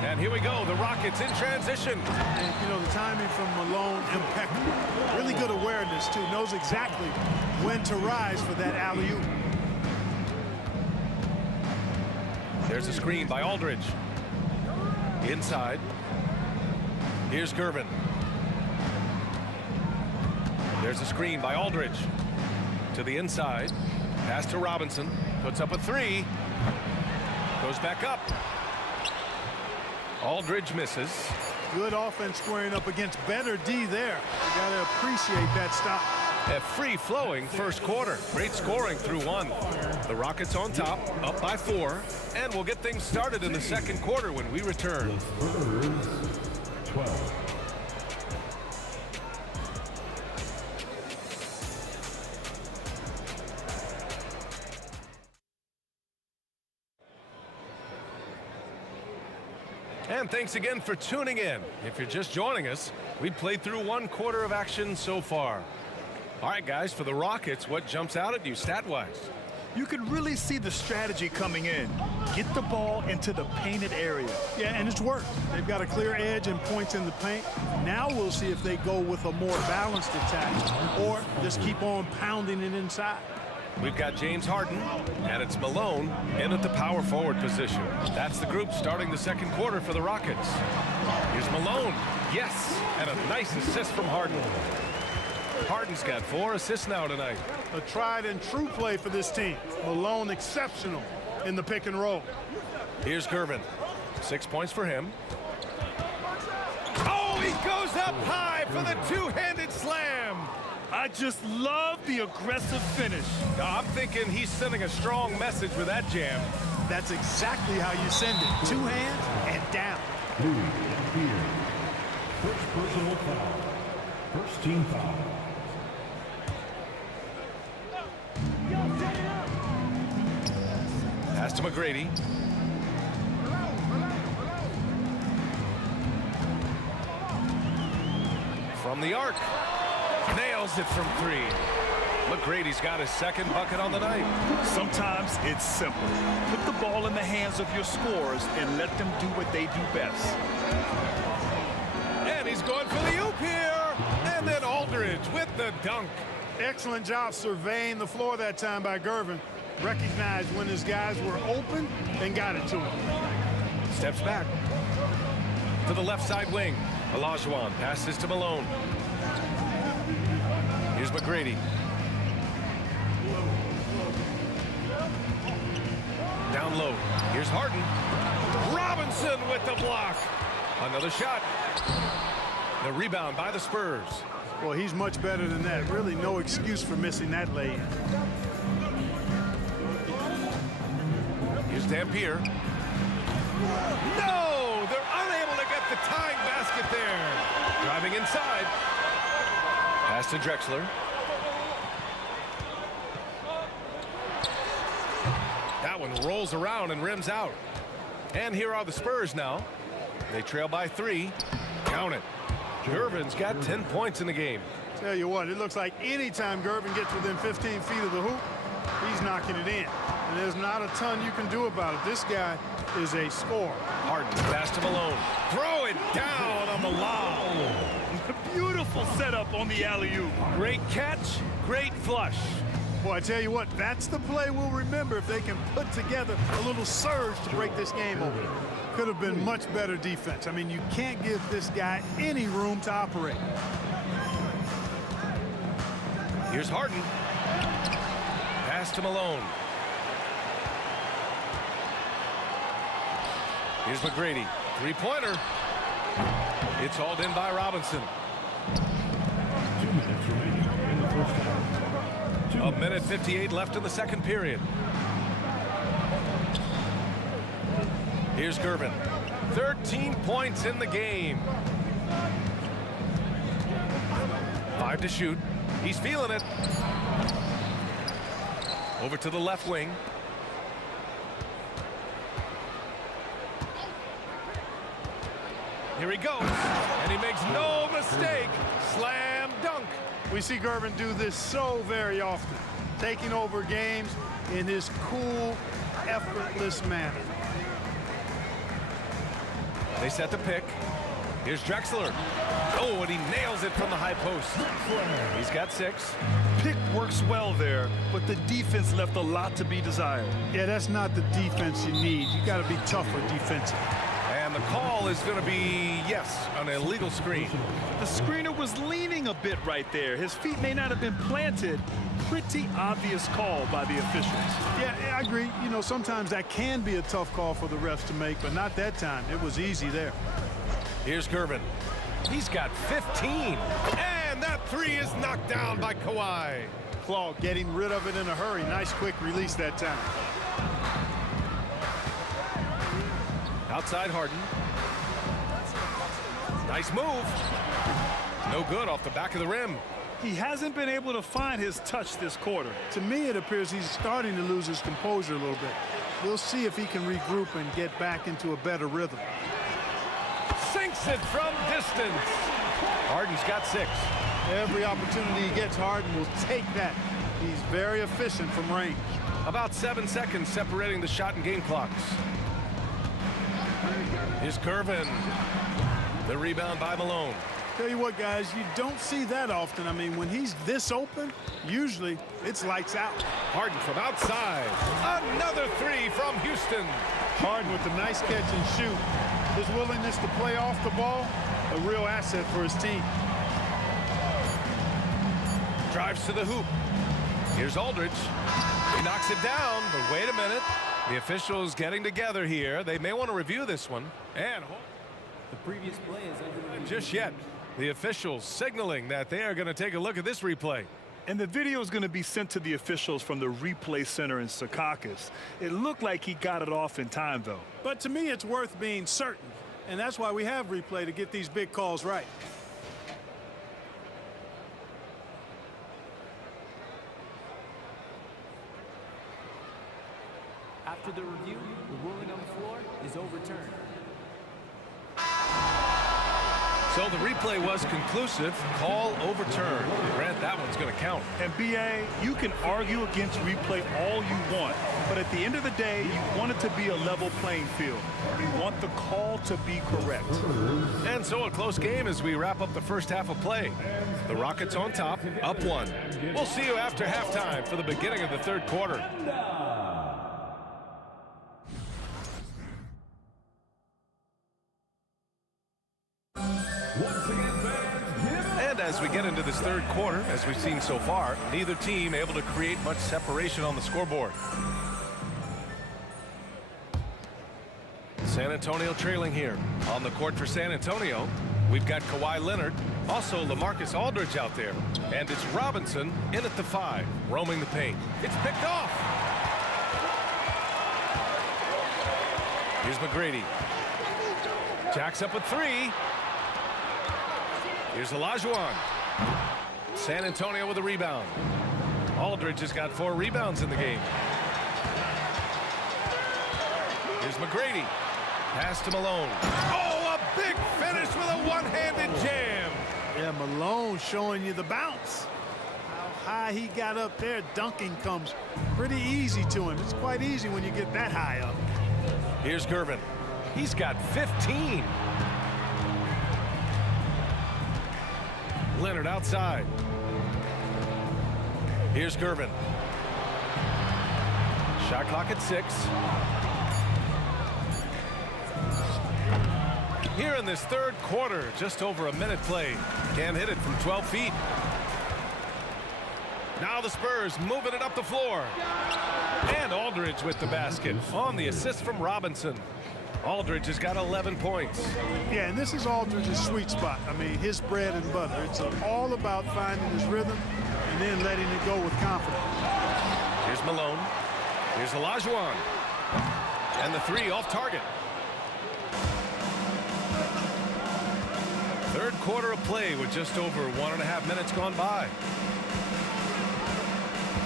And here we go, the Rockets in transition. And, you know, the timing from Malone, impeccable. Really good awareness, too. Knows exactly when to rise for that alley-oop. There's a screen by Aldridge. Inside. Here's Gervin. There's a screen by Aldridge. To the inside. Pass to Robinson. Puts up a three. Goes back up. Aldridge misses. Good offense squaring up against better D there. You got to appreciate that stop. A free-flowing first quarter. Great scoring through one. The Rockets on top, up by 4. And we'll get things started in the second quarter when we return. The Spurs, 12. And thanks again for tuning in. If you're just joining us, we played through one quarter of action so far. All right, guys, for the Rockets, what jumps out at you stat-wise? You can really see the strategy coming in. Get the ball into the painted area. Yeah, and it's worked. They've got a clear edge and points in the paint. Now we'll see if they go with a more balanced attack or just keep on pounding it inside. We've got James Harden, and it's Malone in at the power forward position. That's the group starting the second quarter for the Rockets. Here's Malone. Yes, and a nice assist from Harden. Harden's got 4 assists now tonight. A tried and true play for this team. Malone exceptional in the pick and roll. Here's Gervin. 6 points for him. Oh, he goes up high for the two-handed slam. I just love the aggressive finish. I'm thinking he's sending a strong message with that jam. That's exactly how you send it. 2 hands and down. Here. First personal foul. First team foul. Pass to McGrady. From the arc. Nails it from 3. McGrady's got his second bucket on the night. Sometimes it's simple. Put the ball in the hands of your scorers and let them do what they do best. And he's going for the oop here. And then Aldridge with the dunk. Excellent job surveying the floor that time by Gervin. Recognized when his guys were open and got it to him. Steps back to the left side wing. Olajuwon passes to Malone. Here's McGrady. Down low. Here's Harden. Robinson with the block. Another shot. The rebound by the Spurs. Well, he's much better than that. Really no excuse for missing that lay-in. Here's Dampier. No! They're unable to get the tying basket there. Driving inside. Pass to Drexler. That one rolls around and rims out. And here are the Spurs now. They trail by 3. Count it. Gervin's got 10 points in the game. Tell you what, it looks like anytime Gervin gets within 15 feet of the hoop, he's knocking it in. And there's not a ton you can do about it. This guy is a scorer. Harden, pass to Malone. Throw it down on the lob. Beautiful setup on the alley-oop. Great catch, great flush. Boy, I tell you what, that's the play we'll remember if they can put together a little surge to break this game open. Could have been much better defense. I mean, you can't give this guy any room to operate. Here's Harden. Pass to Malone. Here's McGrady. 3-pointer. It's hauled in by Robinson. 2 minutes remaining in the first half. A minute 58 left in the second period. Here's Gervin. 13 points in the game. 5 to shoot. He's feeling it. Over to the left wing. Here he goes, and he makes no mistake. Slam dunk. We see Gervin do this so very often, taking over games in his cool, effortless manner. They set the pick. Here's Drexler. Oh, and he nails it from the high post. He's got 6. Pick works well there, but the defense left a lot to be desired. Yeah, that's not the defense you need. You got to be tougher defensively. And the call is going to be, yes, an illegal screen. The screener was leaning a bit right there. His feet may not have been planted. Pretty obvious call by the officials. Yeah, I agree. You know, sometimes that can be a tough call for the refs to make, but not that time. It was easy there. Here's Gervin. He's got 15. And that 3 is knocked down by Kawhi. Claw getting rid of it in a hurry. Nice quick release that time. Outside Harden. Nice move. No good off the back of the rim. He hasn't been able to find his touch this quarter. To me, it appears he's starting to lose his composure a little bit. We'll see if he can regroup and get back into a better rhythm. Sinks it from distance. Harden's got 6. Every opportunity he gets, Harden will take that. He's very efficient from range. About 7 seconds separating the shot and game clocks. Here's Gervin. The rebound by Malone. Tell you what, guys, you don't see that often. I mean, when he's this open, usually it's lights out. Harden from outside. Another 3 from Houston. Harden with a nice catch and shoot. His willingness to play off the ball, a real asset for his team. Drives to the hoop. Here's Aldridge. He knocks it down, but wait a minute. The officials getting together here. They may want to review this one. And the previous play is under just yet. The officials signaling that they are going to take a look at this replay. And the video is going to be sent to the officials from the replay center in Secaucus. It looked like he got it off in time, though. But to me, it's worth being certain. And that's why we have replay, to get these big calls right. After the review, the ruling on the floor is overturned. So the replay was conclusive. Call overturned. Grant, that one's going to count. And BA, you can argue against replay all you want, but at the end of the day, you want it to be a level playing field. You want the call to be correct. And so a close game as we wrap up the first half of play. The Rockets on top, up 1. We'll see you after halftime for the beginning of the third quarter. And as we get into this third quarter, as we've seen so far, neither team able to create much separation on the scoreboard. San Antonio trailing here. On the court for San Antonio, we've got Kawhi Leonard, also LaMarcus Aldridge out there. And it's Robinson in at the 5, roaming the paint. It's picked off. Here's McGrady. Jacks up with 3. Here's Olajuwon. San Antonio with a rebound. Aldridge has got 4 rebounds in the game. Here's McGrady. Pass to Malone. Oh, a big finish with a one-handed jam. Yeah, Malone showing you the bounce. How high he got up there, dunking comes pretty easy to him. It's quite easy when you get that high up. Here's Gervin. He's got 15. Leonard outside. Here's Gervin. Shot clock at 6. Here in this third quarter, just over a minute played. Can't hit it from 12 feet. Now the Spurs moving it up the floor. And Aldridge with the basket on the assist from Robinson. Aldridge has got 11 points. Yeah, and this is Aldridge's sweet spot. I mean, his bread and butter. It's all about finding his rhythm and then letting it go with confidence. Here's Malone. Here's Olajuwon. And the three off target. Third quarter of play with just over 1.5 minutes gone by.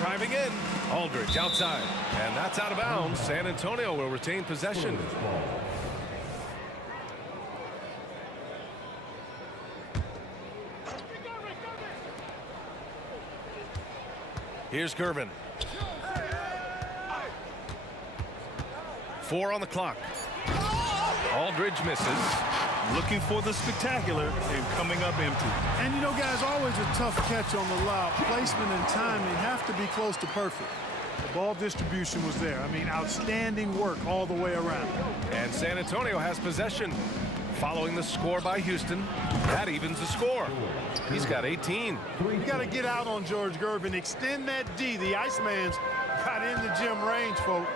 Driving in. Aldridge outside. And that's out of bounds. San Antonio will retain possession. Here's Gervin. 4 on the clock. Aldridge misses. Looking for the spectacular and coming up empty. And you know, guys, always a tough catch on the lob. Placement and timing have to be close to perfect. The ball distribution was there. I mean, outstanding work all the way around. And San Antonio has possession. Following the score by Houston, that evens the score. He's got 18. You got to get out on George Gervin. Extend that D. The Iceman's got in the gym range, folks.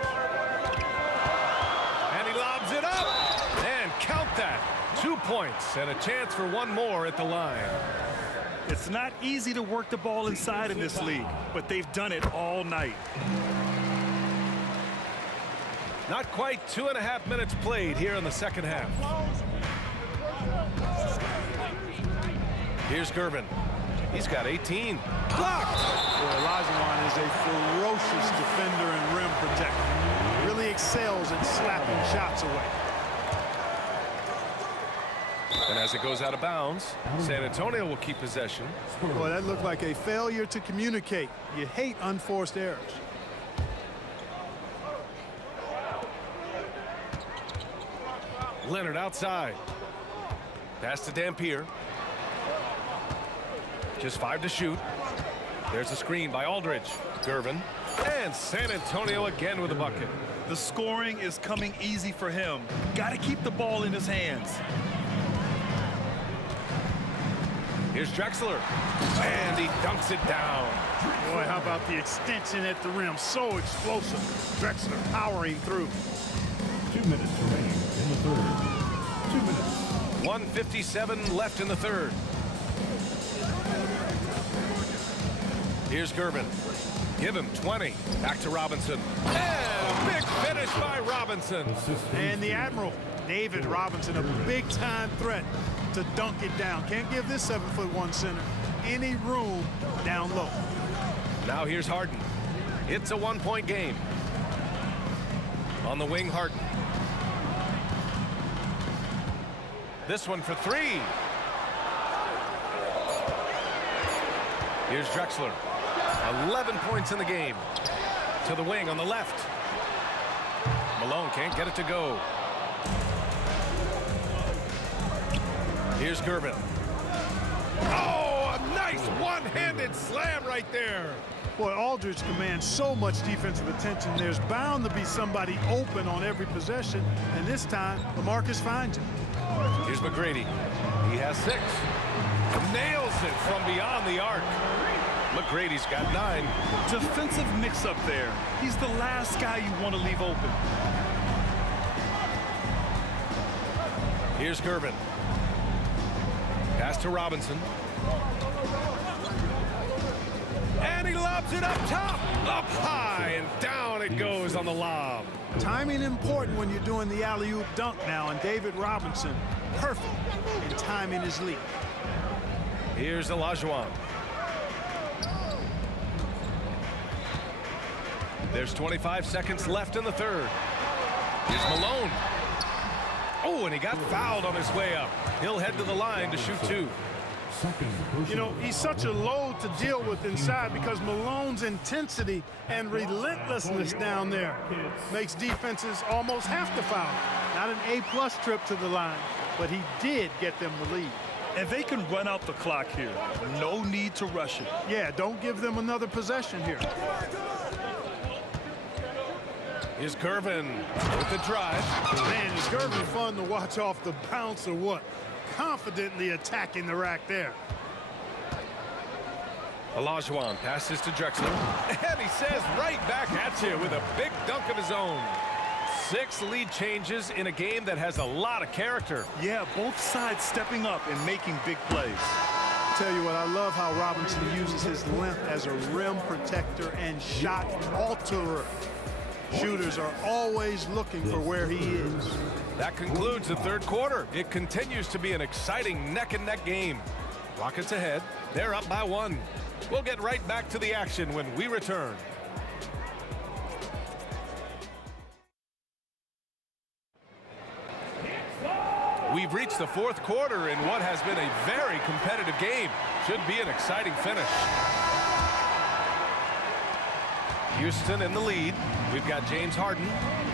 And he lobs it up. And count that. 2 points and a chance for one more at the line. It's not easy to work the ball inside in this league, but they've done it all night. Not quite 2.5 minutes played here in the second half. Here's Gervin. He's got 18. Blocked! Olajuwon is a ferocious defender and rim protector. Really excels at slapping shots away. And as it goes out of bounds, San Antonio will keep possession. Boy, that looked like a failure to communicate. You hate unforced errors. Leonard outside. Pass to Dampier. Just 5 to shoot. There's a screen by Aldridge. Gervin. And San Antonio again with a bucket. The scoring is coming easy for him. Got to keep the ball in his hands. Here's Drexler. And he dunks it down. Boy, how about the extension at the rim? So explosive. Drexler powering through. 2 minutes remaining in the third. 2 minutes. 1:57 left in the third. Here's Gervin. Give him 20. Back to Robinson. And a big finish by Robinson. And the Admiral, David Robinson, a big-time threat to dunk it down. Can't give this 7'1" center any room down low. Now here's Harden. It's a 1-point game. On the wing, Harden. This one for 3. Here's Drexler. 11 points in the game. To the wing on the left. Malone can't get it to go. Here's Gervin. Oh, a nice one-handed slam right there. Boy, Aldridge commands so much defensive attention. There's bound to be somebody open on every possession, and this time, LaMarcus finds him. Here's McGrady. He has 6. Nails it from beyond the arc. McGrady's got 9. Defensive mix-up there. He's the last guy you want to leave open. Here's Gervin. Pass to Robinson. And he lobs it up top. Up high and down it goes on the lob. Timing important when you're doing the alley-oop dunk now, and David Robinson, perfect in timing his leap. Here's Olajuwon. There's 25 seconds left in the third. Here's Malone. Oh, and he got fouled on his way up. He'll head to the line to shoot 2. You know, he's such a load to deal with inside because Malone's intensity and relentlessness down there makes defenses almost have to foul. Not an A+ trip to the line, but he did get them the lead. And they can run out the clock here. No need to rush it. Yeah, don't give them another possession here. Here's Gervin with the drive. Man, is Gervin fun to watch off the bounce or what? Confidently attacking the rack there. Olajuwon passes to Drexler. And he says right back at you with a big dunk of his own. 6 lead changes in a game that has a lot of character. Yeah, both sides stepping up and making big plays. tell you what, I love how Robinson uses his length as a rim protector and shot alterer. Shooters are always looking for where he is. That concludes the third quarter. It continues to be an exciting neck-and-neck game. Rockets ahead. They're up by 1. We'll get right back to the action when we return. We've reached the fourth quarter in what has been a very competitive game. Should be an exciting finish. Houston in the lead. We've got James Harden,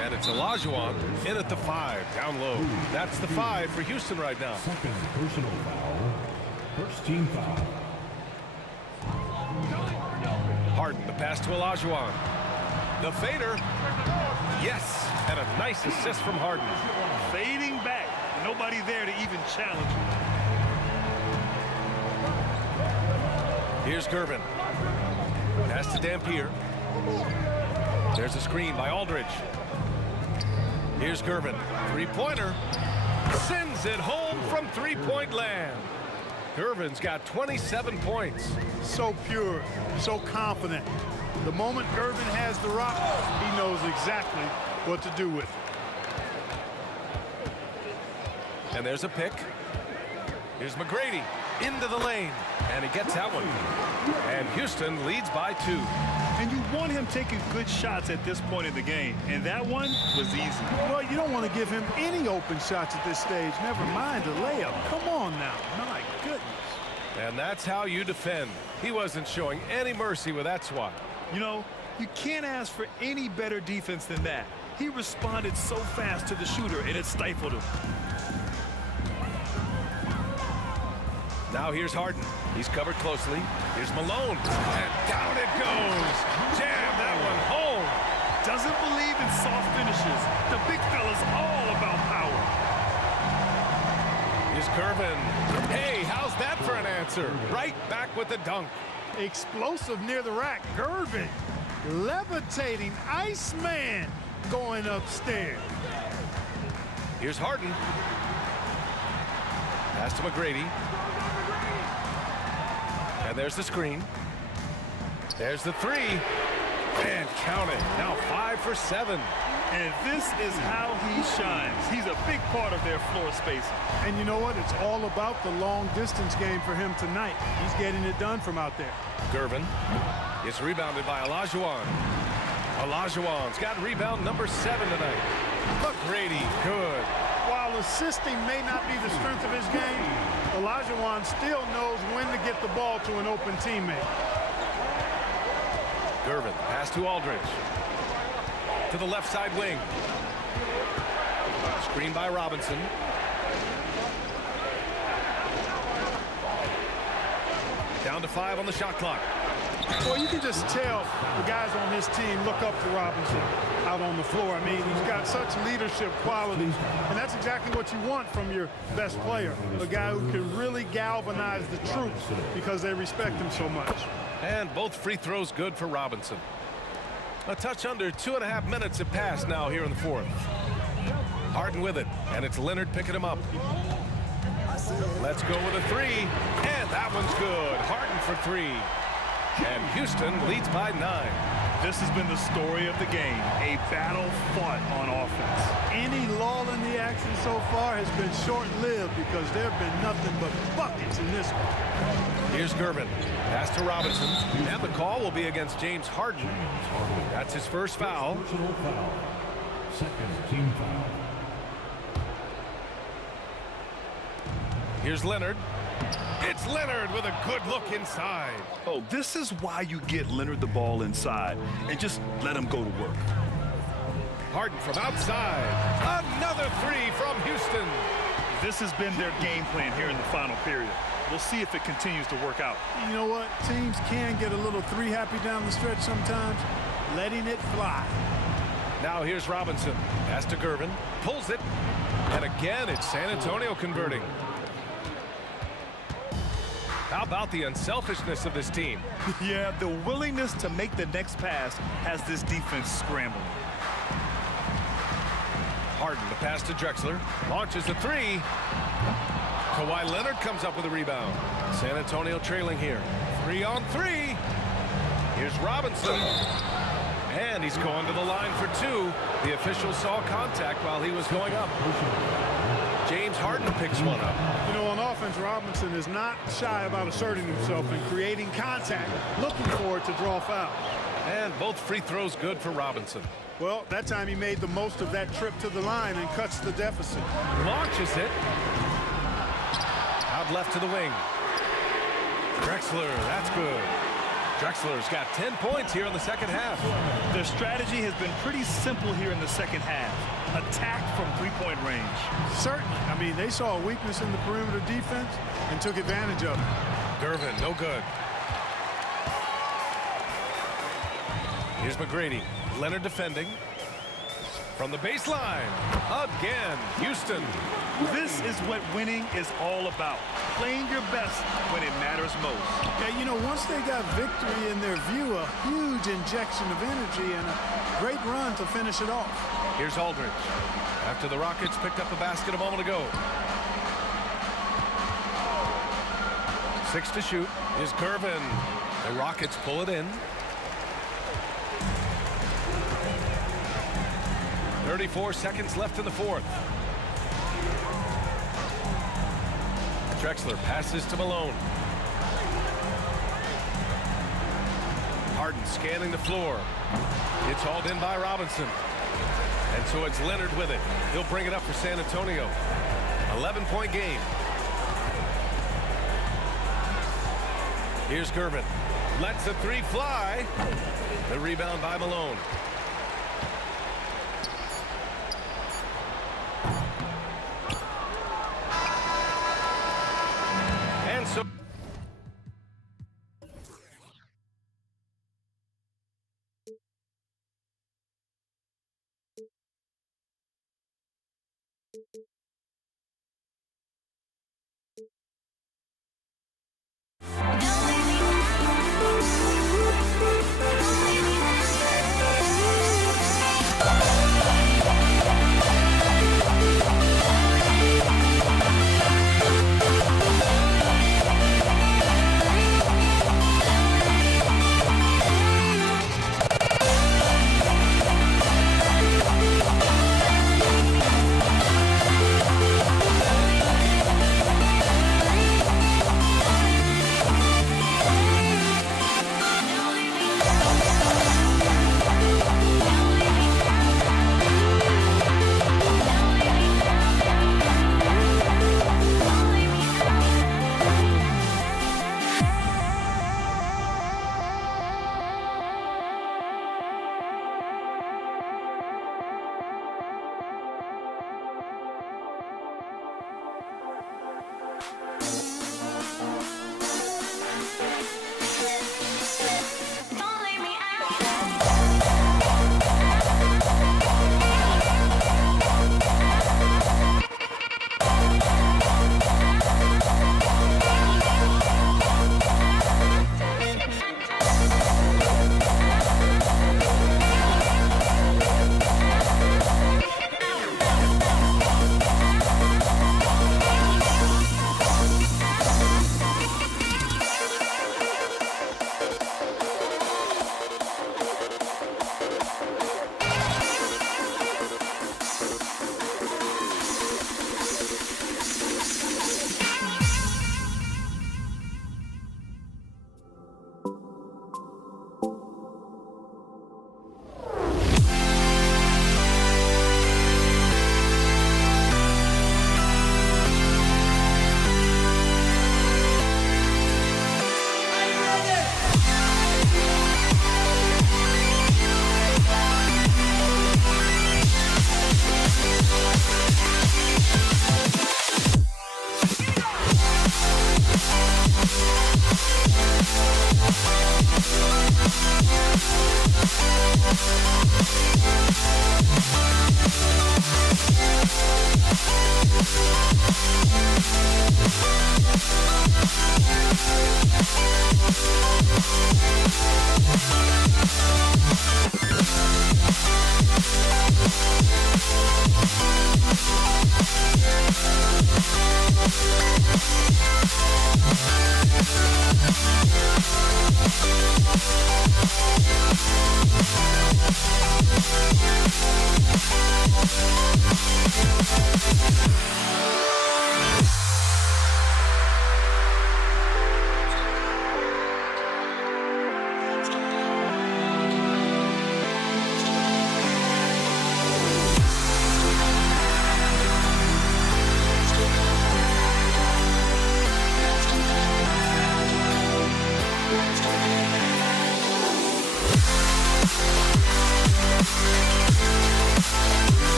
and it's Olajuwon in at the 5, down low. That's the 5 for Houston right now. Second personal foul. First team foul. Harden, the pass to Olajuwon. The fader. Yes, and a nice assist from Harden. Fading back. Nobody there to even challenge him. Here's Gervin. Pass to Dampier. There's a screen by Aldridge. Here's Gervin. Three-pointer. Sends it home from three-point land. Gervin's got 27 points. So pure, so confident. The moment Gervin has the rock, he knows exactly what to do with it. And there's a pick. Here's McGrady into the lane, and he gets that one. And Houston leads by 2. And you want him taking good shots at this point in the game, and that one was easy. Well, you don't want to give him any open shots at this stage, never mind a layup. Come on now, my goodness. And that's how you defend. He wasn't showing any mercy with that swat. You know, you can't ask for any better defense than that. He responded so fast to the shooter, and it stifled him. Now here's Harden. He's covered closely. Here's Malone. And down it goes. Jam that one home. Doesn't believe in soft finishes. The big fella's all about power. Here's Gervin. Hey, how's that for an answer? Right back with the dunk. Explosive near the rack. Gervin, levitating Iceman going upstairs. Here's Harden. Pass to McGrady. And there's the screen. There's the 3. And count it. Now 5 for 7. And this is how he shines. He's a big part of their floor spacing. And you know what? It's all about the long distance game for him tonight. He's getting it done from out there. Gervin. It's rebounded by Olajuwon. Olajuwon's got rebound number 7 tonight. McGrady, good. While assisting may not be the strength of his game, Olajuwon still knows when to get the ball to an open teammate. Gervin, pass to Aldridge. To the left side wing. Screen by Robinson. Down to 5 on the shot clock. Well, you can just tell the guys on his team look up to Robinson out on the floor. I mean, he's got such leadership qualities, and that's exactly what you want from your best player, a guy who can really galvanize the troops because they respect him so much. And both free throws good for Robinson. A touch under 2.5 minutes have passed now here in the fourth. Harden with it, and it's Leonard picking him up. Let's go with a 3, and that one's good. Harden for 3. And Houston leads by 9. This has been the story of the game, a battle fought on offense. Any lull in the action so far has been short-lived because there have been nothing but buckets in this one. Here's Gervin. Pass to Robinson. And the call will be against James Harden. That's his first foul. Personal foul. Second team foul. Here's Leonard. It's Leonard with a good look inside. Oh, this is why you get Leonard the ball inside and just let him go to work. Harden from outside. Another 3 from Houston. This has been their game plan here in the final period. We'll see if it continues to work out. You know what? Teams can get a little 3-happy down the stretch sometimes. Letting it fly. Now here's Robinson. Pass to Gervin. Pulls it. And again, it's San Antonio converting. How about the unselfishness of this team? Yeah, the willingness to make the next pass has this defense scrambling. Harden, the pass to Drexler. Launches a 3. Kawhi Leonard comes up with a rebound. San Antonio trailing here. 3-on-3. Here's Robinson. And he's going to the line for two. The official saw contact while he was going up. James Harden picks one up. You know, on offense, Robinson is not shy about asserting himself and creating contact, looking for it to draw foul. And both free throws good for Robinson. Well, that time he made the most of that trip to the line and cuts the deficit. Launches it. Out left to the wing. Drexler, that's good. Drexler's got 10 points here in the second half. Their strategy has been pretty simple here in the second half. Attack from three-point range. Certainly. I mean, they saw a weakness in the perimeter defense and took advantage of it. Gervin, no good. Here's McGrady. Leonard defending. From the baseline. Again, Houston. This is what winning is all about. Playing your best when it matters most. Yeah, you know, once they got victory in their view, a huge injection of energy and a great run to finish it off. Here's Aldridge. After the Rockets picked up a basket a moment ago. 6 to shoot. Is Gervin. The Rockets pull it in. 34 seconds left in the fourth. Drexler passes to Malone. Harden scanning the floor. It's hauled in by Robinson. And so it's Leonard with it. He'll bring it up for San Antonio. 11-point game. Here's Gervin. Lets the three fly. The rebound by Malone. And so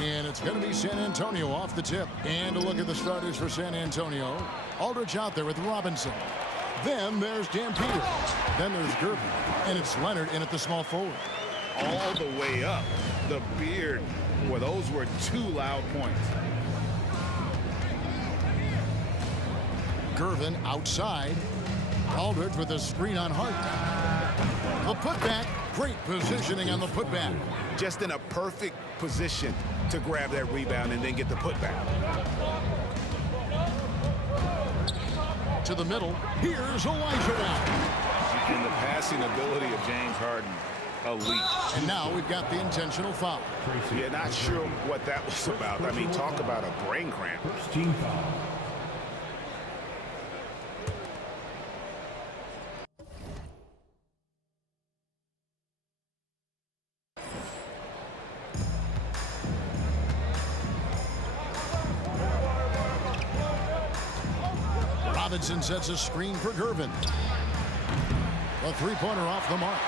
And it's going to be San Antonio off the tip. And a look at the starters for San Antonio. Aldridge out there with Robinson. Then there's Dan Peters. Then there's Gervin. And it's Leonard in at the small forward. All the way up. The beard. Well, those were two loud points. Gervin outside. Aldridge with a screen on Hart. The putback. Great positioning on the putback. Just in a perfect position to grab that rebound and then get the putback. To the middle. Here's Elijah now. And the passing ability of James Harden, elite. And now we've got the intentional foul. Yeah, not sure what that was about. I mean, talk about a brain cramp. First team foul. Robinson sets a screen for Gervin. A three-pointer off the mark.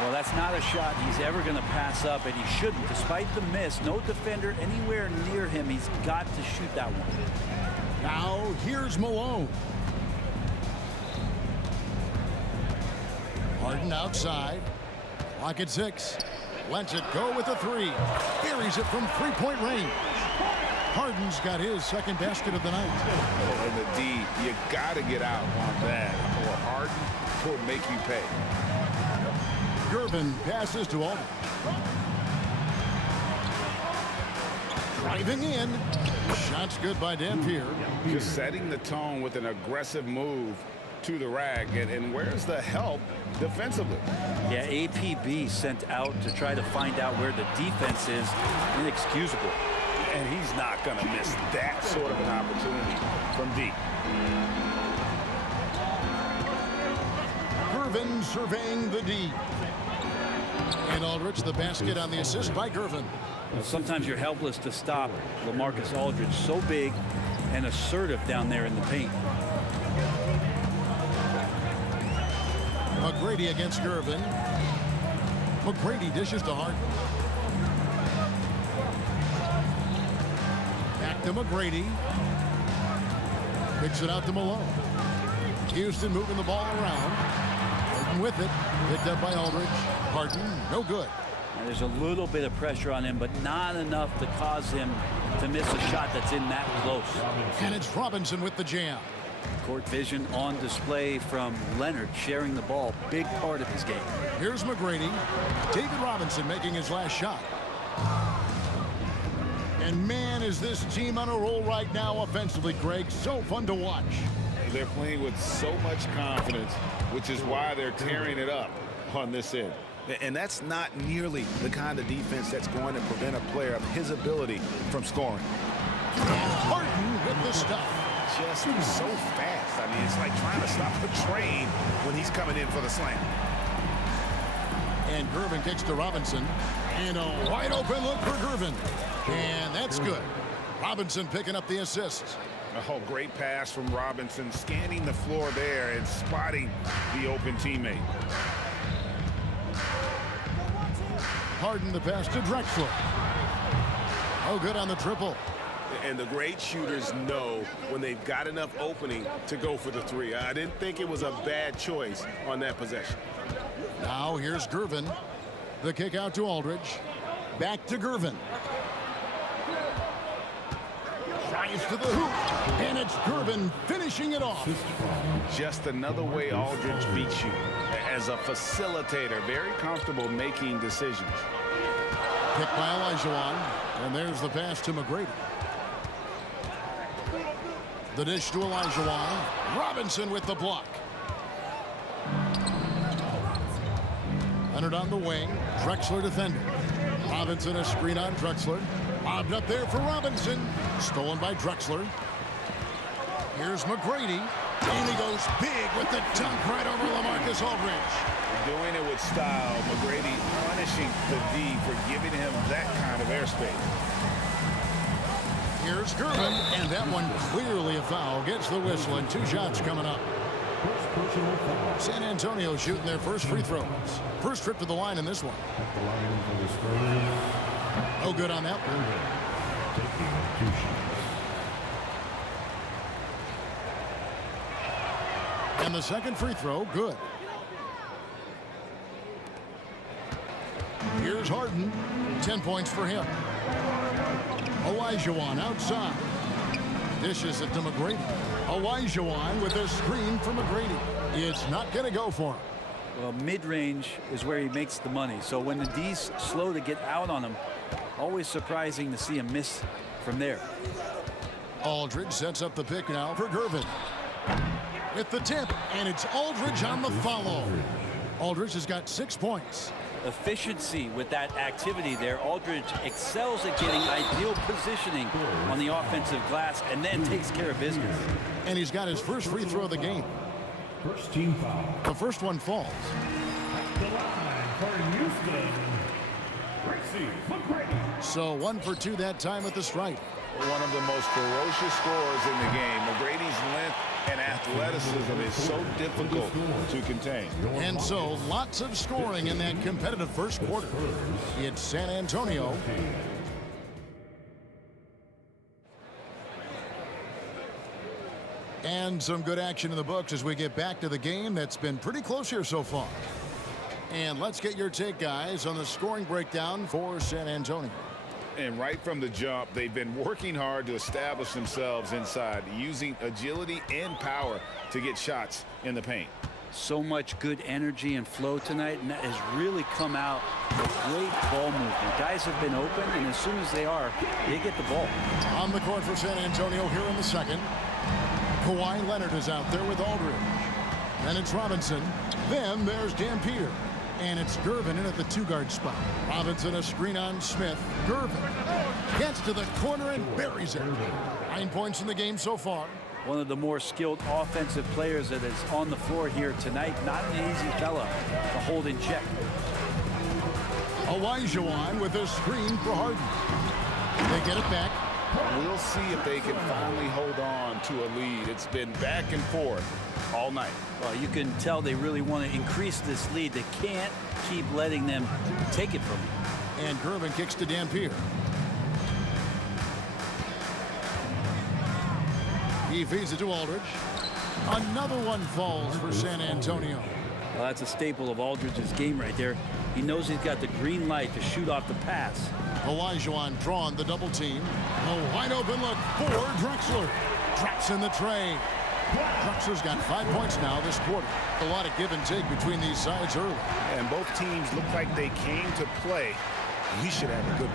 Well, that's not a shot he's ever going to pass up, and he shouldn't. Despite the miss, no defender anywhere near him. He's got to shoot that one. Now, here's Malone. Harden outside. Clock at 6. Lets it go with a three. Buries it from three-point range. Harden's got his second basket of the night. Oh, and the D, you got to get out on that, or Harden will make you pay. Gervin passes to Aldridge. Driving in. Shot's good by Dan Pierre. Just setting the tone with an aggressive move to the rack. And where's the help defensively? Yeah, APB sent out to try to find out where the defense is. Inexcusable. And he's not going to miss that sort of an opportunity from deep. Gervin surveying the D. And Aldridge, the basket on the assist by Gervin. Well, sometimes you're helpless to stop LaMarcus Aldridge, so big and assertive down there in the paint. McGrady against Gervin. McGrady dishes to Harden. Back to McGrady. Picks it out to Malone. Houston moving the ball around. Harden with it. Picked up by Aldridge. Harden, no good. And there's a little bit of pressure on him, but not enough to cause him to miss a shot that's in that close. And it's Robinson with the jam. Court vision on display from Leonard, sharing the ball, big part of his game. Here's McGrady. David Robinson making his last shot. And man, is this team on a roll right now offensively, Greg. So fun to watch. They're playing with so much confidence, which is why they're tearing it up on this end. And that's not nearly the kind of defense that's going to prevent a player of his ability from scoring. Harden with the stuff. Just so fast. I mean, it's like trying to stop a train when he's coming in for the slam. And Gervin kicks to Robinson. And a wide open look for Gervin. And that's good. Robinson picking up the assist. Oh, great pass from Robinson, scanning the floor there and spotting the open teammate. Harden the pass to Drexler. Oh, good on the triple. And the great shooters know when they've got enough opening to go for the three. I didn't think it was a bad choice on that possession. Now here's Gervin. The kick out to Aldridge. Back to Gervin. Drives to the hoop. And it's Gervin finishing it off. Just another way Aldridge beats you. As a facilitator, very comfortable making decisions. Picked by Olajuwon. And there's the pass to McGrady. The dish to Olajuwon. Robinson with the block. Leonard on the wing. Drexler defending. Robinson a screen on Drexler. Lobbed up there for Robinson. Stolen by Drexler. Here's McGrady. And he goes big with the dunk right over LaMarcus Aldridge. Doing it with style. McGrady punishing the D for giving him that kind of airspace. Here's Gervin, and that one clearly a foul. Gets the whistle, and 2 shots coming up. San Antonio shooting their first free throws. First trip to the line in this one. Oh, good on that one. And the second free throw, good. Here's Harden. 10 points for him. Olajuwon outside. Dishes it to McGrady. Olajuwon with a screen for McGrady. It's not going to go for him. Well, mid-range is where he makes the money. So when the D's slow to get out on him, always surprising to see him miss from there. Aldridge sets up the pick now for Gervin. With the tip, and it's Aldridge on the follow. Aldridge has got 6 points. Efficiency with that activity there. Aldridge excels at getting ideal positioning on the offensive glass and then takes care of business. And he's got his first free throw of the game. First team foul. The first one falls. The line for Houston, Tracy McGrady. So 1 for 2 that time at the stripe. One of the most ferocious scorers in the game. McGrady's length and athleticism is so difficult to contain. And so lots of scoring in that competitive first quarter. It's San Antonio. And some good action in the books as we get back to the game that's been pretty close here so far. And let's get your take, guys, on the scoring breakdown for San Antonio. And right from the jump, they've been working hard to establish themselves inside, using agility and power to get shots in the paint. So much good energy and flow tonight, and that has really come out with great ball movement. Guys have been open, and as soon as they are, they get the ball. On the court for San Antonio here in the second. Kawhi Leonard is out there with Aldridge. Then it's Robinson. Then there's Dan Peter. And it's Gervin in at the 2-guard spot. Robinson a screen on Smith. Gervin gets to the corner and buries it. 9 points in the game so far. One of the more skilled offensive players that is on the floor here tonight. Not an easy fella to hold in check. Olajuwon with a screen for Harden. They get it back. We'll see if they can finally hold on to a lead. It's been back and forth all night. Well, you can tell they really want to increase this lead. They can't keep letting them take it from them. And Gervin kicks to Dampier. He feeds it to Aldridge. Another one falls for San Antonio. Well, that's a staple of Aldridge's game right there. He knows he's got the green light to shoot off the pass. Olajuwon drawn the double team. A wide open look for Drexler. Drops in the tray. Drexler's got 5 points now this quarter. A lot of give and take between these sides early. And both teams look like they came to play. We should have a good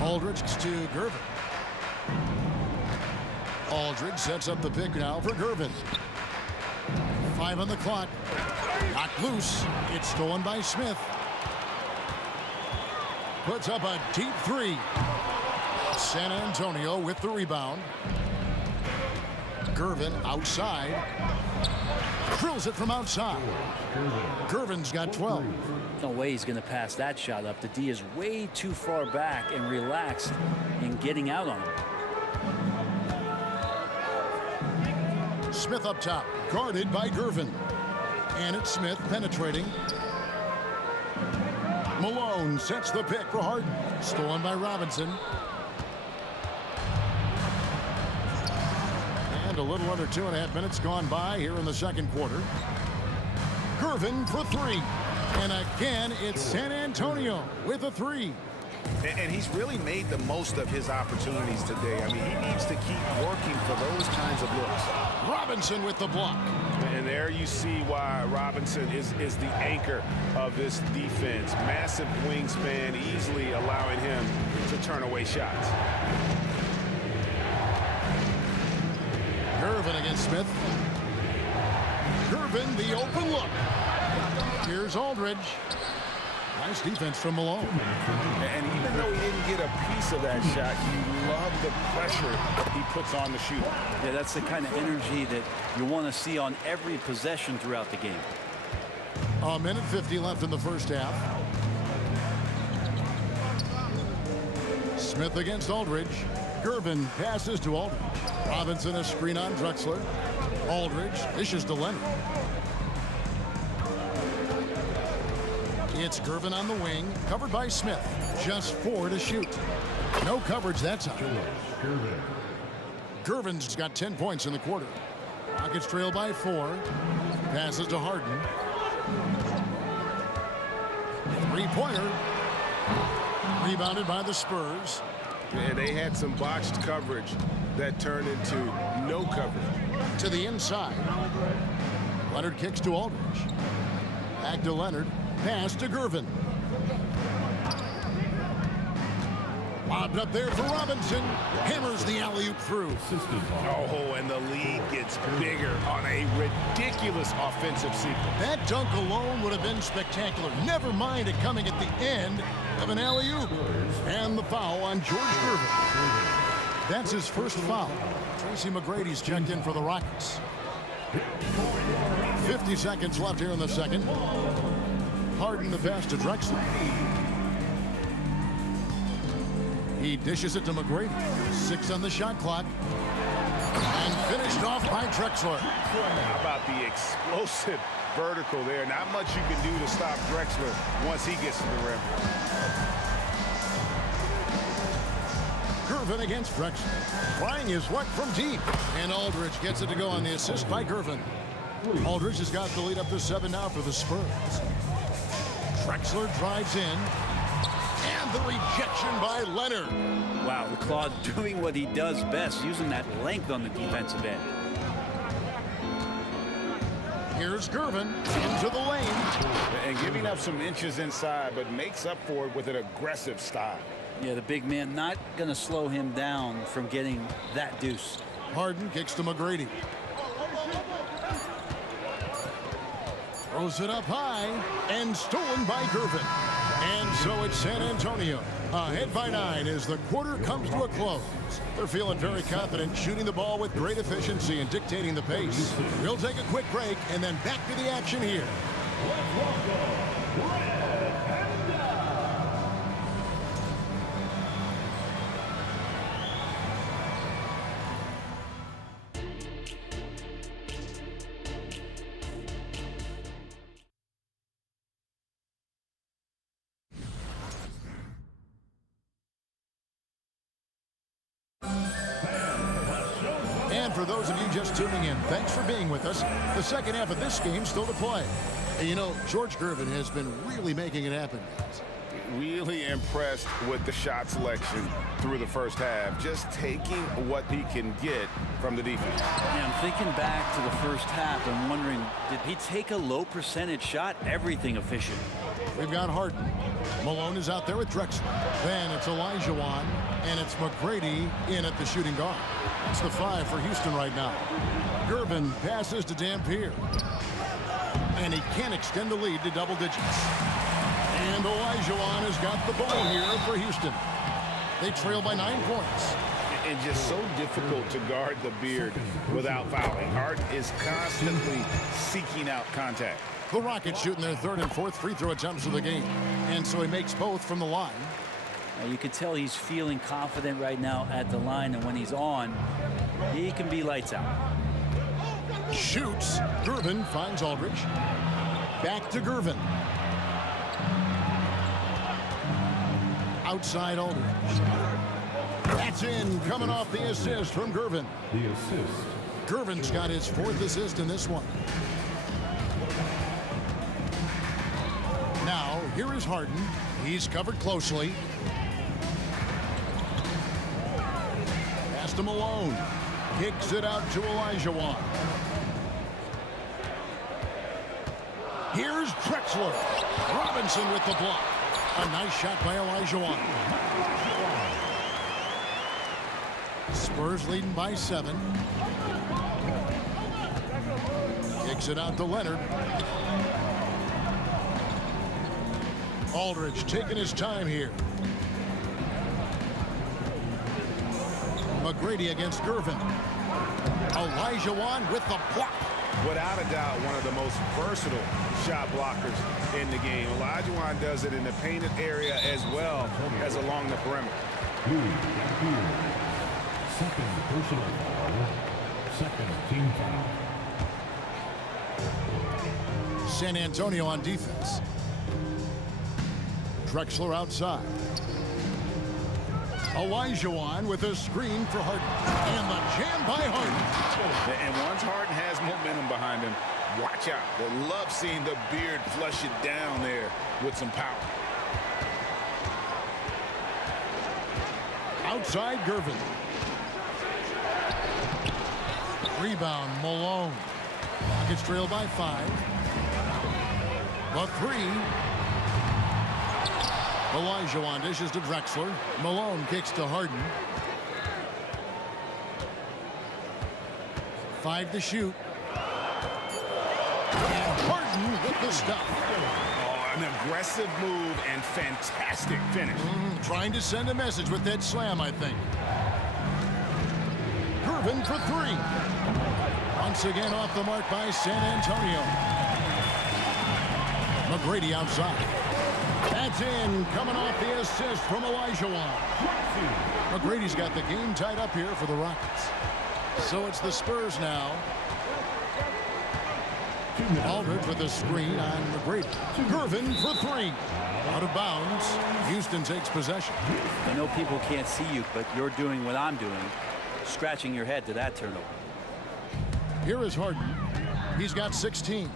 one. Aldridge to Gervin. Aldridge sets up the pick now for Gervin. 5 on the clock. Knocked loose. It's stolen by Smith. Puts up a deep three. San Antonio with the rebound. Gervin outside. Drills it from outside. Gervin's got 12. No way he's going to pass that shot up. The D is way too far back and relaxed in getting out on him. Smith up top, guarded by Gervin. And it's Smith penetrating. Malone sets the pick for Harden. Stolen by Robinson. And a little under 2.5 minutes gone by here in the second quarter. Gervin for three. And again, it's San Antonio with a three. And he's really made the most of his opportunities today. I mean, he needs to keep working for those kinds of looks. Robinson with the block. And there you see why Robinson is the anchor of this defense. Massive wingspan, easily allowing him to turn away shots. Gervin against Smith. Gervin, the open look. Here's Aldridge. Nice defense from Malone. And even though he didn't get a piece of that shot, you love the pressure he puts on the shooter. Yeah, that's the kind of energy that you want to see on every possession throughout the game. A minute 50 left in the first half. Smith against Aldridge. Gervin passes to Aldridge. Robinson a screen on Drexler. Aldridge dishes to Leonard. It's Gervin on the wing, covered by Smith. Just 4 to shoot. No coverage that time. Gervin's got 10 points in the quarter. Rockets trail by 4. Passes to Harden. Three-pointer. Rebounded by the Spurs. And they had some botched coverage that turned into no coverage. To the inside. Leonard kicks to Aldridge. Back to Leonard. Pass to Gervin. Lobbed up there for Robinson. Hammers the alley-oop through. Oh, and the lead gets bigger on a ridiculous offensive sequence. That dunk alone would have been spectacular. Never mind it coming at the end of an alley-oop. And the foul on George Gervin. That's his first foul. Tracy McGrady's checked in for the Rockets. 50 seconds left here in the second. Harden the pass to Drexler. He dishes it to McGrady. 6 on the shot clock. And finished off by Drexler. How about the explosive vertical there? Not much you can do to stop Drexler once he gets to the rim. Gervin against Drexler. Trying his luck from deep. And Aldridge gets it to go on the assist by Gervin. Aldridge has got the lead up to 7 now for the Spurs. Drexler drives in. And the rejection by Leonard. Wow, the Claw doing what he does best, using that length on the defensive end. Here's Gervin into the lane. And giving up some inches inside, but makes up for it with an aggressive style. Yeah, the big man not going to slow him down from getting that deuce. Harden kicks to McGrady. Throws it up high and stolen by Gervin. And so it's San Antonio ahead by 9 as the quarter comes to a close. They're feeling very confident, shooting the ball with great efficiency and dictating the pace. We'll take a quick break and then back to the action here. those of you just tuning in, thanks for being with us. The second half of this game still to play. And you know, George Gervin has been really making it happen, guys. Really impressed with the shot selection through the first half. Just taking what he can get from the defense. Yeah, I'm thinking back to the first half and wondering, did he take a low percentage shot? Everything efficient. We've got Harden. Malone is out there with Drexler. Then it's Olajuwon, and it's McGrady in at the shooting guard. It's the 5 for Houston right now. Gervin passes to Dampier. And he can extend the lead to double digits. And Olajuwon has got the ball here for Houston. They trail by 9 points. And just so difficult to guard the beard without fouling. Harden is constantly seeking out contact. The Rockets shooting their 3rd and 4th free throw attempts of the game. And so he makes both from the line. You can tell he's feeling confident right now at the line, and when he's on, he can be lights out. Shoots. Gervin finds Aldridge. Back to Gervin. Outside Aldridge. That's in, coming off the assist from Gervin. The assist. Gervin's got his 4th assist in this one. Now, here is Harden. He's covered closely. Pass to Malone. Kicks it out to Olajuwon. Here's Drexler. Robinson with the block. A nice shot by Olajuwon. Spurs leading by 7. Kicks it out to Leonard. Aldridge taking his time here. McGrady against Gervin. Olajuwon with the block. Without a doubt, one of the most versatile shot blockers in the game. Olajuwon does it in the painted area as well as along the perimeter. Second personal foul. Second team foul. San Antonio on defense. Drexler outside. Olajuwon with a screen for Harden. And the jam by Harden. And once Harden has momentum behind him, watch out. They love seeing the beard flush it down there with some power. Outside Gervin. Rebound Malone. Rockets trail by 5. The 3. Olajuwon dishes to Drexler. Malone kicks to Harden. 5 to shoot. And Harden with the stuff. Oh, an aggressive move and fantastic finish. Trying to send a message with that slam, I think. Gervin for 3. Once again off the mark by San Antonio. McGrady outside. That's in, coming off the assist from Olajuwon. McGrady's got the game tied up here for the Rockets. So it's the Spurs now. Aldridge with a screen on McGrady. Gervin for 3. Out of bounds. Houston takes possession. I know people can't see you, but you're doing what I'm doing. Scratching your head to that turnover. Here is Harden. He's got 16.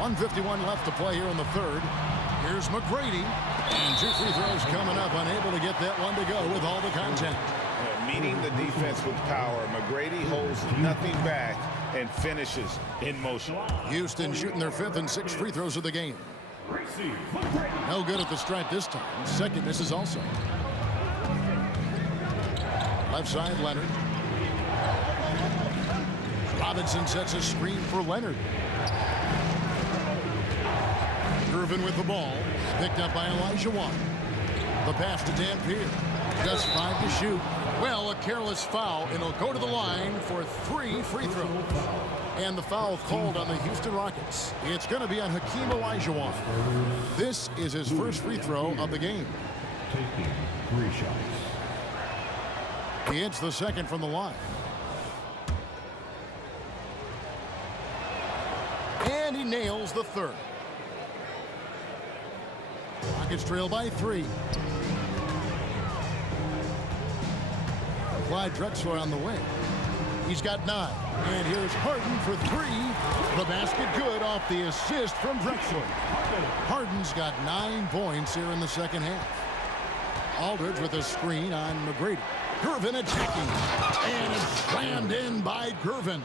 1:51 left to play here in the 3rd. Here's McGrady. And 2 free throws coming up. Unable to get that one to go with all the contact. Meeting the defense with power. McGrady holds nothing back and finishes in motion. Houston shooting their 5th and 6th free throws of the game. No good at the stripe this time. Second misses also. Left side, Leonard. Robinson sets a screen for Leonard. Gervin with the ball. Picked up by Olajuwon. The pass to Dampier. Just 5 to shoot. Well, a careless foul, and he'll go to the line for 3 free throws. And the foul called on the Houston Rockets. It's going to be on Hakeem Olajuwon. This is his first free throw of the game. Taking 3 shots. He hits the 2nd from the line. And he nails the 3rd. Rockets trail by 3. Clyde Drexler on the wing. He's got 9. And here's Harden for 3. The basket good off the assist from Drexler. Harden's got 9 points here in the second half. Aldridge with a screen on McGrady. Gervin attacking. And it's slammed in by Gervin.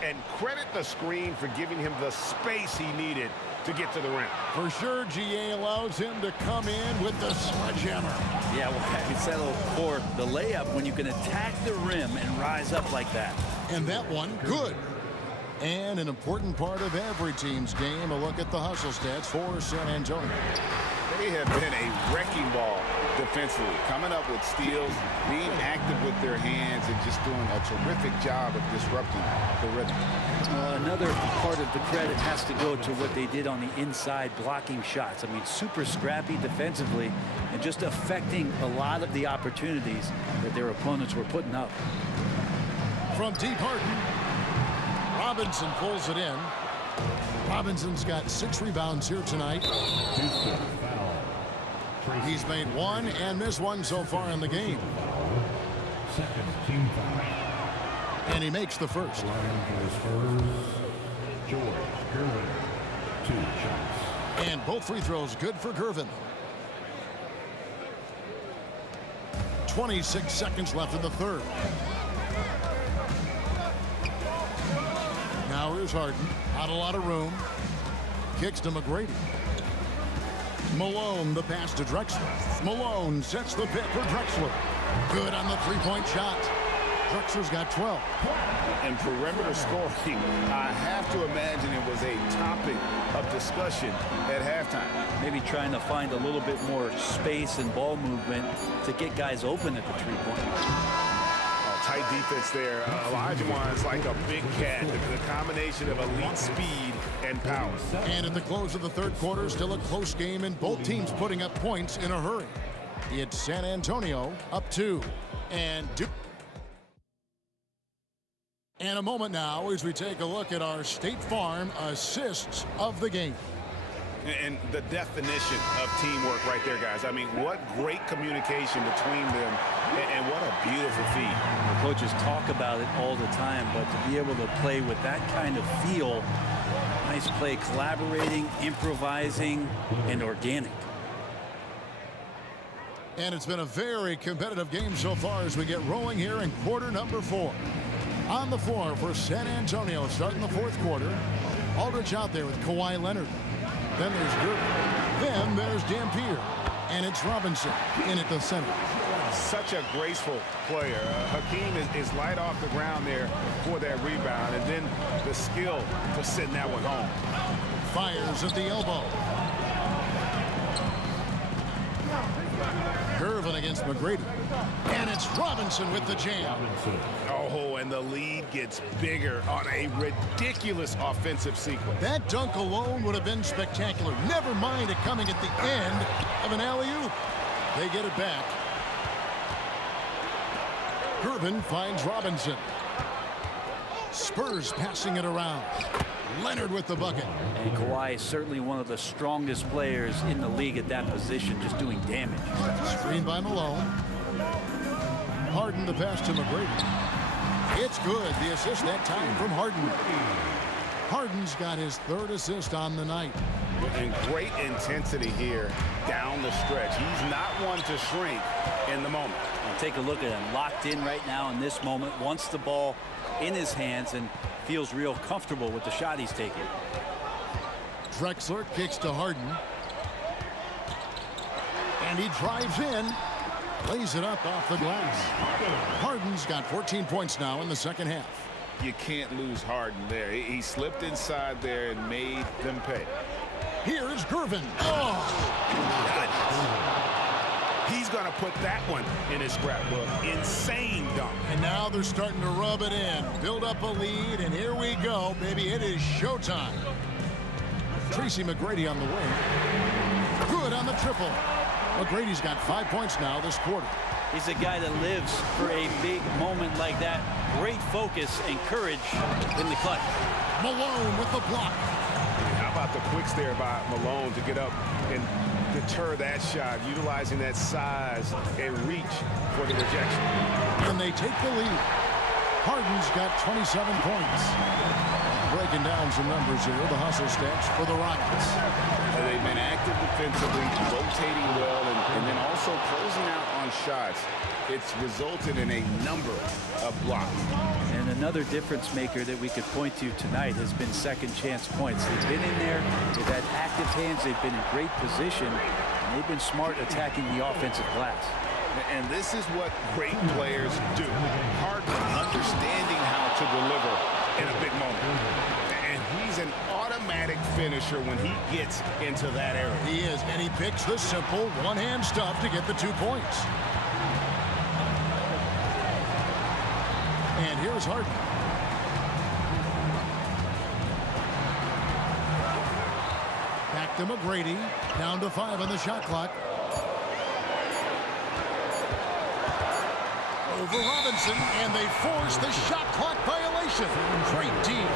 And credit the screen for giving him the space he needed to get to the rim. For sure, GA allows him to come in with the sledgehammer. Yeah, well, I settle for the layup when you can attack the rim and rise up like that. And that one, good. And an important part of every team's game, a look at the hustle stats for San Antonio. They have been a wrecking ball defensively, coming up with steals, being active with their hands, and just doing a terrific job of disrupting the rhythm. Another part of the credit has to go to what they did on the inside, blocking shots. I mean, super scrappy defensively and just affecting a lot of the opportunities that their opponents were putting up. From deep, Harden. Robinson pulls it in. Robinson's got 6 rebounds here tonight. He's made 1 and missed 1 so far in the game. Second team foul. And he makes the first. George Gervin, 2 shots. And both free throws good for Gervin. 26 seconds left in the third. Now here's Harden. Not a lot of room. Kicks to McGrady. Malone, the pass to Drexler. Malone sets the pick for Drexler. Good on the three-point shot. Drexler's got 12. And perimeter scoring, I have to imagine it was a topic of discussion at halftime. Maybe trying to find a little bit more space and ball movement to get guys open at the three-point. Tight defense there. Olajuwon's like a big cat. The combination of elite speed and power. And at the close of the third quarter, still a close game, and both teams putting up points in a hurry. It's San Antonio up 2. And a moment now as we take a look at our State Farm assists of the game. And the definition of teamwork right there, guys. I mean, what great communication between them, and what a beautiful feed. The coaches talk about it all the time, but to be able to play with that kind of feel, nice play, collaborating, improvising, and organic. And it's been a very competitive game so far as we get rolling here in quarter number 4. On the floor for San Antonio starting the fourth quarter. Aldridge out there with Kawhi Leonard. Then there's Gervin. Then there's Dampier. And it's Robinson in at the center. Such a graceful player. Hakeem is light off the ground there for that rebound. And then the skill to send that one home. Fires at the elbow. Gervin against McGrady. And it's Robinson with the jam. Oh, and the lead gets bigger on a ridiculous offensive sequence. That dunk alone would have been spectacular. Never mind it coming at the end of an alley-oop. They get it back. Gervin finds Robinson. Spurs passing it around. Leonard with the bucket. And Kawhi is certainly one of the strongest players in the league at that position, just doing damage. Screen by Malone. Harden the pass to McGrady. It's good. The assist that time from Harden. Harden's got his 3rd assist on the night. And great intensity here down the stretch. He's not one to shrink in the moment. And take a look at him, locked in right now in this moment, wants the ball in his hands and feels real comfortable with the shot he's taking. Drexler kicks to Harden. And he drives in. Lays it up off the glass. Harden's got 14 points now in the second half. You can't lose Harden there. He slipped inside there and made them pay. Here's Gervin. Oh! He's going to put that one in his scrapbook. Insane dunk. And now they're starting to rub it in. Build up a lead, and here we go, baby. It is showtime. Tracy McGrady on the wing. Good on the triple. McGrady's got 5 points now this quarter. He's a guy that lives for a big moment like that. Great focus and courage in the clutch. Malone with the block. How about the quicks there by Malone to get up and deter that shot, utilizing that size and reach for the rejection. And they take the lead. Harden's got 27 points. Breaking down some numbers here, the hustle stats for the Rockets. They've been active defensively, rotating well, and then also closing out on shots. It's resulted in a number of blocks. And another difference maker that we could point to tonight has been second chance points. They've been in there, they've had active hands, they've been in great position, and they've been smart attacking the offensive glass. And this is what great players do. Harden understanding how to deliver in a big moment. And he's an automatic finisher when he gets into that area. He is, and he picks the simple one-hand stuff to get the 2 points. And here's Harden. Back to McGrady. Down to 5 on the shot clock. Over Robinson, and they force the shot clock violation. Great team.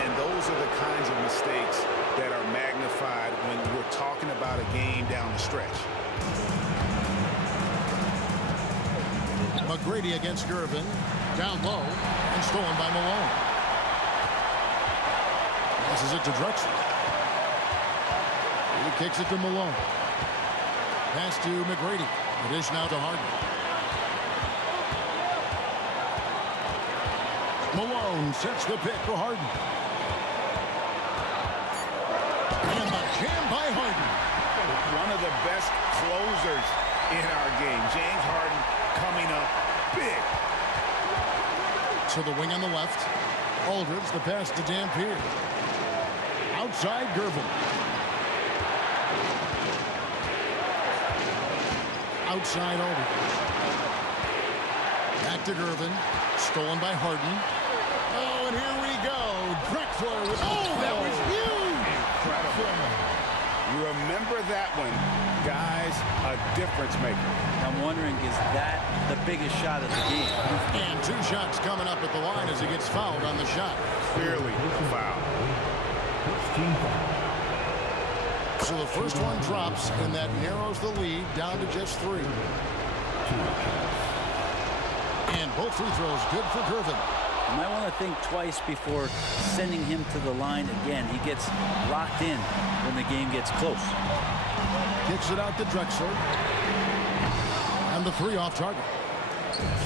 And those are the kinds of mistakes that are magnified when we're talking about a game down the stretch. McGrady against Gervin. Down low and stolen by Malone. Passes it to Drexler. He kicks it to Malone. Pass to McGrady. The dish now to Harden. Malone sets the pick for Harden. And the jam by Harden. One of the best closers in our game. James Harden coming up big. To the wing on the left. Aldridge, the pass to Dampier. Outside Gervin. Outside Aldridge. Back to Gervin. Stolen by Harden. Oh, and here we go. Drexler. That was huge. Incredible. You remember that one. Guys, a difference maker. I'm wondering, is that the biggest shot of the game? And 2 shots coming up at the line as he gets fouled on the shot. Clearly a foul. So the first one drops, and that narrows the lead down to just 3. And both free throws good for Gervin. You might want to think twice before sending him to the line again. He gets locked in when the game gets close. Kicks it out to Drexler. And the 3 off target.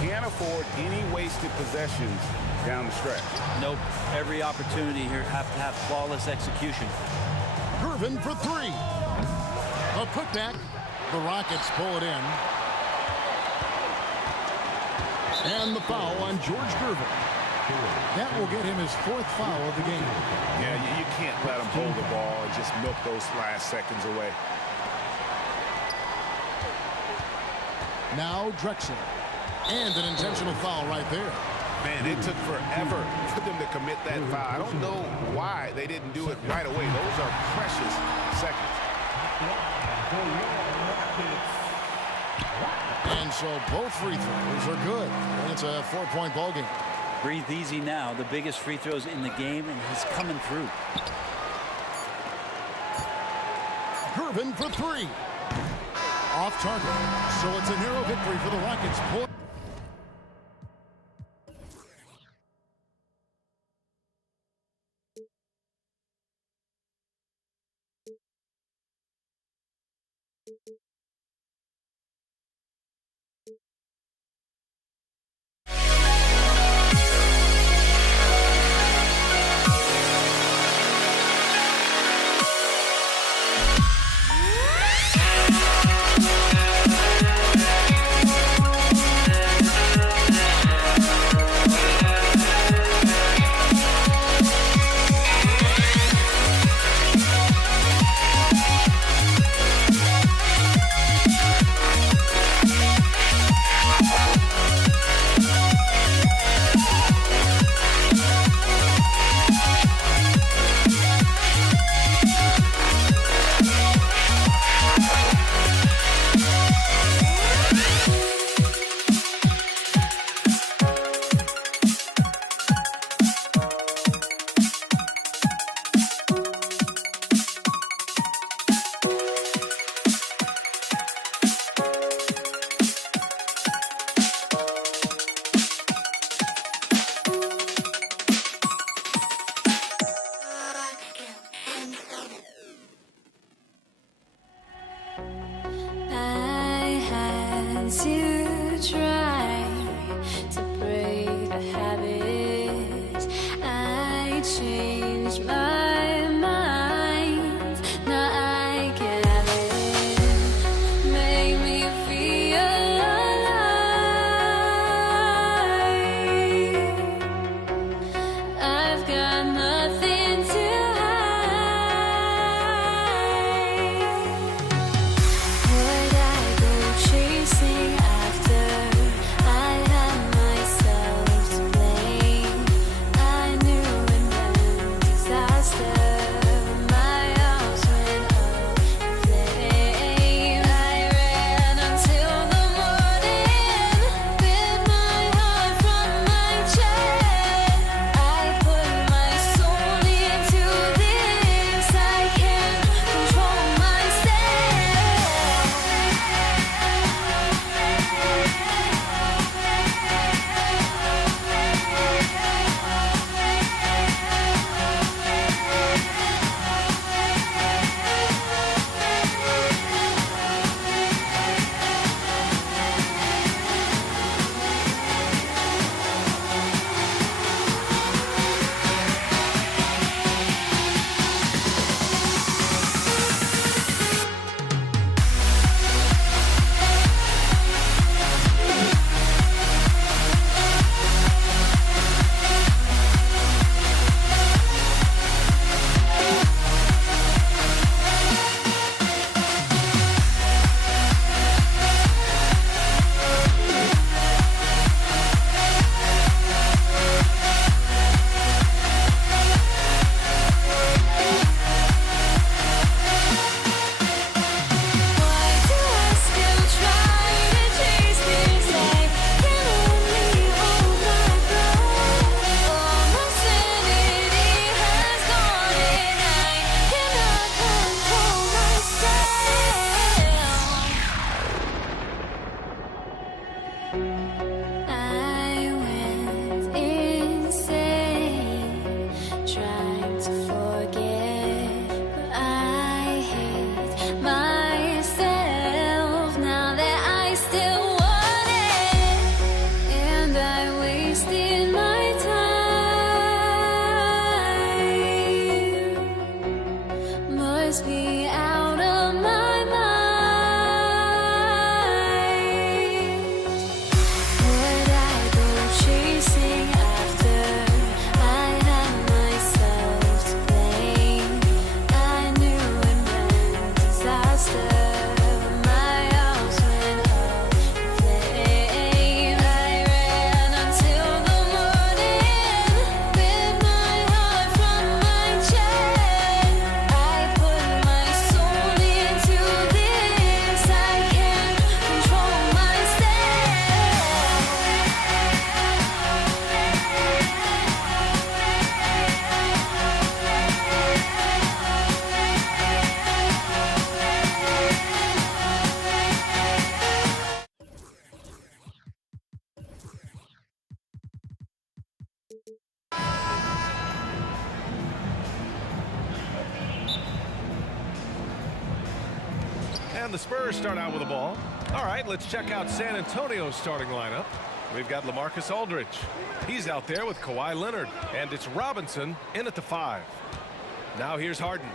Can't afford any wasted possessions down the stretch. Nope. Every opportunity here have to have flawless execution. Gervin for 3. A putback. The Rockets pull it in. And the foul on George Gervin. That will get him his 4th foul of the game. Yeah, you can't let him hold the ball and just milk those last seconds away. Now Drexler. And an intentional foul right there. Man, it took forever for them to commit that foul. I don't know why they didn't do it right away. Those are precious seconds. And so both free throws are good. And it's a 4-point ball game. Breathe easy now. The biggest free throws in the game, and he's coming through. Gervin for 3. Off target. So it's a narrow victory for the Rockets. And the Spurs start out with the ball. All right, let's check out San Antonio's starting lineup. We've got LaMarcus Aldridge. He's out there with Kawhi Leonard. And it's Robinson in at the 5. Now here's Harden.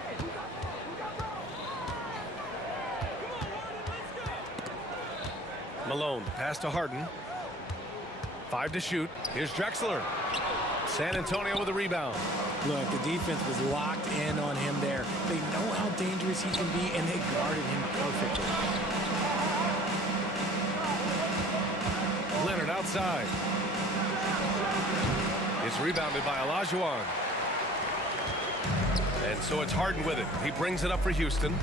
Malone, pass to Harden. 5 to shoot. Here's Drexler. San Antonio with a rebound. Look, the defense was locked in on him there. They know how dangerous he can be, and they guarded him perfectly. Leonard outside. It's rebounded by Olajuwon. And so it's Harden with it. He brings it up for Houston.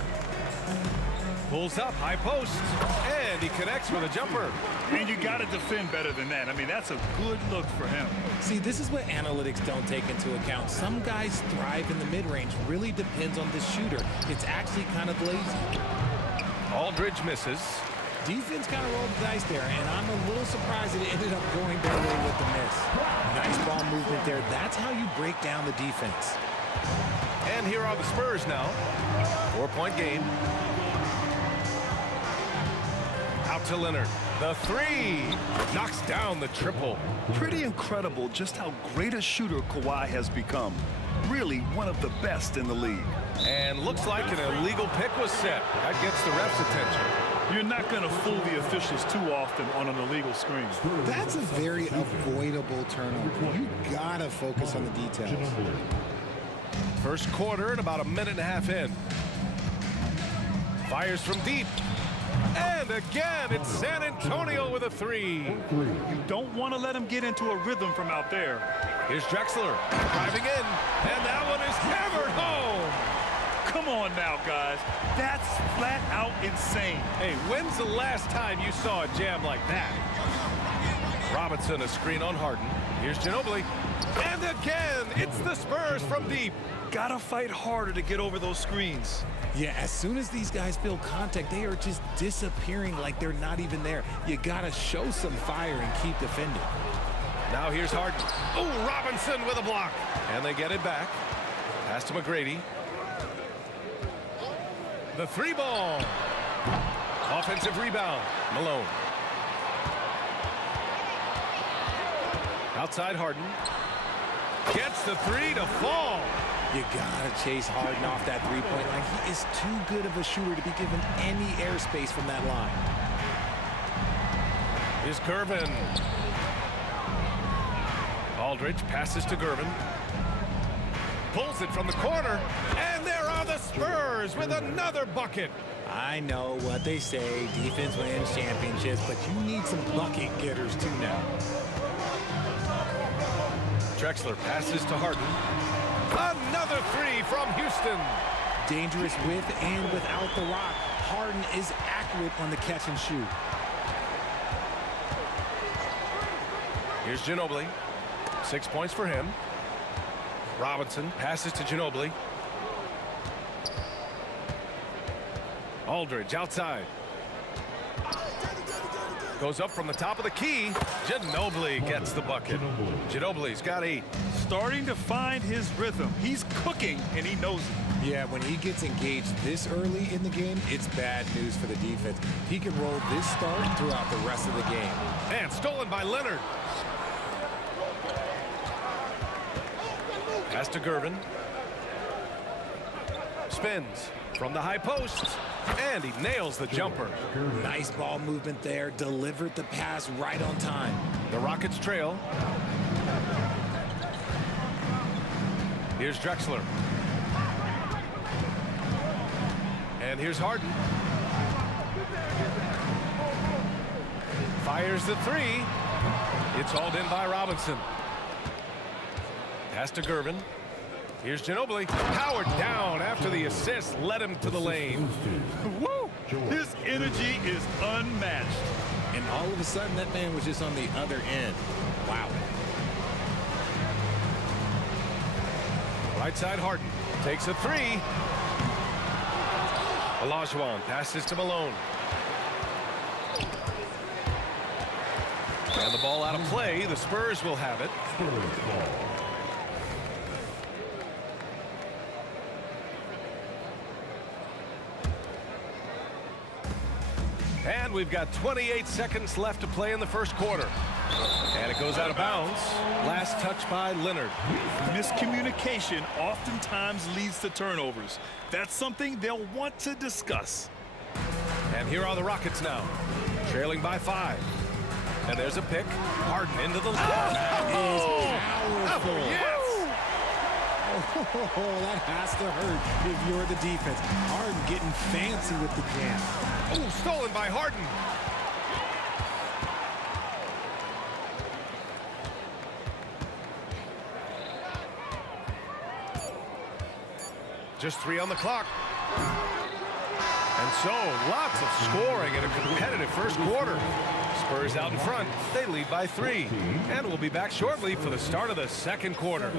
Pulls up, high post, and he connects with a jumper. And you got to defend better than that. I mean, that's a good look for him. See, this is what analytics don't take into account. Some guys thrive in the mid-range. Really depends on the shooter. It's actually kind of lazy. Aldridge misses. Defense kind of rolled the dice there, and I'm a little surprised that it ended up going their way with the miss. Nice ball movement there. That's how you break down the defense. And here are the Spurs now. 4-point game. Out to Leonard. The 3 knocks down the triple. Pretty incredible just how great a shooter Kawhi has become. Really one of the best in the league. And looks like an illegal pick was set. That gets the ref's attention. You're not going to fool the officials too often on an illegal screen. That's a very avoidable turnover. You got to focus on the details. First quarter and about a minute and a half in. Fires from deep. And again, it's San Antonio with a 3. You don't want to let him get into a rhythm from out there. Here's Drexler driving in, and that one is hammered home. Come on now, guys. That's flat out insane. Hey, when's the last time you saw a jam like that? Robinson, a screen on Harden. Here's Ginobili. And again, it's the Spurs from deep. Gotta fight harder to get over those screens. Yeah, as soon as these guys feel contact, they are just disappearing like they're not even there. You gotta show some fire and keep defending. Now here's Harden. Oh, Robinson with a block. And they get it back. Pass to McGrady. The 3 ball. Offensive rebound. Malone. Outside Harden. Gets the 3 to fall. You gotta chase Harden off that three-point line. He is too good of a shooter to be given any airspace from that line. Here's Gervin. Aldridge passes to Gervin. Pulls it from the corner. And there are the Spurs with another bucket. I know what they say, defense wins championships, but you need some bucket getters too now. Drexler passes to Harden. Another 3 from Houston. Dangerous with and without the rock. Harden is accurate on the catch and shoot. Here's Ginobili. 6 points for him. Robinson passes to Ginobili. Aldridge outside. Goes up from the top of the key. Ginobili gets the bucket. Ginobili's got 8. Starting to find his rhythm. He's cooking, and he knows it. Yeah, when he gets engaged this early in the game, it's bad news for the defense. He can roll this start throughout the rest of the game. And stolen by Leonard. Pass to Gervin. Spins from the high post. And he nails the jumper. Nice ball movement there. Delivered the pass right on time. The Rockets trail. Here's Drexler. And here's Harden. Fires the 3. It's hauled in by Robinson. Pass to Gervin. Here's Ginobili. Powered down after the assist led him to the lane. Woo! His energy is unmatched. And all of a sudden, that man was just on the other end. Wow. Right side Harden. Takes a 3. Olajuwon passes to Malone. And the ball out of play. The Spurs will have it. we've got 28 seconds left to play in the first quarter. And it goes out of bounds. Last touch by Leonard. Miscommunication oftentimes leads to turnovers. That's something they'll want to discuss. And here are the Rockets now, trailing by 5. And there's a pick. Harden into the... Powerful. Yes! Oh, that has to hurt if you're the defense. Harden getting fancy with the jam. Oh, stolen by Harden. Just 3 on the clock. And so, lots of scoring in a competitive first quarter. Spurs out in front. They lead by 3. And we'll be back shortly for the start of the second quarter.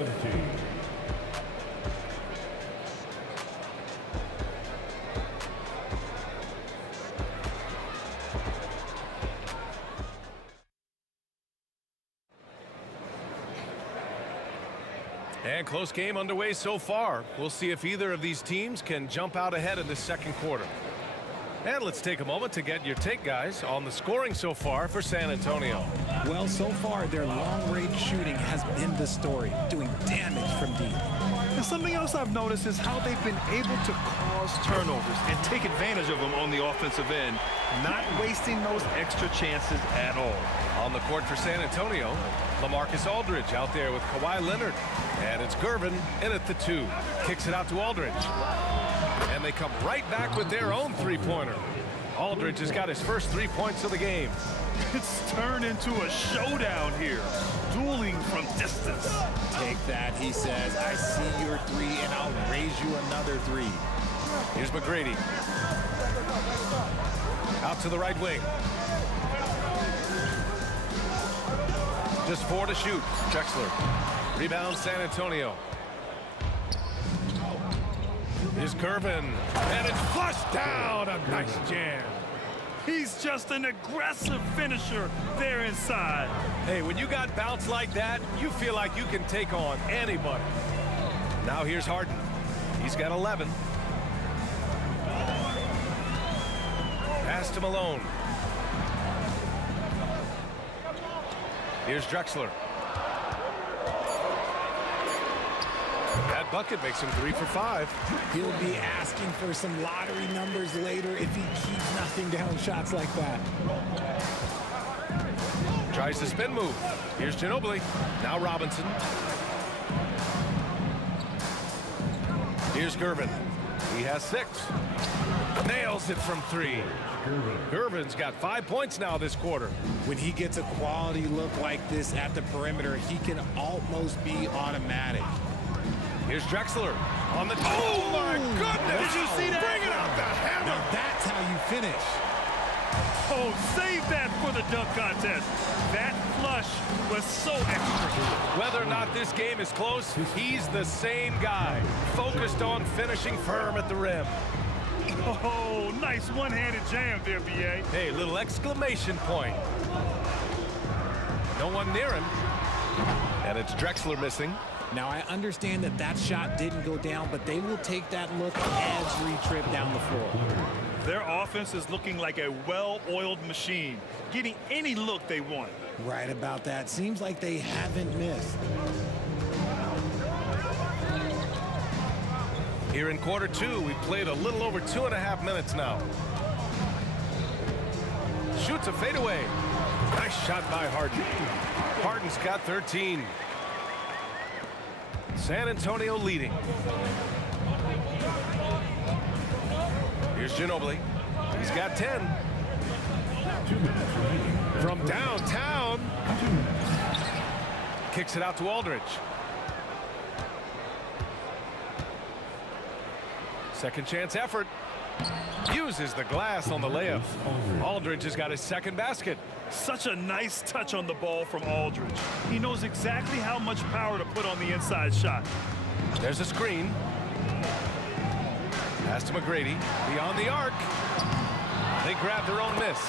And close game underway so far. We'll see if either of these teams can jump out ahead in the second quarter. And let's take a moment to get your take, guys, on the scoring so far for San Antonio. Well, so far, their long-range shooting has been the story, doing damage from deep. And something else I've noticed is how they've been able to cause turnovers and take advantage of them on the offensive end, not wasting those extra chances at all. On the court for San Antonio, LaMarcus Aldridge out there with Kawhi Leonard. And it's Gervin in at the 2. Kicks it out to Aldridge. And they come right back with their own three-pointer. Aldridge has got his first 3 points of the game. It's turned into a showdown here. Dueling from distance. Take that, he says. I see your 3, and I'll raise you another 3. Here's McGrady. Out to the right wing. Just 4 to shoot. Drexler. Rebound San Antonio. Here's Gervin. And it's flushed down. A nice jam. He's just an aggressive finisher there inside. Hey, when you got bounce like that, you feel like you can take on anybody. Now here's Harden. He's got 11. Pass to Malone. Here's Drexler. That bucket makes him 3 for 5. He'll be asking for some lottery numbers later if he keeps knocking down shots like that. Tries the spin move. Here's Ginobili. Now Robinson. Here's Gervin. He has 6. Nails it from 3. Gervin's got 5 points now this quarter. When he gets a quality look like this at the perimeter, he can almost be automatic. Here's Drexler on the... Oh, my goodness! Did you see that? Bring it out the hammer! Now that's how you finish. Oh, save that for the dunk contest. That flush was so extra. Whether or not this game is close, he's the same guy. Focused on finishing firm at the rim. Oh, nice one-handed jam there, B.A. Hey, little exclamation point. No one near him. And it's Drexler missing. Now, I understand that that shot didn't go down, but they will take that look every trip down the floor. Their offense is looking like a well-oiled machine, getting any look they want. Right about that. Seems like they haven't missed. Here in quarter 2, we've played a little over 2.5 minutes now. Shoots a fadeaway. Nice shot by Harden. Harden's got 13. San Antonio leading. Here's Ginobili. He's got 10. From downtown. Kicks it out to Aldridge. Second chance effort. Uses the glass on the layup. Aldridge has got his second basket. Such a nice touch on the ball from Aldridge. He knows exactly how much power to put on the inside shot. There's a screen. Pass to McGrady. Beyond the arc. They grab their own miss.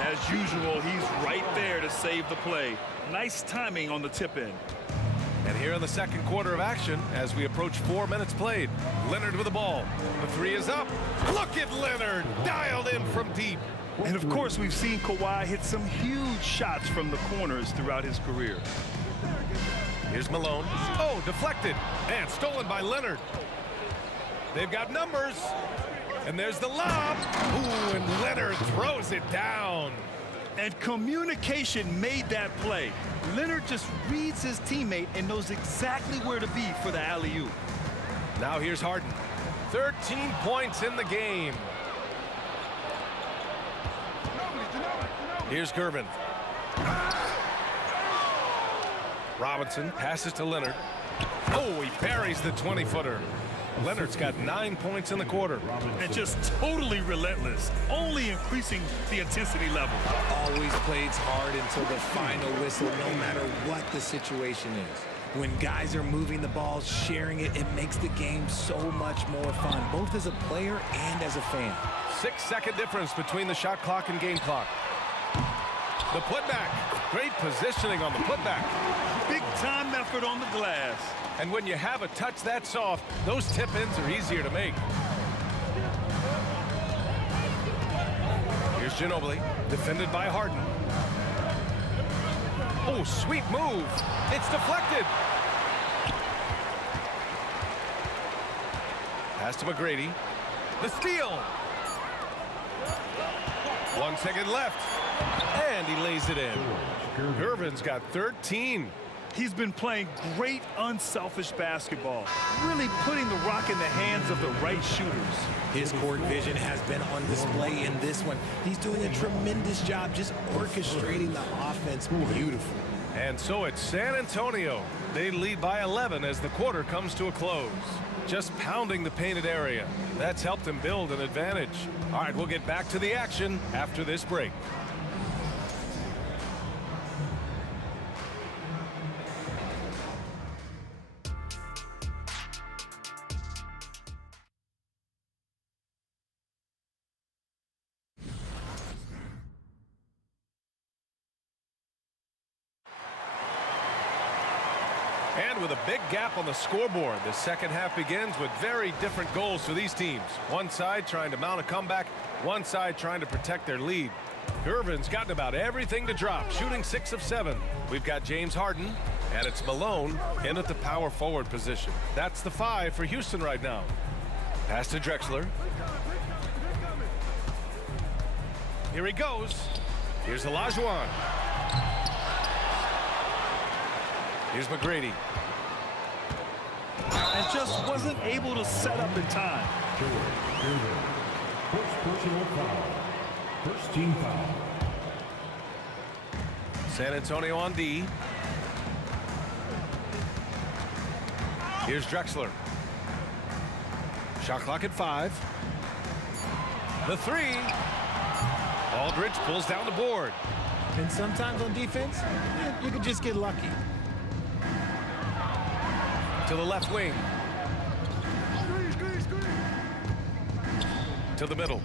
As usual, he's right there to save the play. Nice timing on the tip in. And here in the second quarter of action, as we approach 4 minutes played, Leonard with the ball. The 3 is up. Look at Leonard, dialed in from deep. And of course, we've seen Kawhi hit some huge shots from the corners throughout his career. Here's Malone. Oh, deflected and stolen by Leonard. They've got numbers. And there's the lob. Ooh, and Leonard throws it down. And communication made that play. Leonard just reads his teammate and knows exactly where to be for the alley-oop. Now here's Harden. 13 points in the game. Here's Gervin. Robinson passes to Leonard. Oh, he buries the 20-footer. Leonard's got 9 points in the quarter. And just totally relentless, only increasing the intensity level. Always plays hard until the final whistle, no matter what the situation is. When guys are moving the ball, sharing it, it makes the game so much more fun, both as a player and as a fan. 6-second difference between the shot clock and game clock. The putback. Great positioning on the putback. Big time effort on the glass. And when you have a touch that soft, those tip-ins are easier to make. Here's Ginobili, defended by Harden. Oh, sweet move. It's deflected. Pass to McGrady. The steal. 1 second left. And he lays it in. Gervin's got 13. He's been playing great, unselfish basketball, really putting the rock in the hands of the right shooters. His court vision has been on display in this one. He's doing a tremendous job just orchestrating the offense beautifully. And so it's San Antonio. They lead by 11 as the quarter comes to a close. Just pounding the painted area. That's helped him build an advantage. All right, we'll get back to the action after this break. And with a big gap on the scoreboard, the second half begins with very different goals for these teams. One side trying to mount a comeback, one side trying to protect their lead. Gervin's gotten about everything to drop, shooting 6 of 7. We've got James Harden, and it's Malone in at the power forward position. That's the 5 for Houston right now. Pass to Drexler. Here he goes. Here's Olajuwon. Here's McGrady. And just wasn't able to set up in time. First personal foul. First team foul. San Antonio on D. Here's Drexler. Shot clock at 5. The 3. Aldridge pulls down the board. And sometimes on defense, you can just get lucky. To the left wing. To the middle.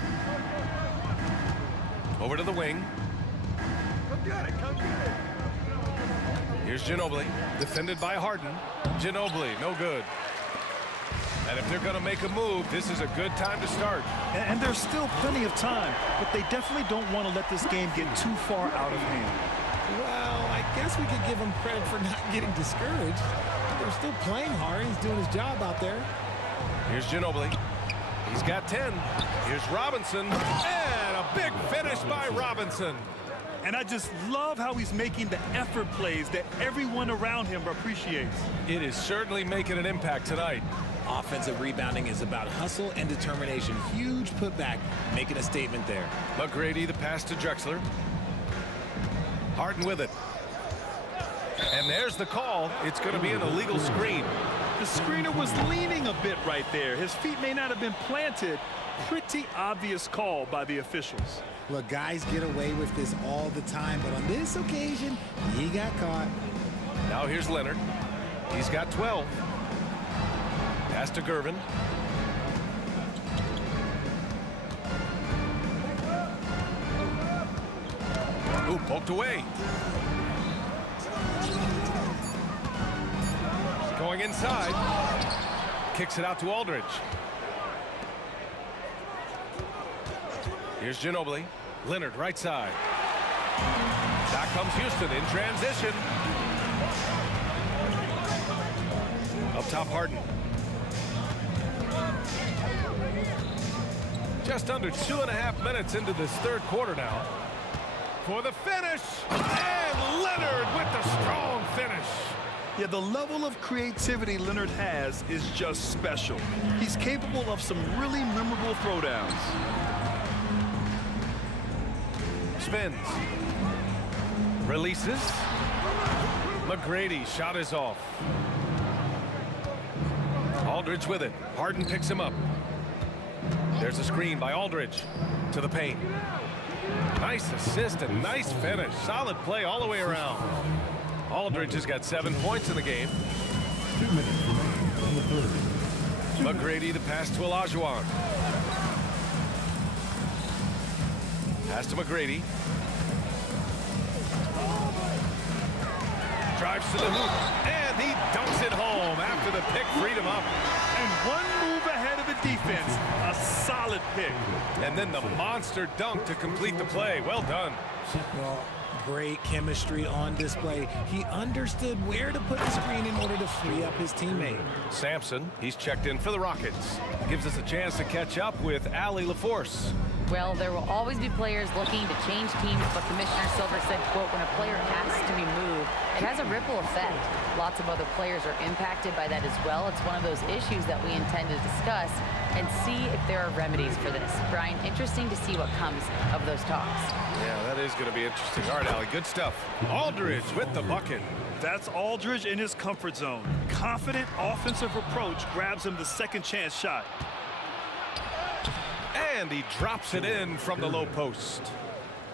Over to the wing. Come get it, come get it. Here's Ginobili, defended by Harden. Ginobili, no good. And if they're going to make a move, this is a good time to start. And there's still plenty of time, but they definitely don't want to let this game get too far out of hand. Well, I guess we could give him credit for not getting discouraged. They're still playing hard. He's doing his job out there. Here's Ginobili. He's got 10. Here's Robinson. And a big finish by Robinson. And I just love how he's making the effort plays that everyone around him appreciates. It is certainly making an impact tonight. Offensive rebounding is about hustle and determination. Huge putback, making a statement there. McGrady, the pass to Drexler. Harden with it. And there's the call. It's going to be an illegal screen. The screener was leaning a bit right there. His feet may not have been planted. Pretty obvious call by the officials. Look, guys get away with this all the time, but on this occasion, he got caught. Now here's Leonard. He's got 12. Pass to Gervin. Ooh, poked away. Going inside. Kicks it out to Aldridge. Here's Ginobili. Leonard right side. Back comes Houston in transition. Up top, Harden. Just under 2.5 minutes into this third quarter now. For the finish, and Leonard with the strong finish. Yeah, the level of creativity Leonard has is just special. He's capable of some really memorable throwdowns. Spins. Releases. McGrady shot is off. Aldridge with it. Harden picks him up. There's a screen by Aldridge to the paint. Nice assist and nice finish. Solid play all the way around. Aldridge has got 7 points in the game. 2 minutes remaining in the third. McGrady the pass to Olajuwon. Pass to McGrady. Drives to the hoop, and he dunks it home after the pick freed him up. And one move ahead of the defense, a solid pick. And then the monster dunk to complete the play. Well done. Well, great chemistry on display. He understood where to put the screen in order to free up his teammate. Sampson, he's checked in for the Rockets. Gives us a chance to catch up with Allie LaForce. Well, there will always be players looking to change teams, but Commissioner Silver said, quote, when a player has to be moved, it has a ripple effect. Lots of other players are impacted by that as well. It's one of those issues that we intend to discuss and see if there are remedies for this. Brian, interesting to see what comes of those talks. Yeah, that is going to be interesting. All right, Allie, good stuff. Aldridge with the bucket. That's Aldridge in his comfort zone. Confident offensive approach grabs him the second chance shot. And he drops it in from the low post.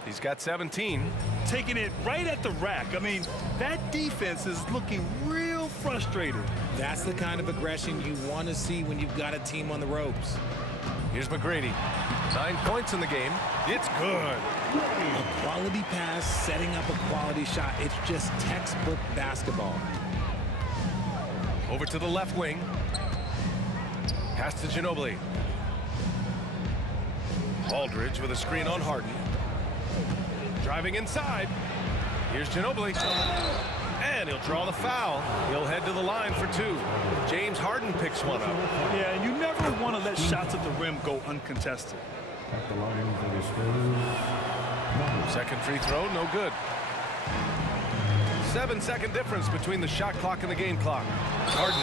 He's got 17. Taking it right at the rack. I mean, that defense is looking real frustrated. That's the kind of aggression you want to see when you've got a team on the ropes. Here's McGrady. 9 points in the game. It's good. A quality pass, setting up a quality shot. It's just textbook basketball. Over to the left wing. Pass to Ginobili. Aldridge with a screen on Harden. Driving inside. Here's Ginobili. And he'll draw the foul. He'll head to the line for 2. James Harden picks one up. Yeah, and you never want to let shots at the rim go uncontested. At the line for the Spurs. Second free throw, no good. 7-second difference between the shot clock and the game clock. Harden.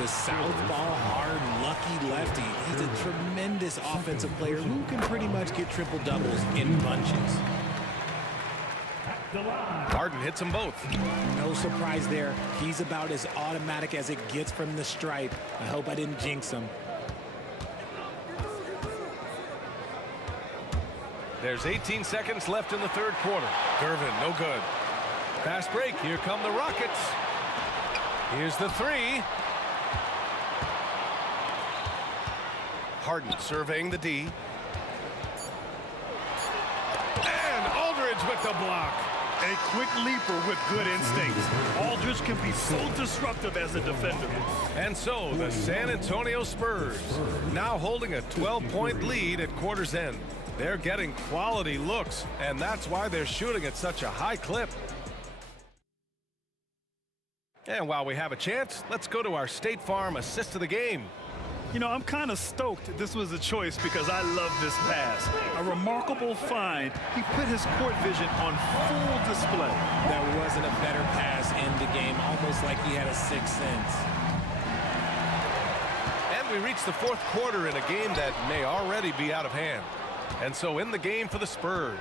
The southpaw, hard, lucky lefty. He's a tremendous offensive player who can pretty much get triple doubles in bunches. Harden hits them both. No surprise there. He's about as automatic as it gets from the stripe. I hope I didn't jinx him. There's 18 seconds left in the third quarter. Gervin, no good. Fast break. Here come the Rockets. Here's the 3. Harden surveying the D. And Aldridge with the block. A quick leaper with good instincts. Aldridge can be so disruptive as a defender. And so the San Antonio Spurs now holding a 12-point lead at quarter's end. They're getting quality looks, and that's why they're shooting at such a high clip. And while we have a chance, let's go to our State Farm assist of the game. You know, I'm kind of stoked this was a choice because I love this pass. A remarkable find. He put his court vision on full display. There wasn't a better pass in the game, almost like he had a sixth sense. And we reach the fourth quarter in a game that may already be out of hand. And so in the game for the Spurs,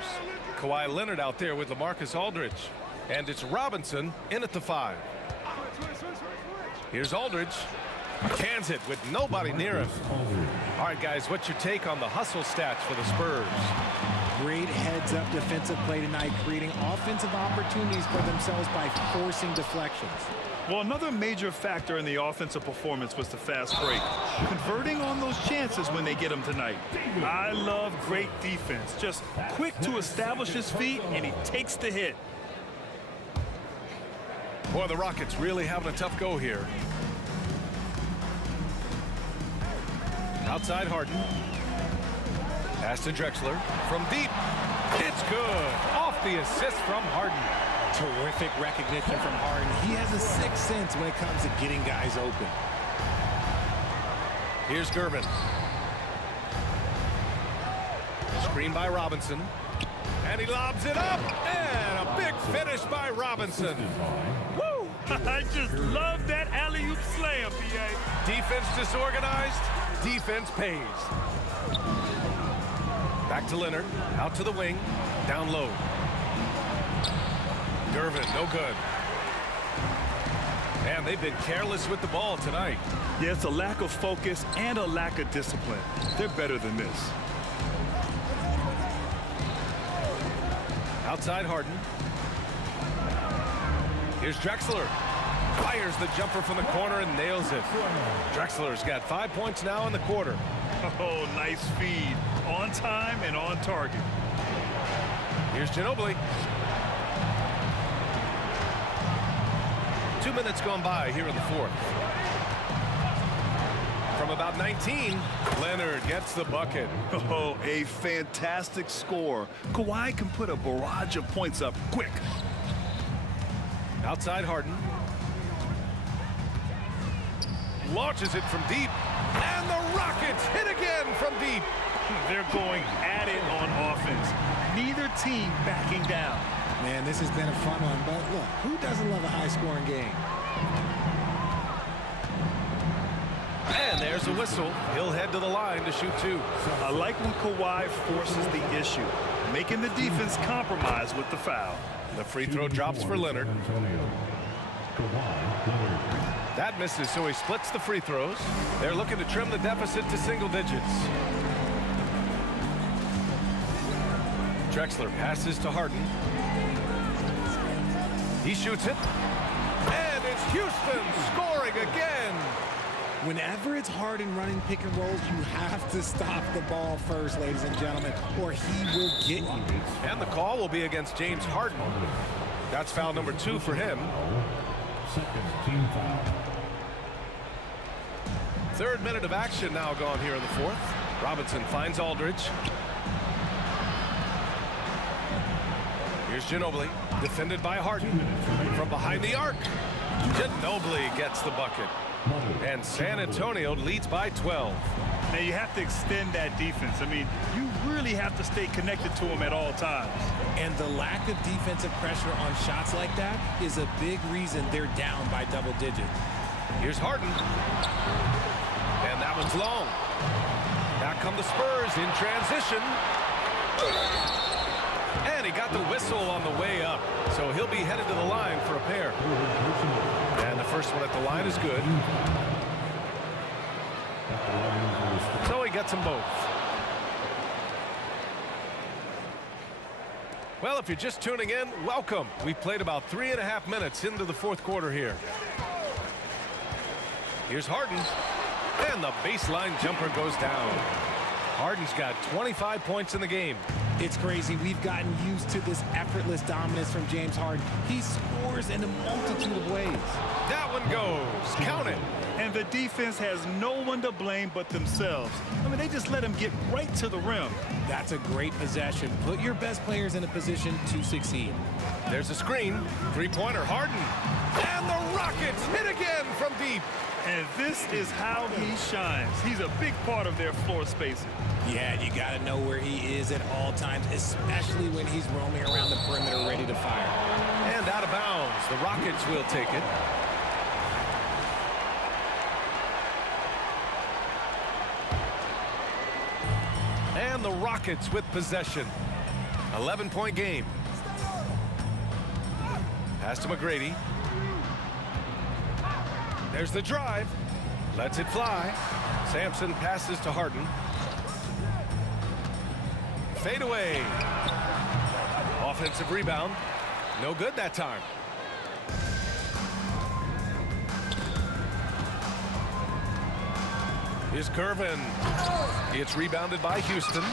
Kawhi Leonard out there with LaMarcus Aldridge. And it's Robinson in at the 5. Here's Aldridge. Cans it with nobody near him. All right, guys, what's your take on the hustle stats for the Spurs? Great heads-up defensive play tonight, creating offensive opportunities for themselves by forcing deflections. Well, another major factor in the offensive performance was the fast break. Converting on those chances when they get them tonight. I love great defense. Just quick to establish his feet, and he takes the hit. Boy, the Rockets really having a tough go here. Outside Harden. Pass to Drexler from deep. It's good. Off the assist from Harden. Terrific recognition from Harden. He has a sixth sense when it comes to getting guys open. Here's Gervin. Screen by Robinson. And he lobs it up. And a big finish by Robinson. Woo! I just love that alley-oop slam, PA. Defense disorganized. Defense pays. Back to Leonard. Out to the wing. Down low. Gervin, no good. And they've been careless with the ball tonight. Yeah, it's a lack of focus and a lack of discipline. They're better than this. Outside Harden. Here's Drexler. Fires the jumper from the corner and nails it. Drexler's got 5 points now in the quarter. Oh, nice feed. On time and on target. Here's Ginobili. 2 minutes gone by here in the fourth. From about 19, Leonard gets the bucket. Oh, a fantastic score. Kawhi can put a barrage of points up quick. Outside Harden. Launches it from deep. And the Rockets hit again from deep. They're going at it on offense. Neither team backing down. Man, this has been a fun one, but look, who doesn't love a high-scoring game? And there's a whistle. He'll head to the line to shoot two. I like when Kawhi forces the issue, making the defense compromise with the foul. The free throw drops for Leonard. That misses, so he splits the free throws. They're looking to trim the deficit to single digits. Drexler passes to Harden. He shoots it. And it's Houston scoring again. Whenever it's Harden running pick and rolls, you have to stop the ball first, ladies and gentlemen, or he will get you. And the call will be against James Harden. That's foul number 2 for him. Second team foul. Third minute of action now gone here in the fourth. Robinson finds Aldridge. Here's Ginobili, defended by Harden. From behind the arc, Ginobili gets the bucket. And San Antonio leads by 12. Now you have to extend that defense. I mean, you really have to stay connected to them at all times. And the lack of defensive pressure on shots like that is a big reason they're down by double digits. Here's Harden. And that one's long. Back come the Spurs in transition. And he got the whistle on the way up. So he'll be headed to the line for a pair. And the first one at the line is good. So he gets them both. Well, if you're just tuning in, welcome. We've played about 3.5 minutes into the fourth quarter here. Here's Harden. And the baseline jumper goes down. Harden's got 25 points in the game. It's crazy. We've gotten used to this effortless dominance from James Harden. He scores in a multitude of ways. That one goes. Count it. And the defense has no one to blame but themselves. I mean, they just let him get right to the rim. That's a great possession. Put your best players in a position to succeed. There's a screen. Three-pointer, Harden. And the Rockets hit again from deep. And this is how he shines. He's a big part of their floor spacing. Yeah, you got to know where he is at all times, especially when he's roaming around the perimeter ready to fire. And out of bounds. The Rockets will take it. And the Rockets with possession. 11-point game. Pass to McGrady. There's the drive. Lets it fly. Sampson passes to Harden. Fade away. Offensive rebound. No good that time. Here's Gervin. It's rebounded by Houston.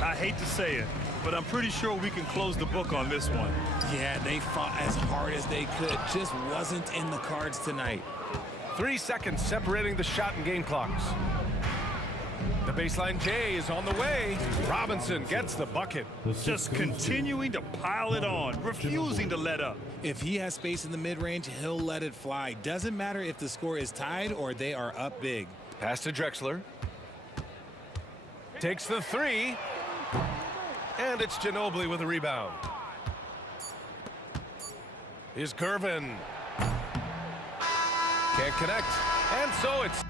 I hate to say it, but I'm pretty sure we can close the book on this one. Yeah, they fought as hard as they could. Just wasn't in the cards tonight. 3 seconds separating the shot and game clocks. The baseline J is on the way. Robinson gets the bucket. Just continuing to pile it on, refusing to let up. If he has space in the mid-range, he'll let it fly. Doesn't matter if the score is tied or they are up big. Pass to Drexler. Takes the three. And it's Ginobili with a rebound. Here's Gervin. Can't connect. And so it's...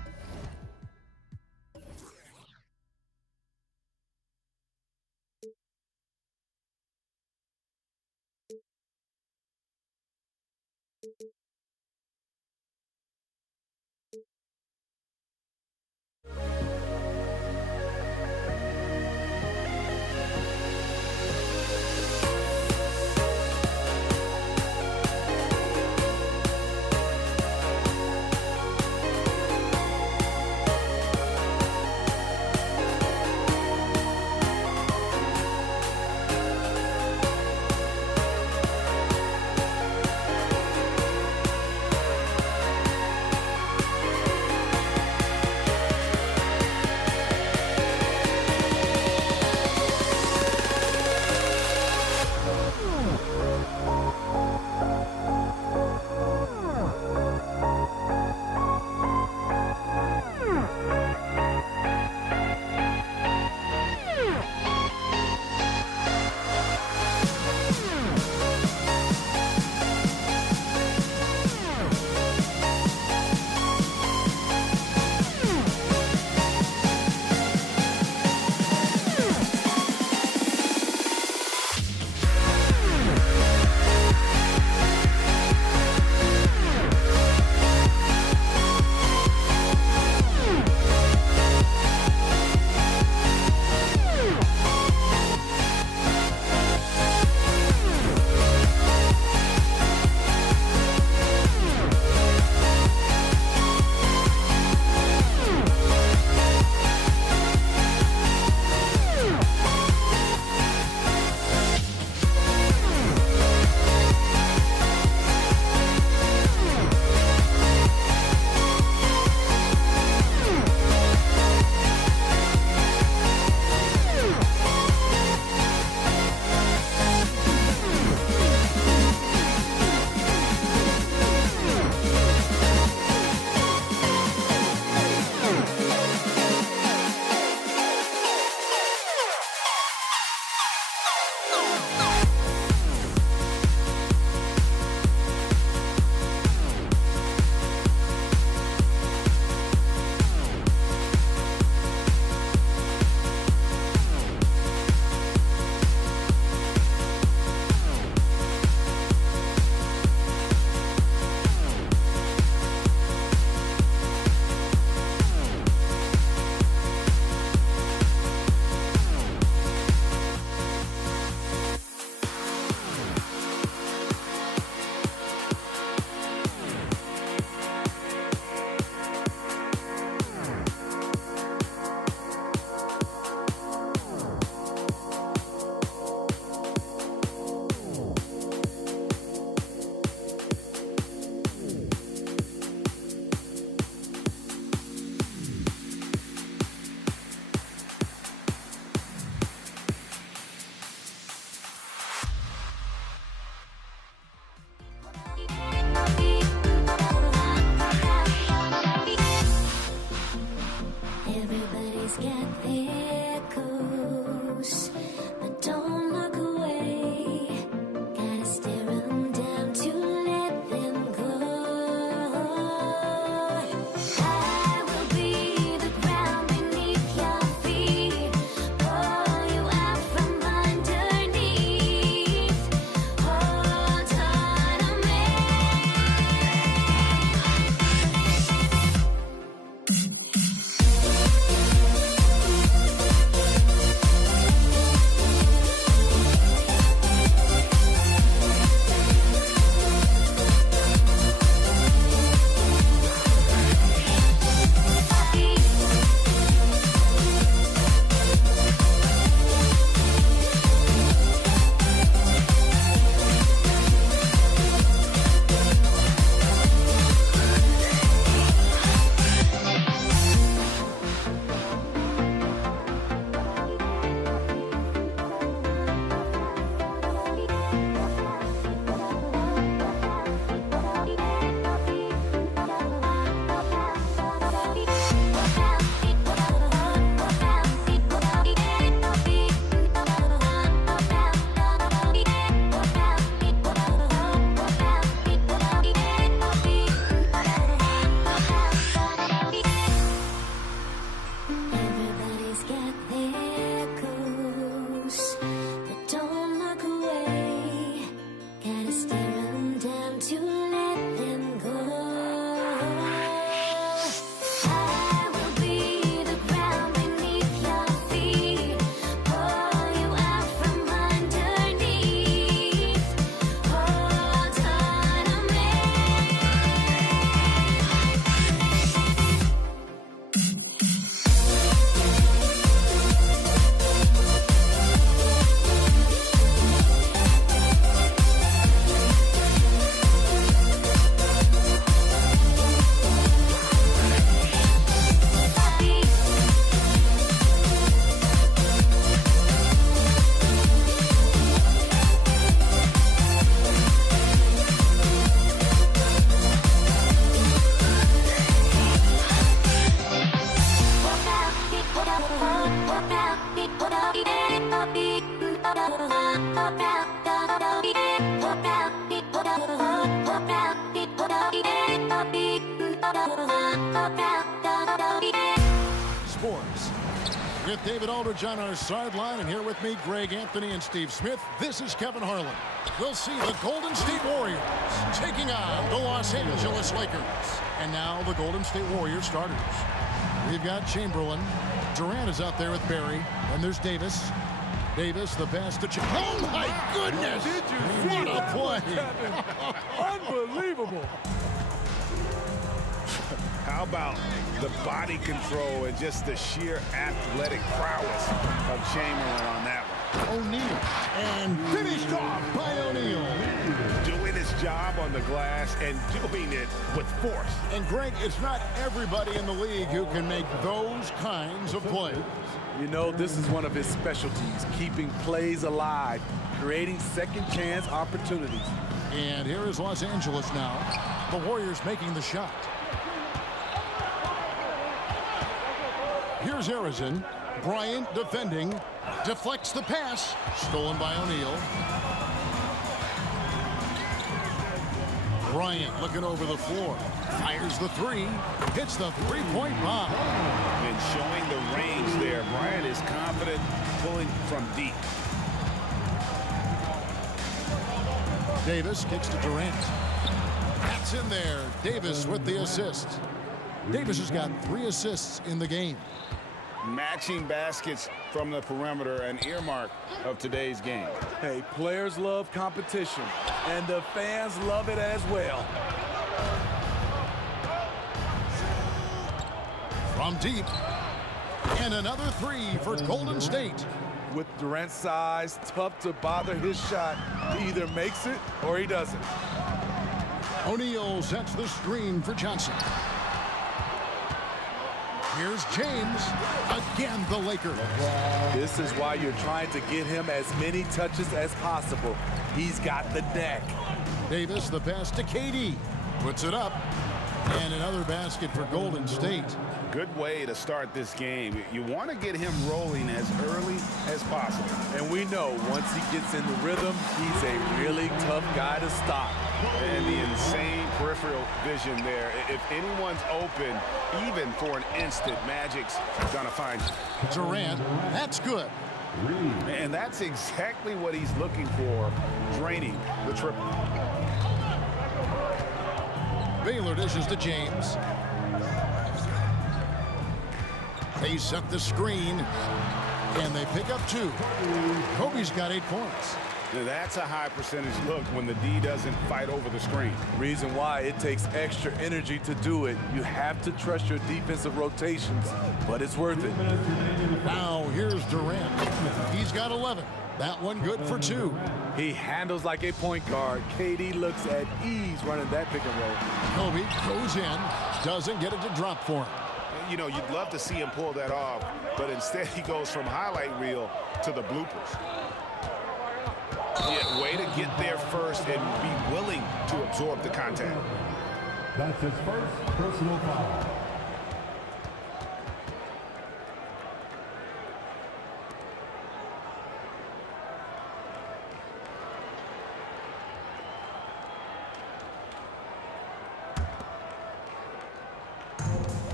Sports. With David Aldridge on our sideline, and here with me, Greg Anthony and Steve Smith, this is Kevin Harlan. We'll see the Golden State Warriors taking on the Los Angeles Lakers. And now the Golden State Warriors starters. We've got Chamberlain. Durant is out there with Barry. And there's Davis. Davis, the pass to Oh, my goodness! Did you see what a play! Unbelievable. How about the body control and just the sheer athletic prowess of Chamberlain on that one? O'Neal, and finished off by O'Neal. Doing his job on the glass and doing it with force. And Greg, it's not everybody in the league who can make those kinds of plays. You know, this is one of his specialties, keeping plays alive, creating second chance opportunities. And here is Los Angeles now. The Warriors making the shot. Here's Harrison. Bryant defending. Deflects the pass. Stolen by O'Neal. Bryant looking over the floor. Fires the three. Hits the three-point bomb. And showing the range there. Bryant is confident pulling from deep. Davis kicks to Durant. That's in there. Davis with the assist. Davis has got 3 assists in the game. Matching baskets from the perimeter, an earmark of today's game. Hey, players love competition, and the fans love it as well. From deep. And another 3 for Golden State. With Durant's size, tough to bother his shot. He either makes it or he doesn't. O'Neal sets the screen for Johnson. Here's James. Again, the Lakers. This is why you're trying to get him as many touches as possible. He's got the neck. Davis, the pass to KD. Puts it up. And another basket for Golden State. Good way to start this game. You want to get him rolling as early as possible. And we know once he gets in the rhythm, he's a really tough guy to stop. And the insane peripheral vision there. If anyone's open, even for an instant, Magic's gonna find you. Durant, that's good. And that's exactly what he's looking for, draining the triple. Baylor dishes to James. They set the screen, and they pick up 2. Kobe's got 8 points. Now that's a high percentage look when the D doesn't fight over the screen. Reason why it takes extra energy to do it. You have to trust your defensive rotations, but it's worth it. Now here's Durant. He's got 11. That one good for 2. He handles like a point guard. KD looks at ease running that pick and roll. Kobe goes in, doesn't get it to drop for him. You know, you'd love to see him pull that off, but instead he goes from highlight reel to the bloopers. Yeah, way to get there first and be willing to absorb the contact. That's his first personal foul.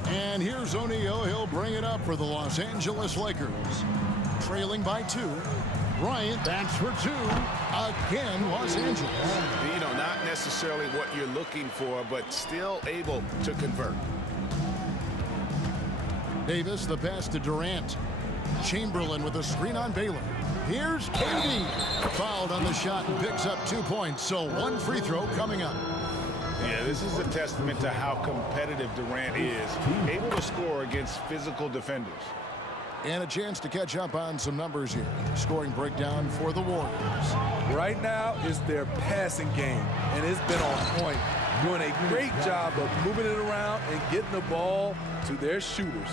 And here's O'Neal. He'll bring it up for the Los Angeles Lakers. Trailing by 2. Bryant, that's for 2. Again, Los Angeles. You know, not necessarily what you're looking for, but still able to convert. Davis, the pass to Durant. Chamberlain with a screen on Baylor. Here's KD. Fouled on the shot and picks up 2 points. So 1 free throw coming up. Yeah, this is a testament to how competitive Durant is. Able to score against physical defenders. And a chance to catch up on some numbers here. Scoring breakdown for the Warriors. Right now is their passing game, and it's been on point. Doing a great job of moving it around and getting the ball to their shooters.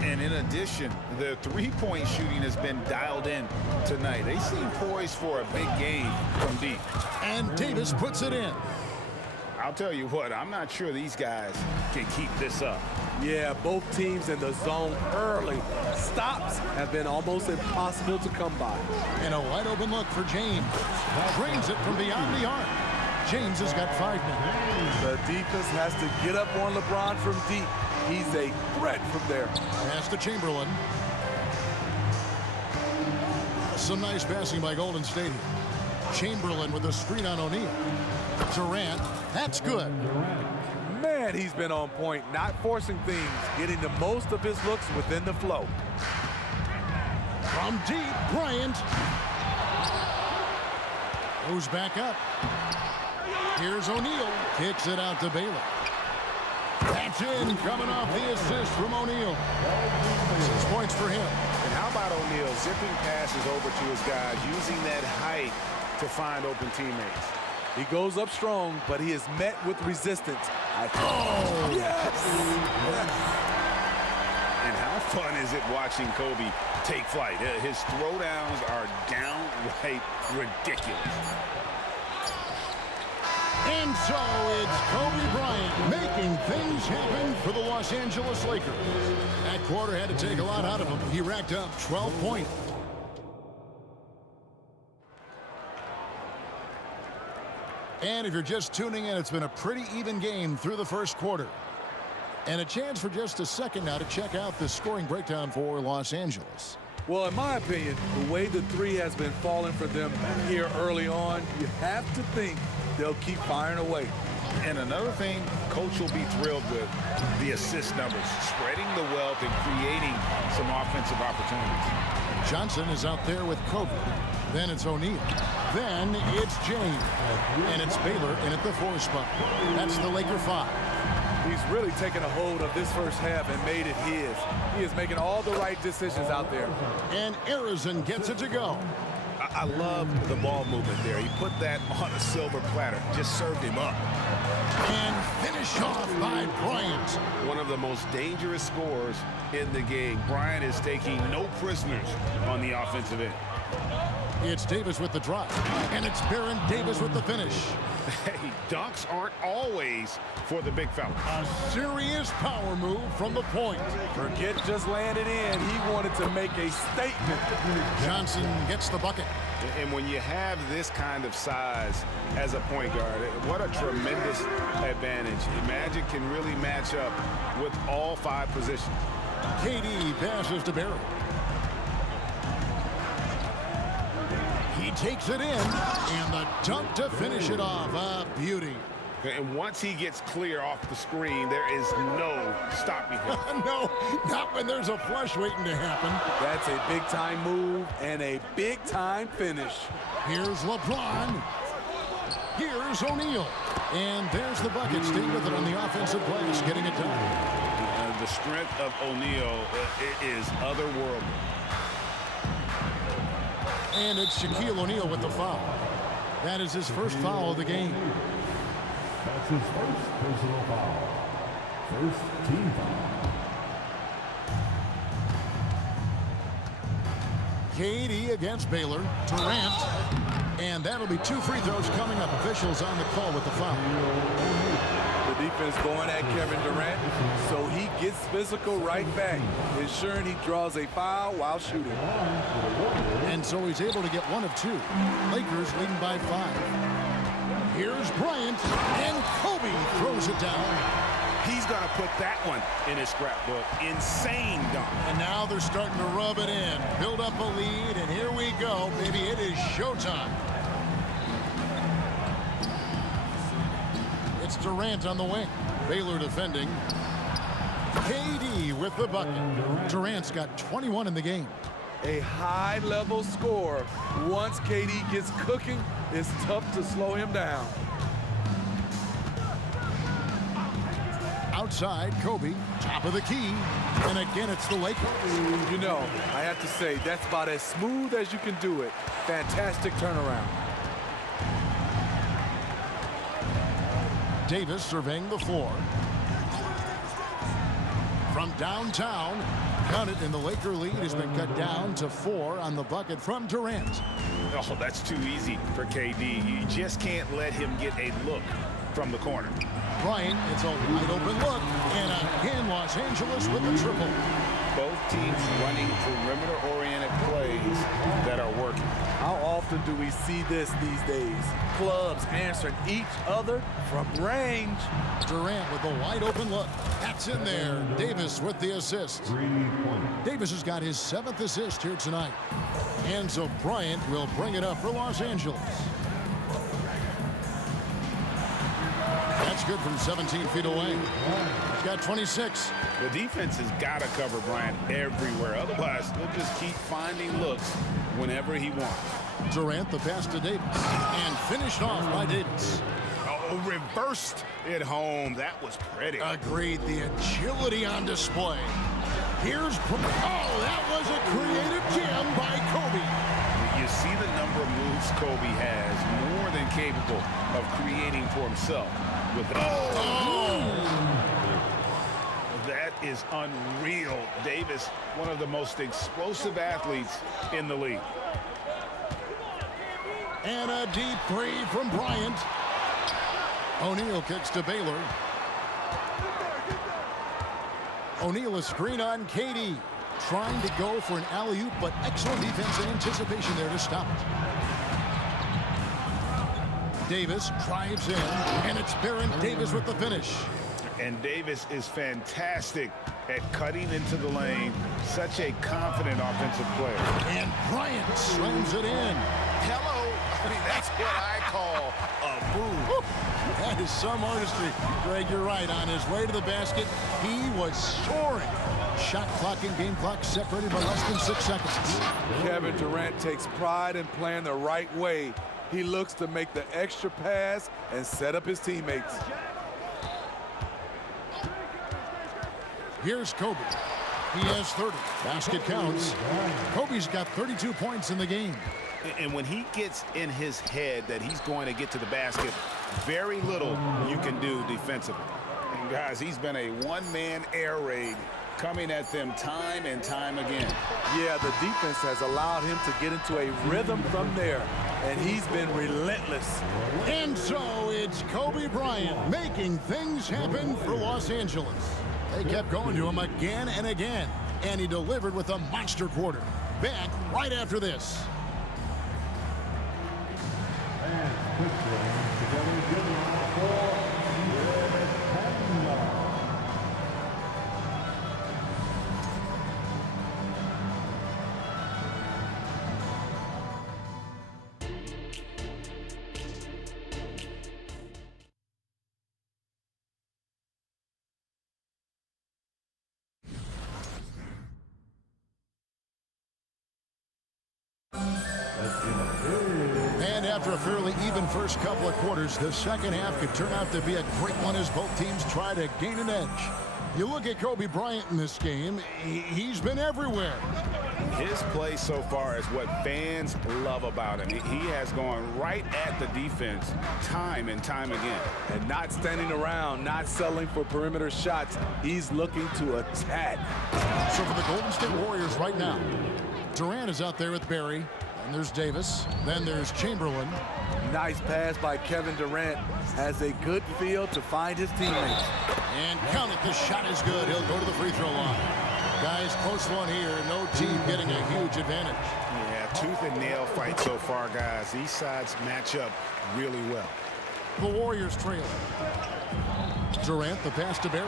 And in addition, the three-point shooting has been dialed in tonight. They seem poised for a big game from deep. And Davis puts it in. I'll tell you what, I'm not sure these guys can keep this up. Yeah, both teams in the zone early. Stops have been almost impossible to come by. And a wide open look for James. Drains it from beyond the arc. James has got 5 now. The defense has to get up on LeBron from deep. He's a threat from there. Pass to Chamberlain. Some nice passing by Golden State. Chamberlain with a screen on O'Neal. Durant, that's good. Man, he's been on point, not forcing things, getting the most of his looks within the flow. From deep, Bryant. Goes back up. Here's O'Neal. Kicks it out to Baylor. That's in, coming off the assist from O'Neal. 6 points for him. And how about O'Neal zipping passes over to his guys, using that height to find open teammates. He goes up strong, but he is met with resistance. Yes! And how fun is it watching Kobe take flight? His throwdowns are downright ridiculous. And so it's Kobe Bryant making things happen for the Los Angeles Lakers. That quarter had to take a lot out of him. He racked up 12 points. And if you're just tuning in, it's been a pretty even game through the first quarter. And a chance for just a second now to check out the scoring breakdown for Los Angeles. Well, in my opinion, the way the three has been falling for them here early on, you have to think they'll keep firing away. And another thing Coach will be thrilled with, the assist numbers, spreading the wealth and creating some offensive opportunities. Johnson is out there with Kobe. Then it's O'Neal. Then it's James. And it's Baylor in at the 4 spot. That's the Laker 5. He's really taken a hold of this first half and made it his. He is making all the right decisions out there. And Arizon gets it to go. I love the ball movement there. He put that on a silver platter, just served him up. And finish off by Bryant. One of the most dangerous scorers in the game. Bryant is taking no prisoners on the offensive end. It's Davis with the drive. And it's Baron Davis with the finish. Hey, dunks aren't always for the big fella. A serious power move from the point. Forget just landed in. He wanted to make a statement. Johnson gets the bucket. And when you have this kind of size as a point guard, what a tremendous advantage. Magic can really match up with all 5 positions. KD passes to Barry. He takes it in, and the dunk to finish it off. A beauty. And once he gets clear off the screen, there is no stopping him. No, not when there's a flush waiting to happen. That's a big-time move and a big-time finish. Here's LeBron. Here's O'Neal. And there's the bucket. Stay with it on the offensive glass, getting it done. The strength of O'Neal is otherworldly. And it's Shaquille O'Neal with the foul. That is his first foul of the game. That's his first personal foul. First team foul. KD against Baylor. Durant. And that'll be 2 free throws coming up. Officials on the call with the foul. The defense going at Kevin Durant, so he gets physical right back, ensuring he draws a foul while shooting. And so he's able to get 1 of 2. Lakers leading by 5. Here's Bryant, and Kobe throws it down. He's going to put that one in his scrapbook. Insane dunk. And now they're starting to rub it in. Build up a lead, and here we go, baby. It is showtime. It's Durant on the wing. Baylor defending. KD with the bucket. Durant's got 21 in the game. A high-level score. Once KD gets cooking, it's tough to slow him down. Outside, Kobe, top of the key. And again, it's the Lakers. You know, I have to say, that's about as smooth as you can do it. Fantastic turnaround. Davis surveying the floor. From downtown, count it, and the Laker lead has been cut down to 4 on the bucket from Durant. Oh, that's too easy for KD. You just can't let him get a look from the corner. Bryant, it's a wide open look, and again Los Angeles with the triple. Both teams running perimeter-oriented plays that are working. How often do we see this these days? Clubs answering each other from range. Durant with a wide open look. That's in there. Davis with the assist. Davis has got his 7th assist here tonight. And so Bryant will bring it up for Los Angeles. That's good from 17 feet away. He's got 26. The defense has got to cover Bryant everywhere. Otherwise, he'll just keep finding looks whenever he wants. Durant, the pass to Davis. And finished off by Davis. Oh, reversed it home. That was pretty. Agreed. The agility on display. Here's... Oh, that was a creative jam by Kobe. You see the number of moves Kobe has, more than capable of creating for himself. With that is unreal. Davis, one of the most explosive athletes in the league. And a deep three from Bryant. O'Neal kicks to Baylor. O'Neal a screen on Katie. Trying to go for an alley-oop, but excellent defense and anticipation there to stop it. Davis drives in, and it's Baron Davis with the finish. And Davis is fantastic at cutting into the lane. Such a confident offensive player. And Bryant slams it in. Hello. I mean, that's what I call a move. That is some artistry. Greg, you're right. On his way to the basket, he was soaring. Shot clock and game clock separated by less than 6 seconds. Kevin Durant takes pride in playing the right way. He looks to make the extra pass and set up his teammates. Here's Kobe. He has 30. Basket counts. Kobe's got 32 points in the game. And when he gets in his head that he's going to get to the basket, very little you can do defensively. And guys, he's been a one-man air raid coming at them time and time again. Yeah, the defense has allowed him to get into a rhythm from there, and he's been relentless. And so it's Kobe Bryant making things happen for Los Angeles. They kept going to him again and again, and he delivered with a monster quarter. Back right after this. And after a fairly even first couple of quarters, the second half could turn out to be a great one as both teams try to gain an edge. You look at Kobe Bryant in this game, he's been everywhere. His play so far is what fans love about him. He has gone right at the defense time and time again. And not standing around, not settling for perimeter shots. He's looking to attack. So for the Golden State Warriors right now, Durant is out there with Barry. And there's Davis. Then there's Chamberlain. Nice pass by Kevin Durant. Has a good feel to find his teammates. And count it, the shot is good. He'll go to the free throw line. Guys, close one here. No team getting a huge advantage. Yeah, tooth and nail fight so far, guys. These sides match up really well. The Warriors trail. Durant, the pass to Barry.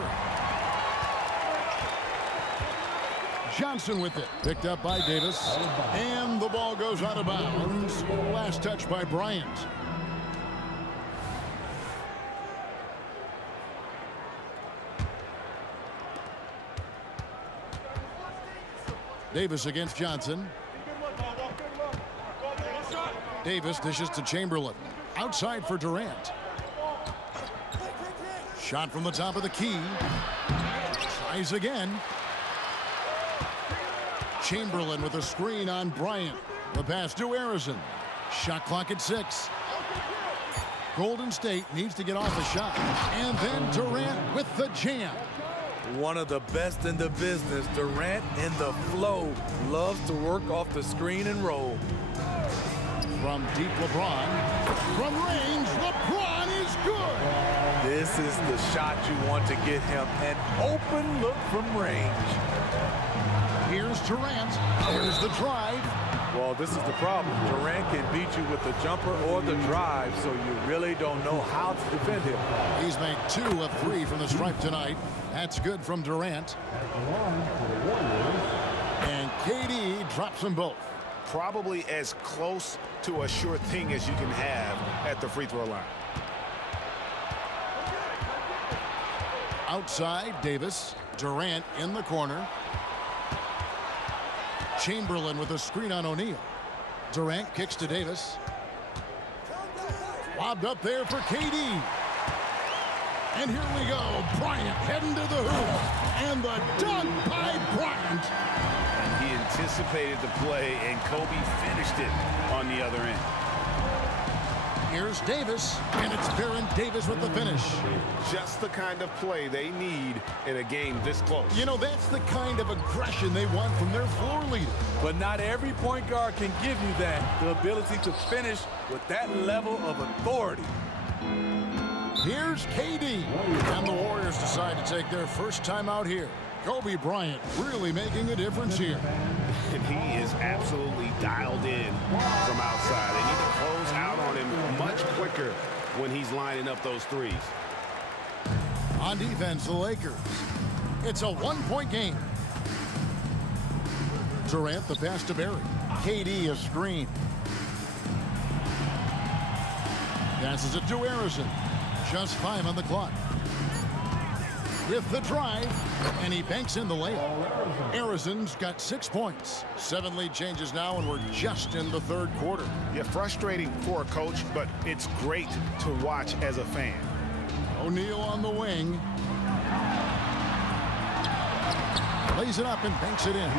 Johnson with it. Picked up by Davis. And the ball goes out of bounds. Last touch by Bryant. Davis against Johnson. Davis dishes to Chamberlain. Outside for Durant. Shot from the top of the key. Tries again. Chamberlain with a screen on Bryant. The pass to Harrison. Shot clock at 6. Golden State needs to get off a shot. And then Durant with the jam. One of the best in the business, Durant in the flow. Loves to work off the screen and roll. From deep LeBron. From range, LeBron is good. This is the shot you want to get him. An open look from range. Here's Durant. Here's the drive. Well, this is the problem. Durant can beat you with the jumper or the drive, so you really don't know how to defend him. He's made 2 of 3 from the stripe tonight. That's good from Durant. And KD drops them both. Probably as close to a sure thing as you can have at the free throw line. Outside, Davis. Durant in the corner. Chamberlain with a screen on O'Neal. Durant kicks to Davis. Lobbed up there for KD. And here we go. Bryant heading to the hoop. And the dunk by Bryant. And he anticipated the play, and Kobe finished it on the other end. Here's Davis, and it's Baron Davis with the finish. Just the kind of play they need in a game this close. You know, that's the kind of aggression they want from their floor leader. But not every point guard can give you that, the ability to finish with that level of authority. Here's KD, and the Warriors decide to take their first time out here. Kobe Bryant really making a difference here. And he is absolutely dialed in from outside. They need to close out on him much quicker when he's lining up those threes. On defense, the Lakers. It's a 1-point game. Durant the pass to Barry. KD a screen. Passes it to Harrison. Just 5 on the clock. With the drive, and he banks in the layup. Harrison's got 6 points. 7 lead changes now, and we're just in the third quarter. Yeah, frustrating for a coach, but it's great to watch as a fan. O'Neal on the wing. Lays it up and banks it in.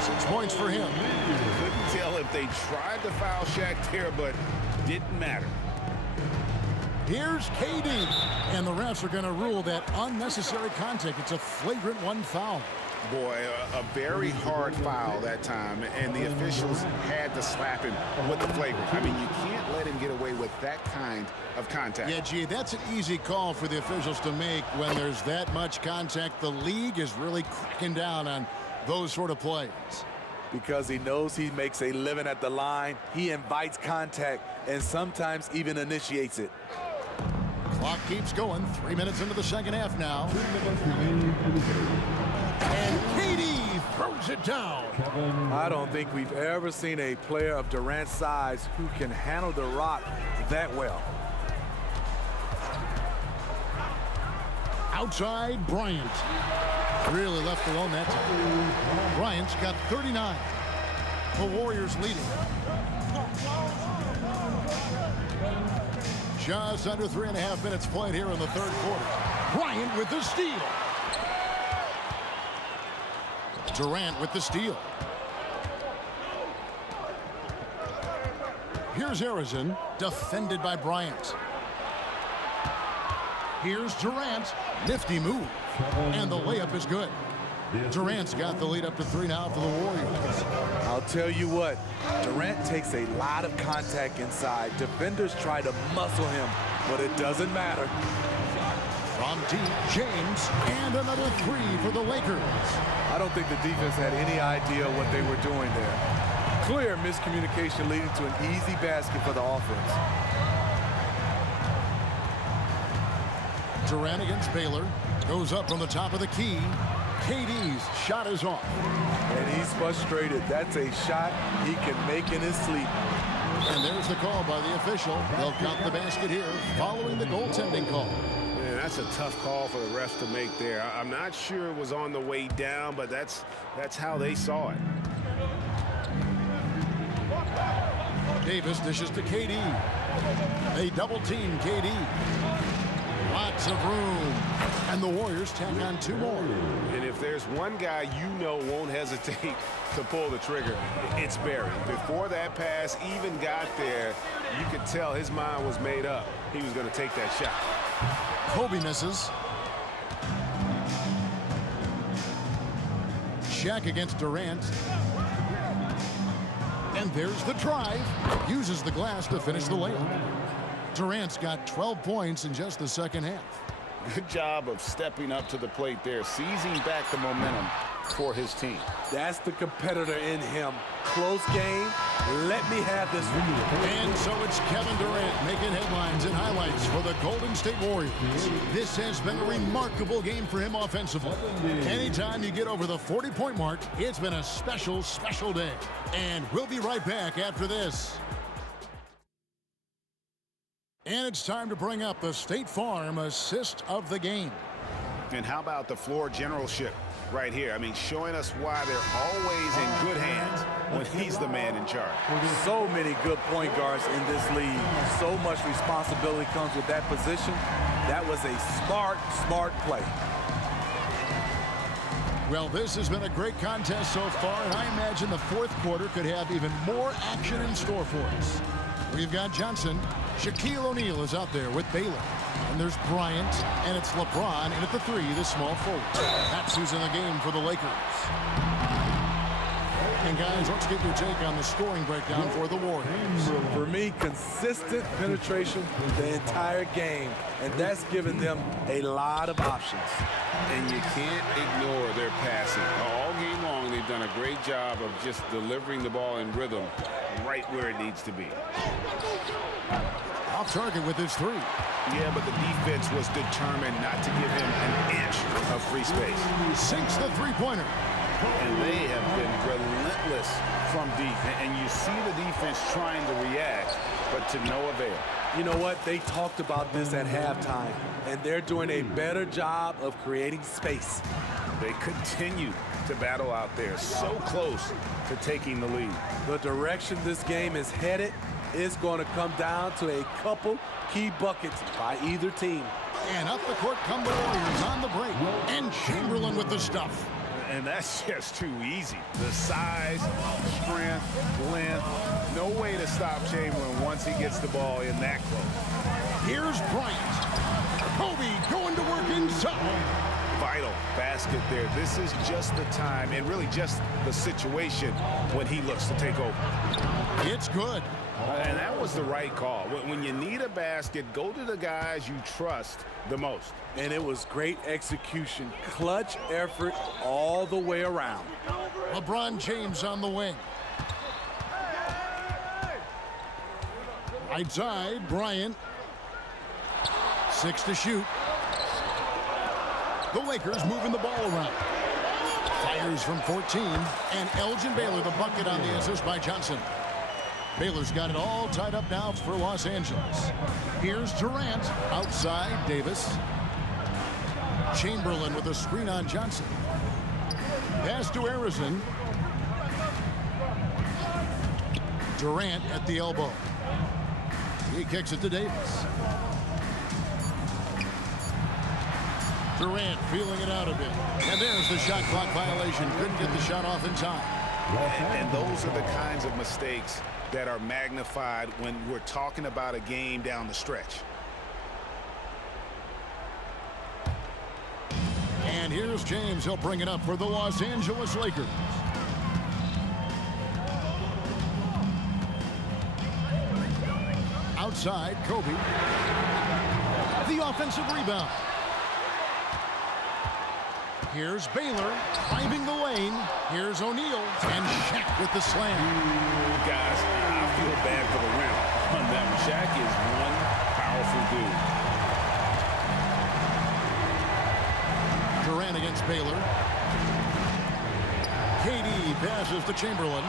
6 points for him. Couldn't tell if they tried to foul Shaq there, but didn't matter. Here's KD, and the refs are going to rule that unnecessary contact. It's a flagrant 1 foul. Boy, a very hard foul that time, and the officials had to slap him with the flagrant. I mean, you can't let him get away with that kind of contact. Yeah, G, that's an easy call for the officials to make when there's that much contact. The league is really cracking down on those sort of plays. Because he knows he makes a living at the line, he invites contact and sometimes even initiates it. Clock keeps going. 3 minutes into the second half now. And KD throws it down. I don't think we've ever seen a player of Durant's size who can handle the rock that well. Outside, Bryant. Really left alone that time. Bryant's got 39. The Warriors leading. Just under 3.5 minutes played here in the third quarter. Bryant with the steal. Durant with the steal. Here's Harrison, defended by Bryant. Here's Durant, nifty move, and the layup is good. Durant's got the lead up to 3 now for the Warriors. I'll tell you what, Durant takes a lot of contact inside. Defenders try to muscle him, but it doesn't matter. From deep, James, and another 3 for the Lakers. I don't think the defense had any idea what they were doing there. Clear miscommunication leading to an easy basket for the offense. Durant against Baylor. Goes up from the top of the key. KD's shot is off. And he's frustrated. That's a shot he can make in his sleep. And there's the call by the official. They'll count the basket here following the goaltending call. Man, that's a tough call for the refs to make there. I'm not sure it was on the way down, but that's how they saw it. Davis dishes to KD. They double team KD. Lots of room. And the Warriors tack on 2 more. And if there's one guy you know won't hesitate to pull the trigger, it's Barry. Before that pass even got there, you could tell his mind was made up. He was going to take that shot. Kobe misses. Shaq against Durant. And there's the drive. Uses the glass to finish the layup. Durant's got 12 points in just the second half. Good job of stepping up to the plate there, seizing back the momentum for his team. That's the competitor in him. Close game. Let me have this one. And so it's Kevin Durant making headlines and highlights for the Golden State Warriors. This has been a remarkable game for him offensively. Anytime you get over the 40-point mark, it's been a special, special day. And we'll be right back after this. And it's time to bring up the State Farm assist of the game. And how about the floor generalship right here? I mean, showing us why they're always in good hands when he's the man in charge. So many good point guards in this league. So much responsibility comes with that position. That was a smart play. Well, this has been a great contest so far, and I imagine the fourth quarter could have even more action in store for us. We've got Johnson. Shaquille O'Neal is out there with Baylor. And there's Bryant, and it's LeBron, and at the three, the small forward. That's who's in the game for the Lakers. And guys, let's get your take on the scoring breakdown for the Warriors. For me, consistent penetration the entire game, and that's given them a lot of options. And you can't ignore their passing. All game long, they've done a great job of just delivering the ball in rhythm right where it needs to be. Off target with his three. Yeah, but the defense was determined not to give him an inch of free space. Sinks the three-pointer. And they have been relentless from deep. And you see the defense trying to react, but to no avail. You know what? They talked about this at halftime, and they're doing a better job of creating space. They continue to battle out there, so close to taking the lead. The direction this game is headed is going to come down to a couple key buckets by either team. And up the court come the Warriors on the break. And Chamberlain with the stuff. And that's just too easy. The size, strength, length, no way to stop Chamberlain once he gets the ball in that close. Here's Bryant. Kobe going to work inside. Vital basket there. This is just the time and really just the situation when he looks to take over. It's good. And that was the right call. When you need a basket, go to the guys you trust the most. And it was great execution. Clutch effort all the way around. LeBron James on the wing. Right side, Bryant. 6 to shoot. The Lakers moving the ball around. Fires from 14. And Elgin Baylor, the bucket on the assist by Johnson. Baylor's got it all tied up now for Los Angeles. Here's Durant. Outside, Davis. Chamberlain with a screen on Johnson. Pass to Harrison. Durant at the elbow. He kicks it to Davis. Durant feeling it out a bit. And there's the shot clock violation. Couldn't get the shot off in time. And those are the kinds of mistakes that are magnified when we're talking about a game down the stretch. And here's James. He'll bring it up for the Los Angeles Lakers. Outside, Kobe. The offensive rebound. Here's Baylor driving the lane. Here's O'Neal and Shaq with the slam. Guys, I feel bad for the rim on them. Shaq is one powerful dude. Durant against Baylor. KD passes to Chamberlain.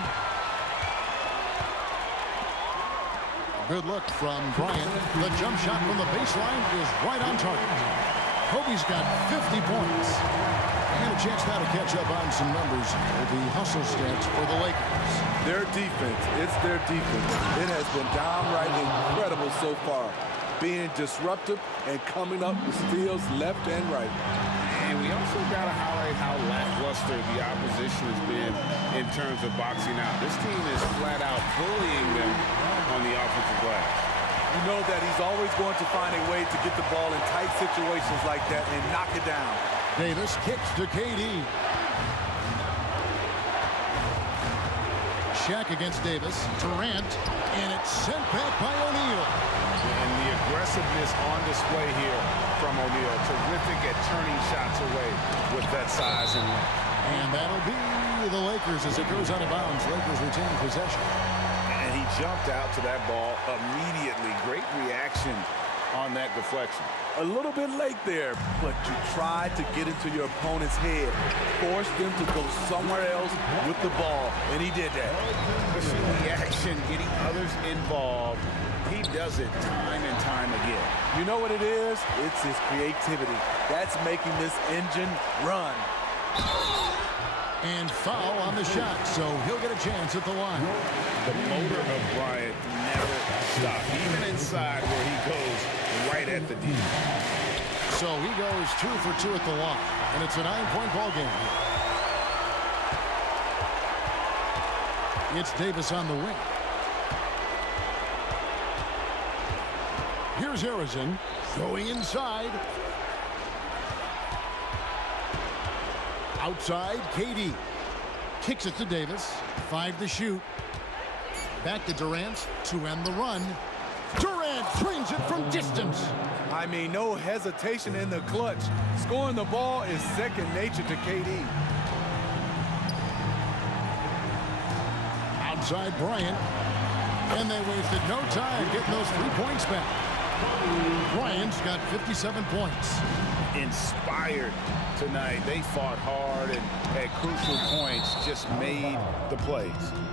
Good look from Bryant. The jump shot from the baseline is right on target. Kobe's got 50 points. And a chance now to catch up on some numbers with the hustle stats for the Lakers. Their defense, it's their defense. It has been downright incredible so far. Being disruptive and coming up with steals left and right. And we also got to highlight how lackluster the opposition has been in terms of boxing out. This team is flat out bullying them on the offensive glass. You know that he's always going to find a way to get the ball in tight situations like that and knock it down. Davis kicks to KD. Shaq against Davis. Durant, and it's sent back by O'Neal. And the aggressiveness on display here from O'Neal. Terrific at turning shots away with that size and length. And that'll be the Lakers as it goes out of bounds. Lakers retain possession. And he jumped out to that ball immediately. Great reaction on that deflection. A little bit late there, but you tried to get into your opponent's head. Force them to go somewhere else with the ball, and he did that. Pushing the action, getting others involved. He does it time and time again. You know what it is? It's his creativity. That's making this engine run. And foul on the shot, so he'll get a chance at the line. The motor of Bryant never stops, even inside where he goes right at the D. So he goes 2 for 2 at the line, and it's a 9-point ball game. It's Davis on the wing. Here's Harrison going inside. Outside, KD. Kicks it to Davis. 5 to shoot. Back to Durant to end the run. Durant drains it from distance. I mean, no hesitation in the clutch. Scoring the ball is second nature to KD. Outside Bryant. And they wasted no time getting those 3 points back. Bryant's got 57 points. Inspired tonight. They fought hard and at crucial points just made the plays.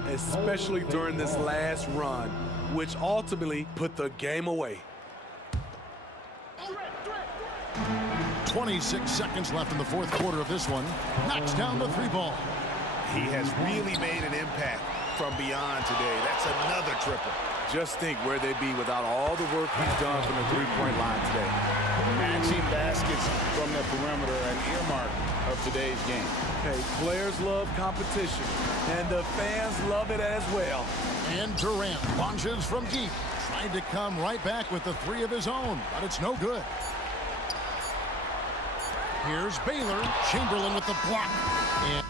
Especially during this last run, which ultimately put the game away. 26 seconds left in the fourth quarter of this one. Knocks down the 3 ball. He has really made an impact from beyond today. That's another triple. Just think where they'd be without all the work he's done from the three-point line today. Matching baskets from the perimeter, an earmark of today's game. Okay, players love competition, and the fans love it as well. And Durant launches from deep. Tried to come right back with the 3 of his own, but it's no good. Here's Baylor. Chamberlain with the block. And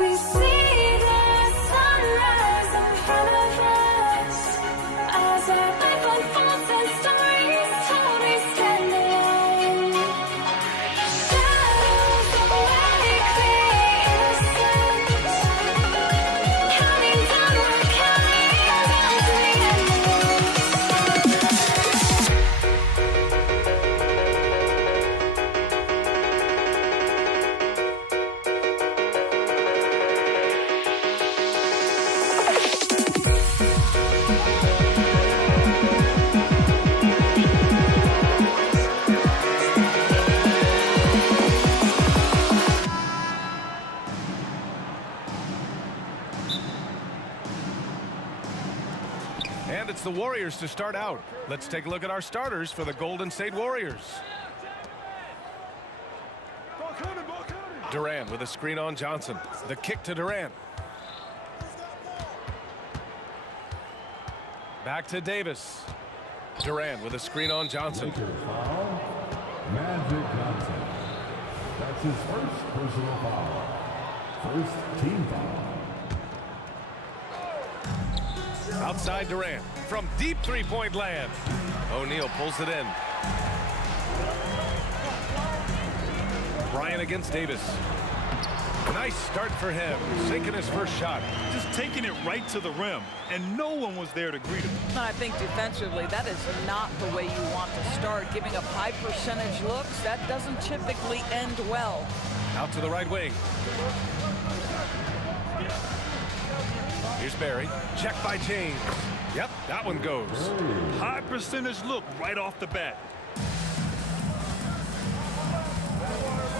We see the sunrise in front of us as our life unfolds and stories told. We stand alone. Shadows awake the innocent, counting down, we're counting down to the And it's the Warriors to start out. Let's take a look at our starters for the Golden State Warriors. Durant with a screen on Johnson. The kick to Durant. Back to Davis. Durant with a screen on Johnson. Magic Johnson. That's his first personal foul. First team foul. Outside Durant from deep three-point land. O'Neal pulls it in. Bryant against Davis. Nice start for him, sinking his first shot. Just taking it right to the rim, and no one was there to greet him. I think defensively, that is not the way you want to start. Giving up high percentage looks, that doesn't typically end well. Out to the right wing. Here's Barry. Check by James. Yep, that one goes. High percentage look right off the bat.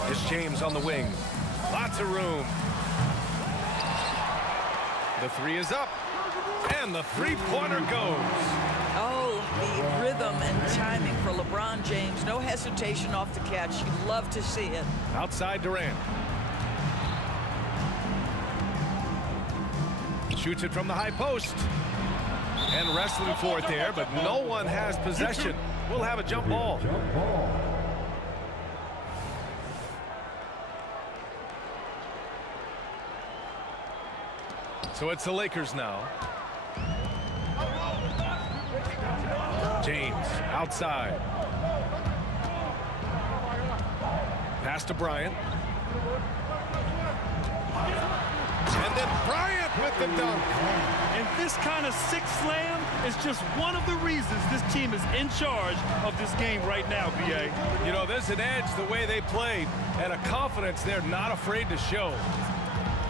Here's James on the wing. Lots of room. The three is up. And the three-pointer goes. Oh, the rhythm and timing for LeBron James. No hesitation off the catch. You'd love to see it. Outside Durant. Shoots it from the high post. And wrestling for it there, but no one has possession. We'll have a jump ball. So it's the Lakers now. James outside. Pass to Bryant. And then Bryant with the dunk. And this kind of six slam is just one of the reasons this team is in charge of this game right now, B.A. You know, there's an edge the way they played and a confidence they're not afraid to show.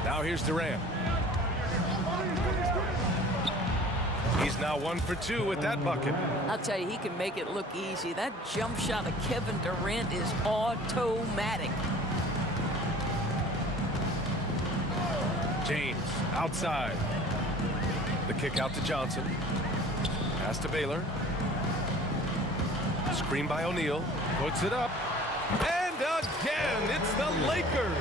Now here's Durant. He's now 1 for 2 with that bucket. I'll tell you, he can make it look easy. That jump shot of Kevin Durant is automatic. James outside. The kick out to Johnson. Pass to Baylor. Screen by O'Neal. Puts it up. And again, it's the Lakers.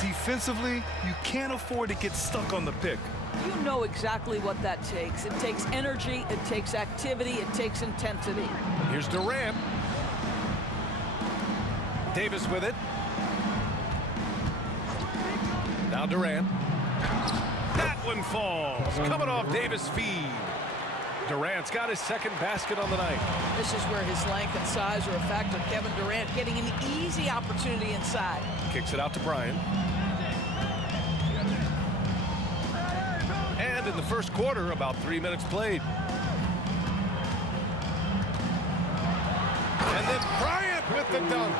Defensively, you can't afford to get stuck on the pick. You know exactly what that takes. It takes energy, it takes activity, it takes intensity. Here's Durant. Davis with it. Now Durant. That one falls. Coming off Davis' feed. Durant's got his second basket on the night. This is where his length and size are a factor. Kevin Durant getting an easy opportunity inside. Kicks it out to Bryant. And in the first quarter, about 3 minutes played. And then Bryant with the dunk.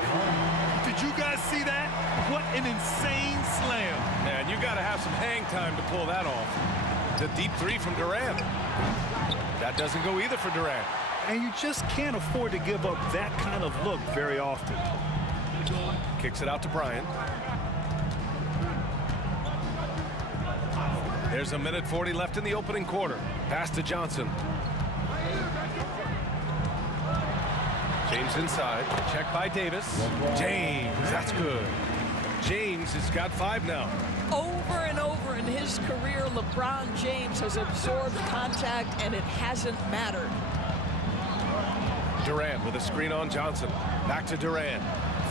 Did you guys see that? What an insane slam. Man, you got to have some hang time to pull that off. The deep three from Durant. That doesn't go either for Durant. And you just can't afford to give up that kind of look very often. Kicks it out to Bryant. There's 1:40 left in the opening quarter. Pass to Johnson. James inside. Check by Davis. James, that's good. James has got 5 now. Over and over in his career, LeBron James has absorbed contact, and it hasn't mattered. Durant with a screen on Johnson. Back to Durant.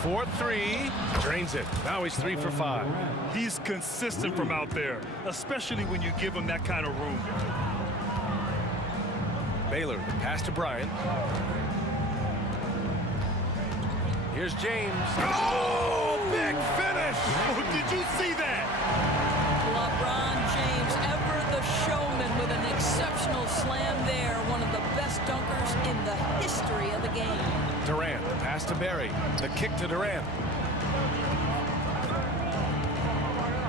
4-3, drains it. Now he's 3 for 5. He's consistent from out there, especially when you give him that kind of room. Baylor, the pass to Bryant. Here's James. Oh, big finish! Oh, did you see that? LeBron James, ever the showman, with an exceptional slam there. One of the best dunkers in the history of the game. Durant, the pass to Barry. The kick to Durant.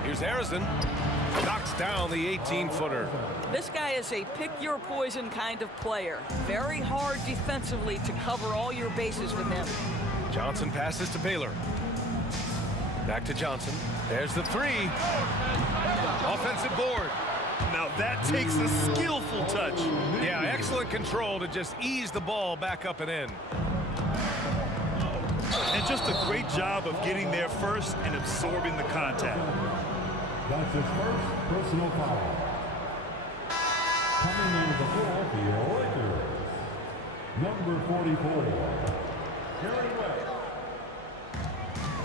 Here's Harrison. Knocks down the 18-footer. This guy is a pick-your-poison kind of player. Very hard defensively to cover all your bases with him. Johnson passes to Baylor. Back to Johnson. There's the 3. Offensive board. Now that takes a skillful touch. Yeah, excellent control to just ease the ball back up and in. And just a great job of getting there first and absorbing the contact. That's his first personal foul. Coming into the floor for your Lakers, number 44, Jerry West.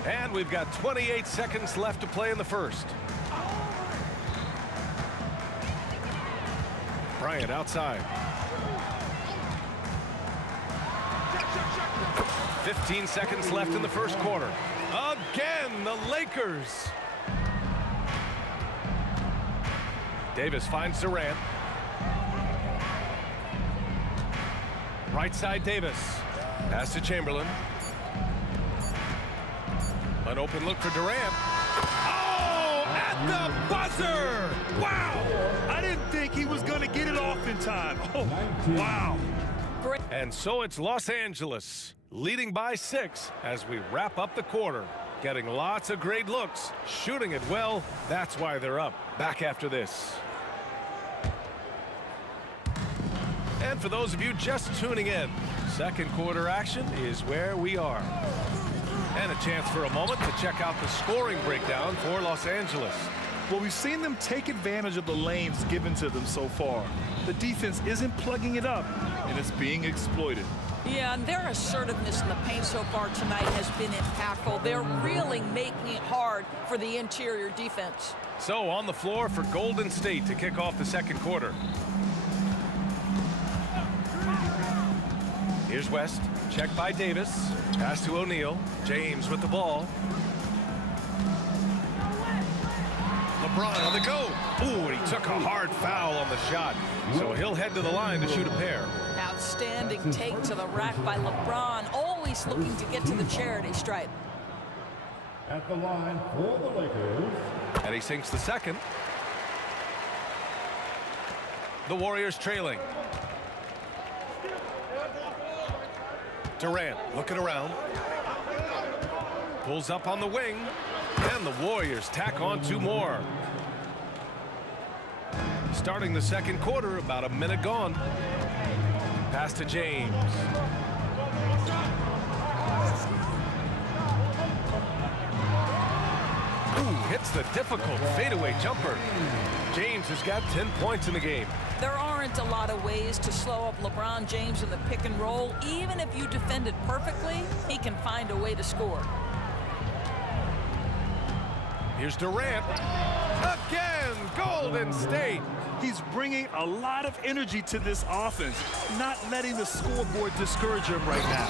And we've got 28 seconds left to play in the first. Bryant outside. 15 seconds left in the first quarter. Again, the Lakers. Davis finds Durant. Right side Davis. Pass to Chamberlain. An open look for Durant. Oh, at the buzzer! Wow! I didn't think he was going to get it off in time. Oh, wow. And so it's Los Angeles leading by 6 as we wrap up the quarter. Getting lots of great looks, shooting it well. That's why they're up. Back after this. And for those of you just tuning in, second quarter action is where we are. And a chance for a moment to check out the scoring breakdown for Los Angeles. Well, we've seen them take advantage of the lanes given to them so far. The defense isn't plugging it up, and it's being exploited. Yeah, and their assertiveness in the paint so far tonight has been impactful. They're really making it hard for the interior defense. So on the floor for Golden State to kick off the second quarter. Here's West, checked by Davis. Pass to O'Neal. James with the ball. LeBron on the go. Ooh, and he took a hard foul on the shot. So he'll head to the line to shoot a pair. Outstanding take to the rack by LeBron, always looking to get to the charity stripe. At the line for the Lakers. And he sinks the second. The Warriors trailing. Durant looking around. Pulls up on the wing. And the Warriors tack on 2 more. Starting the second quarter, about a minute gone. Pass to James. Ooh, hits the difficult fadeaway jumper. James has got 10 points in the game. There aren't a lot of ways to slow up LeBron James in the pick and roll. Even if you defend it perfectly, he can find a way to score. Here's Durant. Again, Golden State. He's bringing a lot of energy to this offense, not letting the scoreboard discourage him right now.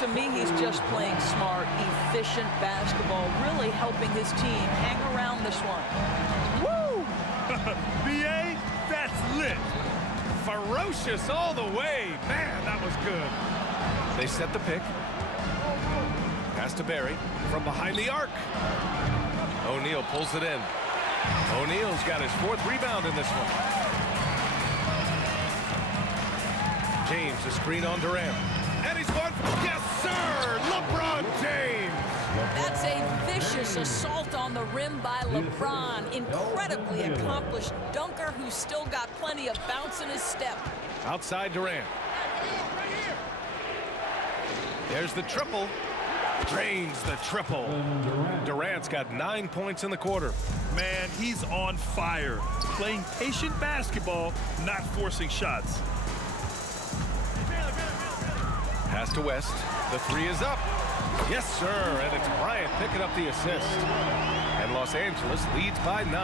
To me, he's just playing smart, efficient basketball, really helping his team hang around this one. Woo! BA, that's lit. Ferocious all the way. Man, that was good. They set the pick. Pass to Barry from behind the arc. O'Neal pulls it in. O'Neal's got his 4th rebound in this one. James, a screen on Durant. And he's won. Yes, sir! LeBron James! That's a vicious assault on the rim by LeBron. Incredibly accomplished dunker who's still got plenty of bounce in his step. Outside Durant. There's the triple. Drains the triple. Durant's got 9 points in the quarter. Man, he's on fire. Playing patient basketball, not forcing shots. Pass to West. The 3 is up. Yes, sir, and it's Bryant picking up the assist. And Los Angeles leads by 9.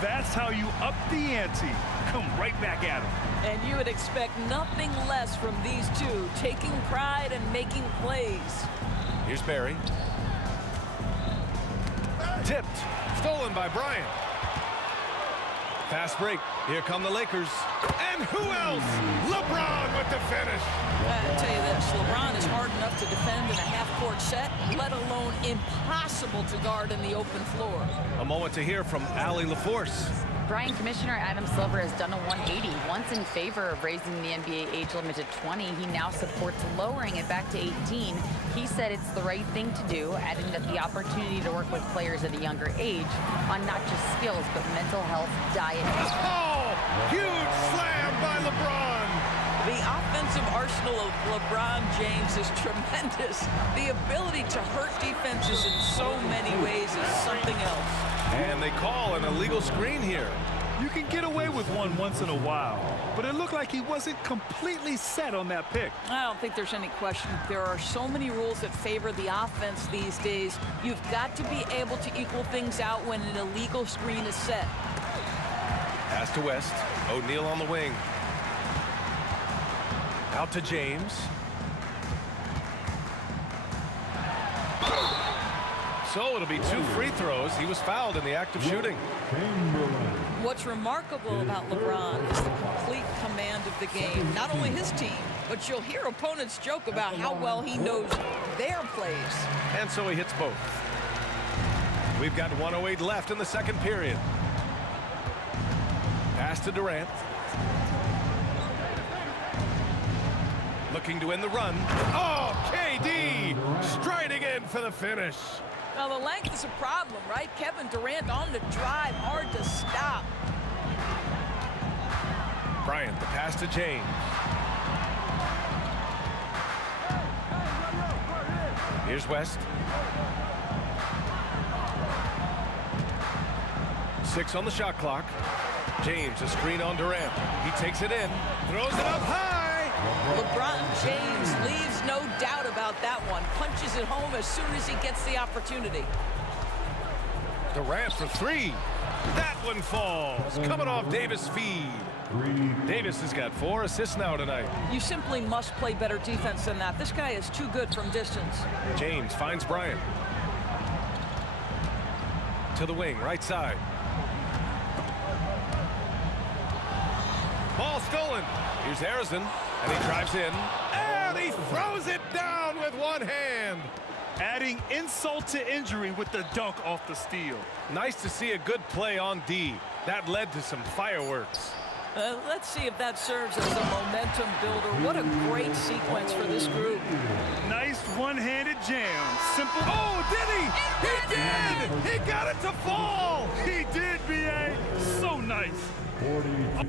That's how you up the ante. Come right back at him. And you would expect nothing less from these two, taking pride and making plays. Here's Barry. Tipped. Stolen by Bryant. Fast break. Here come the Lakers. And who else? LeBron with the finish. I'll tell you this, LeBron is hard enough to defend in a half-court set, let alone impossible to guard in the open floor. A moment to hear from Allie LaForce. Brian, Commissioner Adam Silver has done a 180. Once in favor of raising the NBA age limit to 20, he now supports lowering it back to 18. He said it's the right thing to do, adding that the opportunity to work with players at a younger age on not just skills, but mental health, diet. Oh, huge slam by LeBron. The offensive arsenal of LeBron James is tremendous. The ability to hurt defenses in so many ways is something else. And they call an illegal screen here. You can get away with one once in a while, but it looked like he wasn't completely set on that pick. I don't think there's any question. There are so many rules that favor the offense these days. You've got to be able to equal things out when an illegal screen is set. Pass to West. O'Neal on the wing. Out to James. So it'll be 2 free throws. He was fouled in the act of shooting. What's remarkable about LeBron is the complete command of the game. Not only his team, but you'll hear opponents joke about how well he knows their plays. And so he hits both. We've got 1:08 left in the second period. Pass to Durant. Looking to win the run. Oh, KD striding in for the finish. Now, the length is a problem, right? Kevin Durant on the drive, hard to stop. Bryant, the pass to James. Here's West. 6 on the shot clock. James, a screen on Durant. He takes it in, throws it up high. LeBron James leaves no doubt about that one. Punches it home as soon as he gets the opportunity. Durant for 3. That one falls. Coming off Davis' feed. Davis has got 4 assists now tonight. You simply must play better defense than that. This guy is too good from distance. James finds Bryant. To the wing, right side. Ball stolen. Here's Harrison, and he drives in. And he throws it down with one hand. Adding insult to injury with the dunk off the steal. Nice to see a good play on D. That led to some fireworks. Let's see if that serves as a momentum builder. What a great sequence for this group. Nice one-handed jam. Simple. Oh, did he? He did! He got it to fall! He did, B.A. So nice. 42.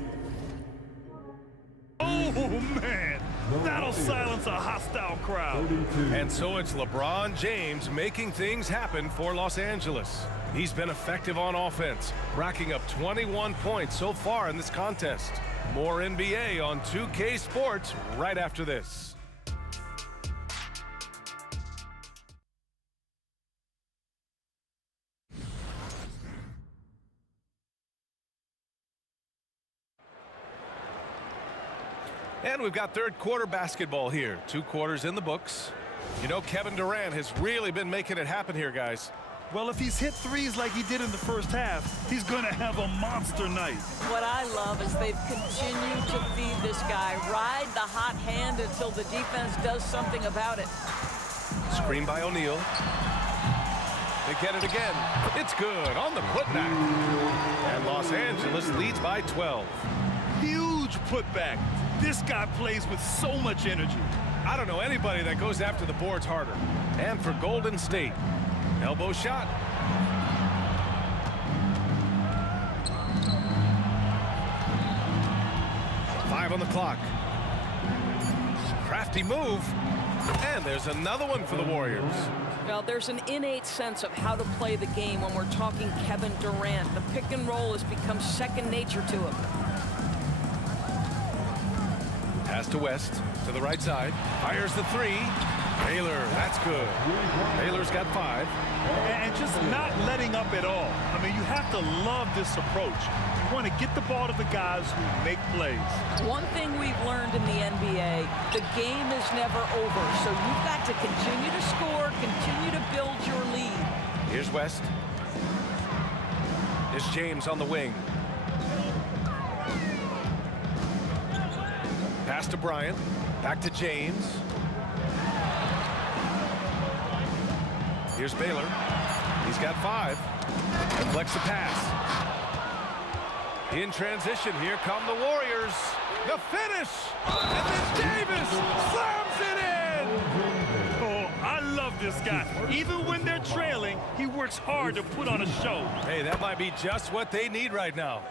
Oh, man. That'll silence a hostile crowd. 32. And so it's LeBron James making things happen for Los Angeles. He's been effective on offense, racking up 21 points so far in this contest. More NBA on 2K Sports right after this. And we've got third quarter basketball here. 2 quarters in the books. You know, Kevin Durant has really been making it happen here, guys. Well, if he's hit threes like he did in the first half, he's going to have a monster night. What I love is they've continued to feed this guy, ride the hot hand until the defense does something about it. Screen by O'Neal. They get it again. It's good on the putback. And Los Angeles leads by 12. Huge putback. This guy plays with so much energy. I don't know anybody that goes after the boards harder. And for Golden State, elbow shot. Five on the clock. Crafty move. And there's another one for the Warriors. Well, there's an innate sense of how to play the game when we're talking Kevin Durant. The pick and roll has become second nature to him. Pass to West, to the right side. Fires the 3. Baylor, that's good. Baylor's got 5. And just not letting up at all. I mean, you have to love this approach. You want to get the ball to the guys who make plays. One thing we've learned in the NBA, the game is never over. So you've got to continue to score, continue to build your lead. Here's West. Here's James on the wing. Pass to Bryant. Back to James. Here's Baylor. He's got 5. Deflects the pass. In transition, here come the Warriors. The finish! And then Davis slams it in! Oh, I love this guy. Even when they're trailing, he works hard to put on a show. Hey, that might be just what they need right now.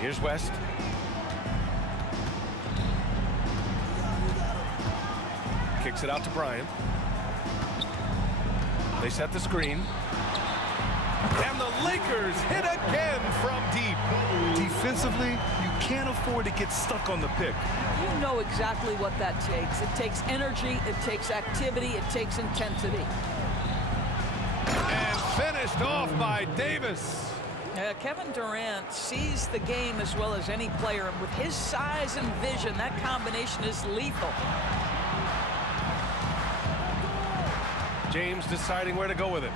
Here's West. Kicks it out to Bryant. They set the screen. And the Lakers hit again from deep. Defensively, you can't afford to get stuck on the pick. You know exactly what that takes. It takes energy, it takes activity, it takes intensity. And finished off by Davis. Kevin Durant sees the game as well as any player, and with his size and vision, that combination is lethal. James deciding where to go with it.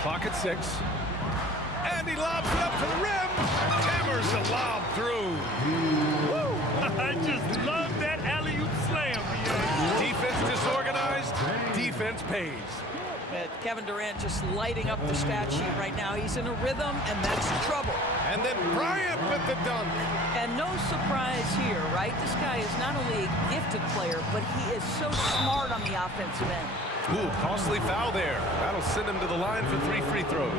Clock at 6. And he lobs it up to the rim. Hammers the lob through. Woo! I just love that alley-oop slam. Defense disorganized. Defense pays. Kevin Durant just lighting up the stat sheet right now. He's in a rhythm, and that's trouble. And then Bryant with the dunk. And no surprise here, right? This guy is not only a gifted player, but he is so smart on the offensive end. Ooh, costly foul there. That'll send him to the line for 3 free throws.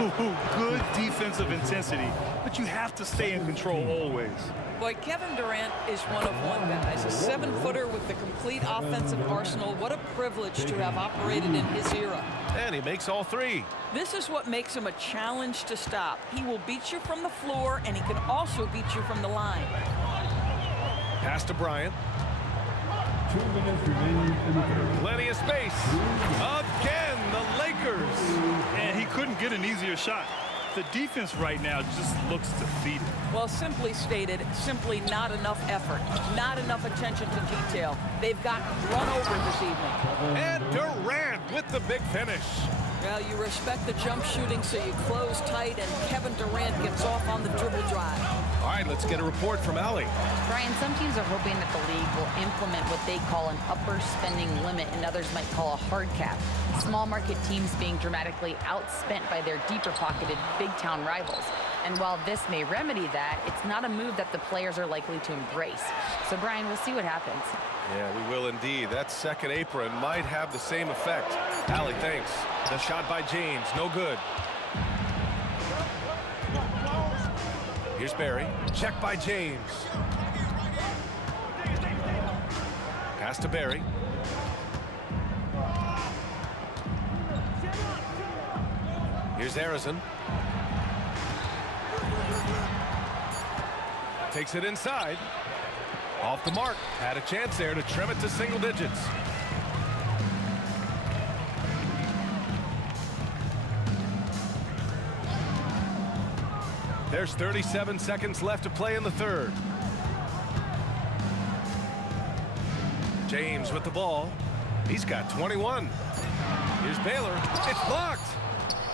Ooh, good defensive intensity, but you have to stay in control always. Boy, Kevin Durant is one of one, guys. A 7-footer with the complete offensive arsenal. What a privilege to have operated in his era. And he makes all 3. This is what makes him a challenge to stop. He will beat you from the floor, and he can also beat you from the line. Pass to Bryant. 2 minutes remaining in the third. Plenty of space. Again, the Lakers. And he couldn't get an easier shot. The defense right now just looks defeated. Well, simply stated, simply not enough effort, not enough attention to detail. They've gotten run over this evening. And Durant with the big finish. Well, you respect the jump shooting, so you close tight, and Kevin Durant gets off on the dribble drive. All right, let's get a report from Allie. Brian, some teams are hoping that the league will implement what they call an upper spending limit, and others might call a hard cap. Small market teams being dramatically outspent by their deeper pocketed big town rivals. And while this may remedy that, it's not a move that the players are likely to embrace. So Brian, we'll see what happens. Yeah, we will indeed. That second apron might have the same effect. Allie, thanks. The shot by James, no good. Here's Barry. Check by James. Pass to Barry. Here's Arizon. Takes it inside. Off the mark. Had a chance there to trim it to single digits. There's 37 seconds left to play in the third. James with the ball. He's got 21. Here's Baylor. It's blocked.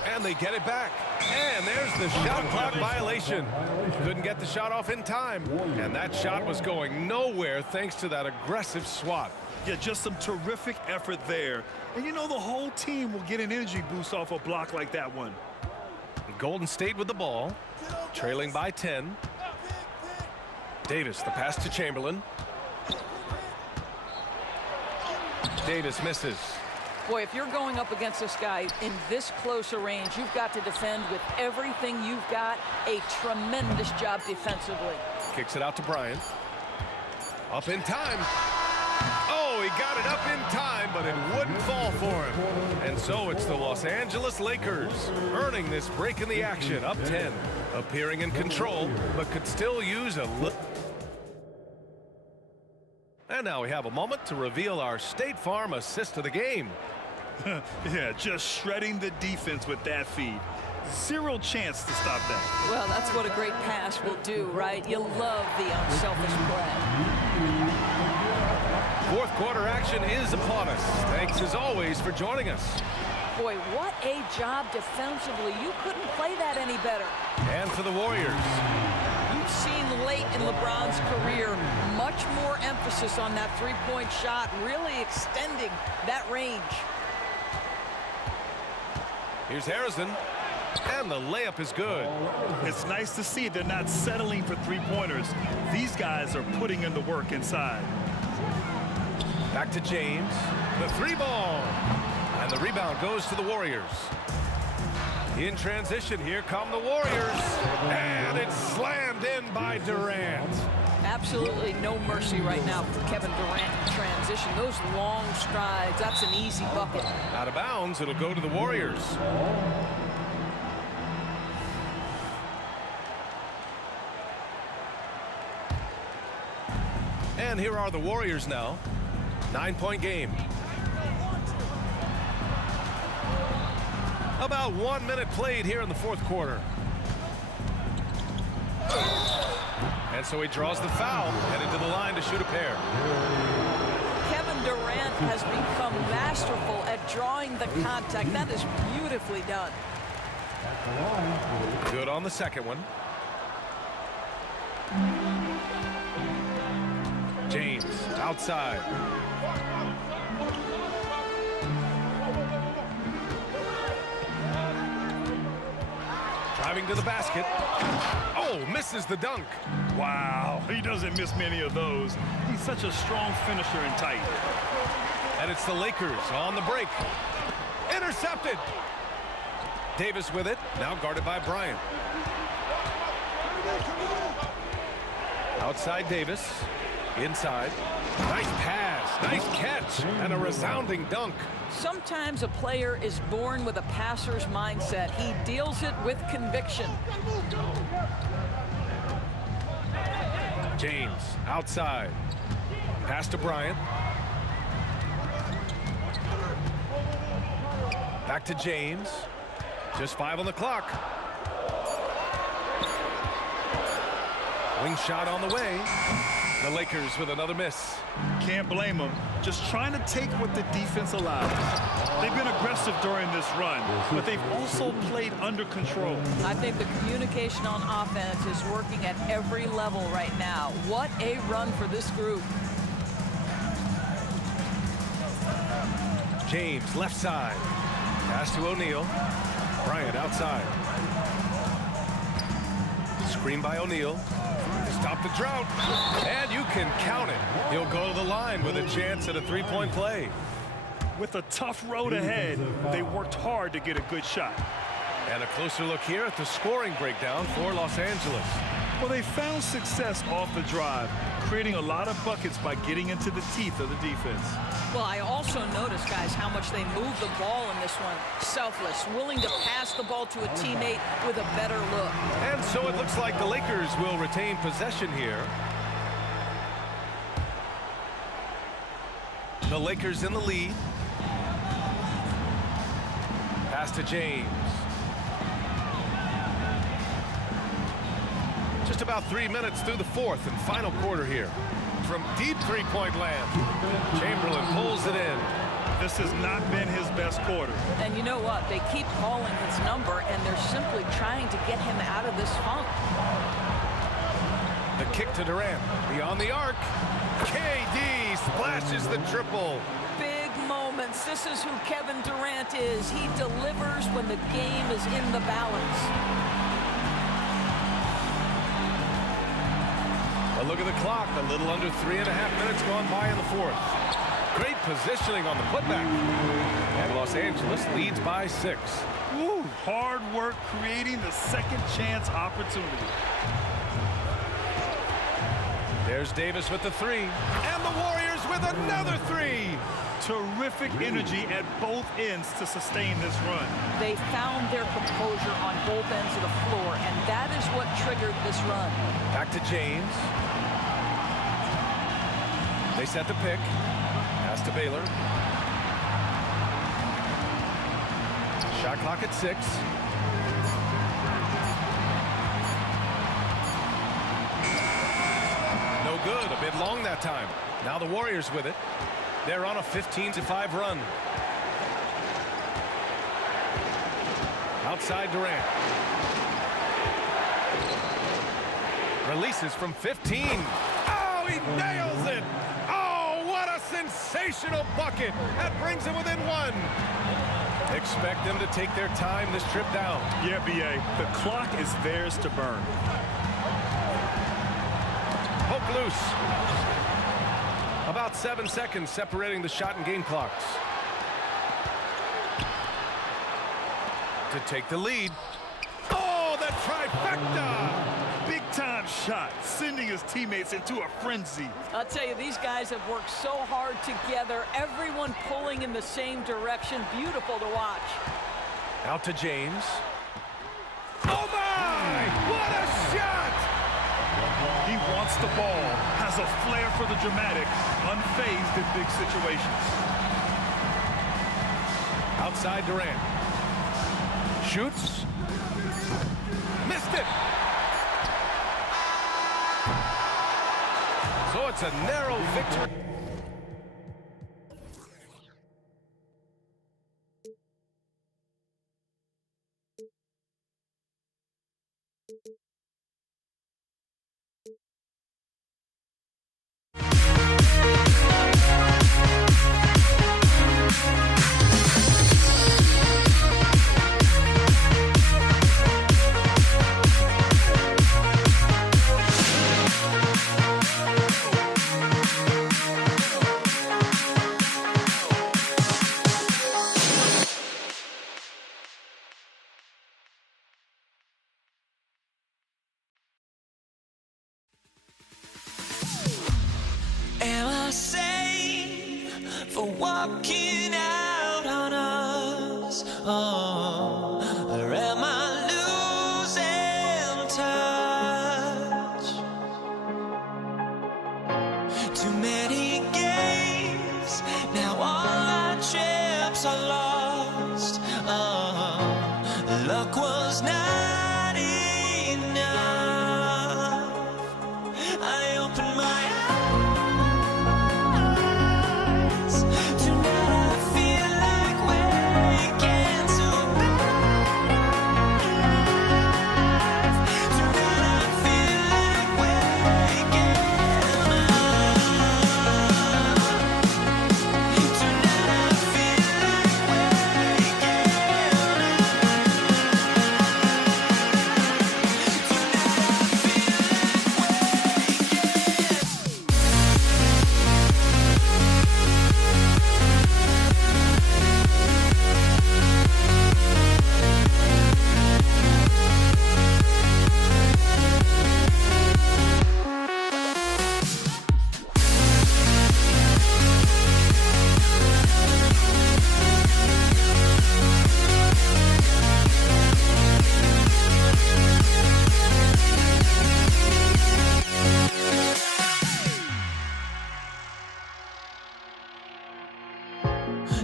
And they get it back. And there's the shot clock violation. Couldn't get the shot off in time. And that shot was going nowhere thanks to that aggressive swat. Yeah, just some terrific effort there. And you know the whole team will get an energy boost off a block like that one. Golden State with the ball. Trailing by 10. Davis, the pass to Chamberlain. Davis misses. Boy, if you're going up against this guy in this close a range, you've got to defend with everything you've got. A tremendous job defensively. Kicks it out to Bryant. Up in time. Oh, he got it up in time, but it wouldn't fall for him. And so it's the Los Angeles Lakers earning this break in the action, up 10, appearing in control, but could still use a look. And now we have a moment to reveal our State Farm assist of the game. Yeah, just shredding the defense with that feed. Zero chance to stop that. Well, that's what a great pass will do, right? You love the unselfish play. Fourth quarter action is upon us. Thanks as always for joining us. Boy, what a job defensively. You couldn't play that any better. And for the Warriors. You've seen late in LeBron's career much more emphasis on that three-point shot, really extending that range. Here's Harrison, and the layup is good. It's nice to see they're not settling for three-pointers. These guys are putting in the work inside. Back to James, the three ball, and the rebound goes to the Warriors. In transition, here come the Warriors, and it's slammed in by Durant. Absolutely no mercy right now for Kevin Durant in transition. Those long strides, that's an easy bucket. Out of bounds, it'll go to the Warriors. And here are the Warriors now. 9-point game. About 1 minute played here in the fourth quarter. And so he draws the foul, headed to the line to shoot a pair. Kevin Durant has become masterful at drawing the contact. That is beautifully done. Good on the second one. James outside. Driving to the basket. Oh, misses the dunk. Wow, he doesn't miss many of those. He's such a strong finisher and tight. And it's the Lakers on the break. Intercepted. Davis with it, now guarded by Bryant. Outside Davis, inside. Nice pass, nice catch, and a resounding dunk. Sometimes a player is born with a passer's mindset. He deals it with conviction. James outside. Pass to Bryant. Back to James. Just 5 on the clock. Wing shot on the way. The Lakers with another miss. Can't blame them. Just trying to take what the defense allows. They've been aggressive during this run, but they've also played under control. I think the communication on offense is working at every level right now. What a run for this group. James left side. Pass to O'Neal. Bryant outside. Screen by O'Neal. Stop the drought. And you can count it. He'll go to the line with a chance at a three-point play. With a tough road ahead, they worked hard to get a good shot. And a closer look here at the scoring breakdown for Los Angeles. Well, they found success off the drive, creating a lot of buckets by getting into the teeth of the defense. Well, I also noticed, guys, how much they moved the ball in this one. Selfless, willing to pass the ball to a teammate with a better look. And so it looks like the Lakers will retain possession here. The Lakers in the lead. Pass to James. Just about 3 minutes through the fourth and final quarter here. From deep three-point land, Chamberlain pulls it in. This has not been his best quarter. And you know what? They keep calling his number, and they're simply trying to get him out of this funk. The kick to Durant. Beyond the arc. KD splashes the triple. Big moments. This is who Kevin Durant is. He delivers when the game is in the balance. A look at the clock. A little under 3.5 minutes gone by in the fourth. Great positioning on the putback. And Los Angeles leads by 6. Woo, hard work creating the second chance opportunity. There's Davis with the three. And the Warriors with another three. Terrific energy at both ends to sustain this run. They found their composure on both ends of the floor, and that is what triggered this run. Back to James. They set the pick. Pass to Baylor. Shot clock at 6. No good. A bit long that time. Now the Warriors with it. They're on a 15-5 run. Outside Durant. Releases from 15. Oh, he nails it. Oh, what a sensational bucket. That brings him within 1. Expect them to take their time this trip down. Yeah, B.A. The clock is theirs to burn. Poke loose. About 7 seconds separating the shot and game clocks. To take the lead. Oh, the trifecta! Big time shot, sending his teammates into a frenzy. I'll tell you, these guys have worked so hard together, everyone pulling in the same direction. Beautiful to watch. Out to James. Oh my! What a shot! He wants the ball, has a flair for the dramatic, unfazed in big situations. Outside Durant. Shoots. Missed it. So it's a narrow victory. Am I sane for walking out on us? Oh, or am I losing touch? Too many games, now all our chips are lost. Oh, luck was not enough. I opened my eyes.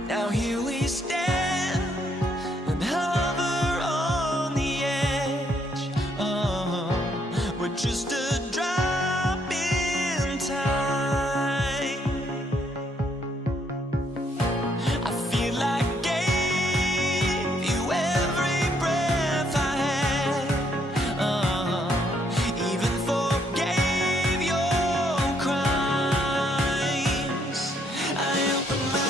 Now here we stand and hover on the edge. Oh, we're just a drop in time. I feel like I gave you every breath I had. Even forgave your crimes. I opened my eyes.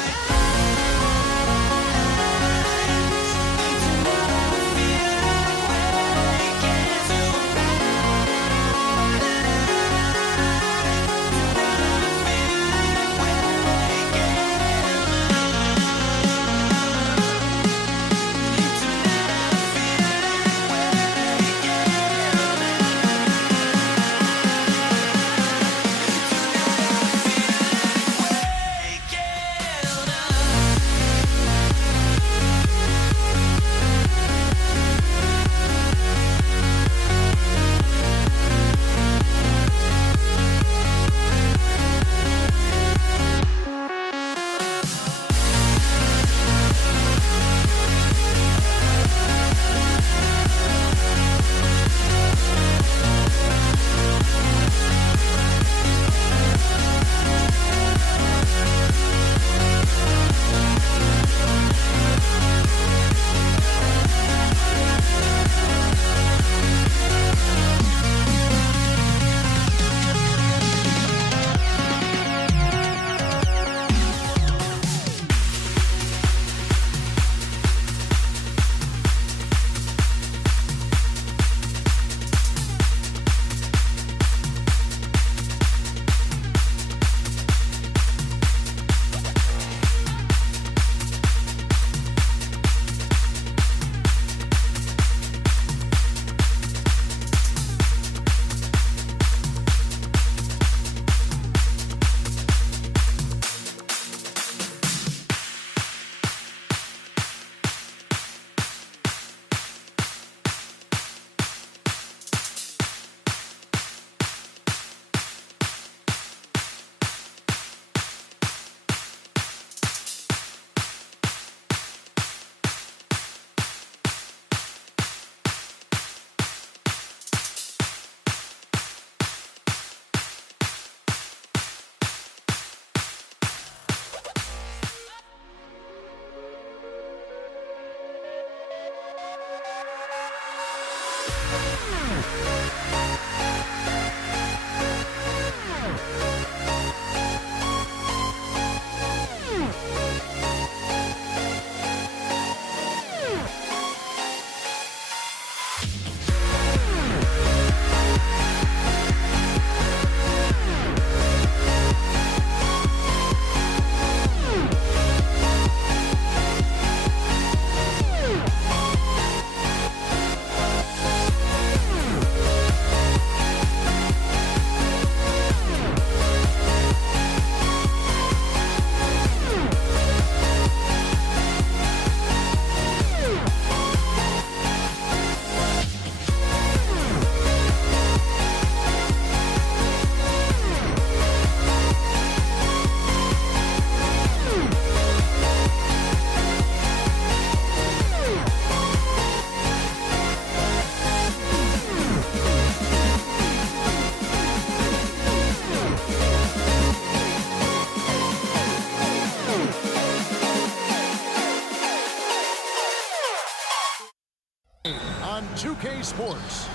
Sports.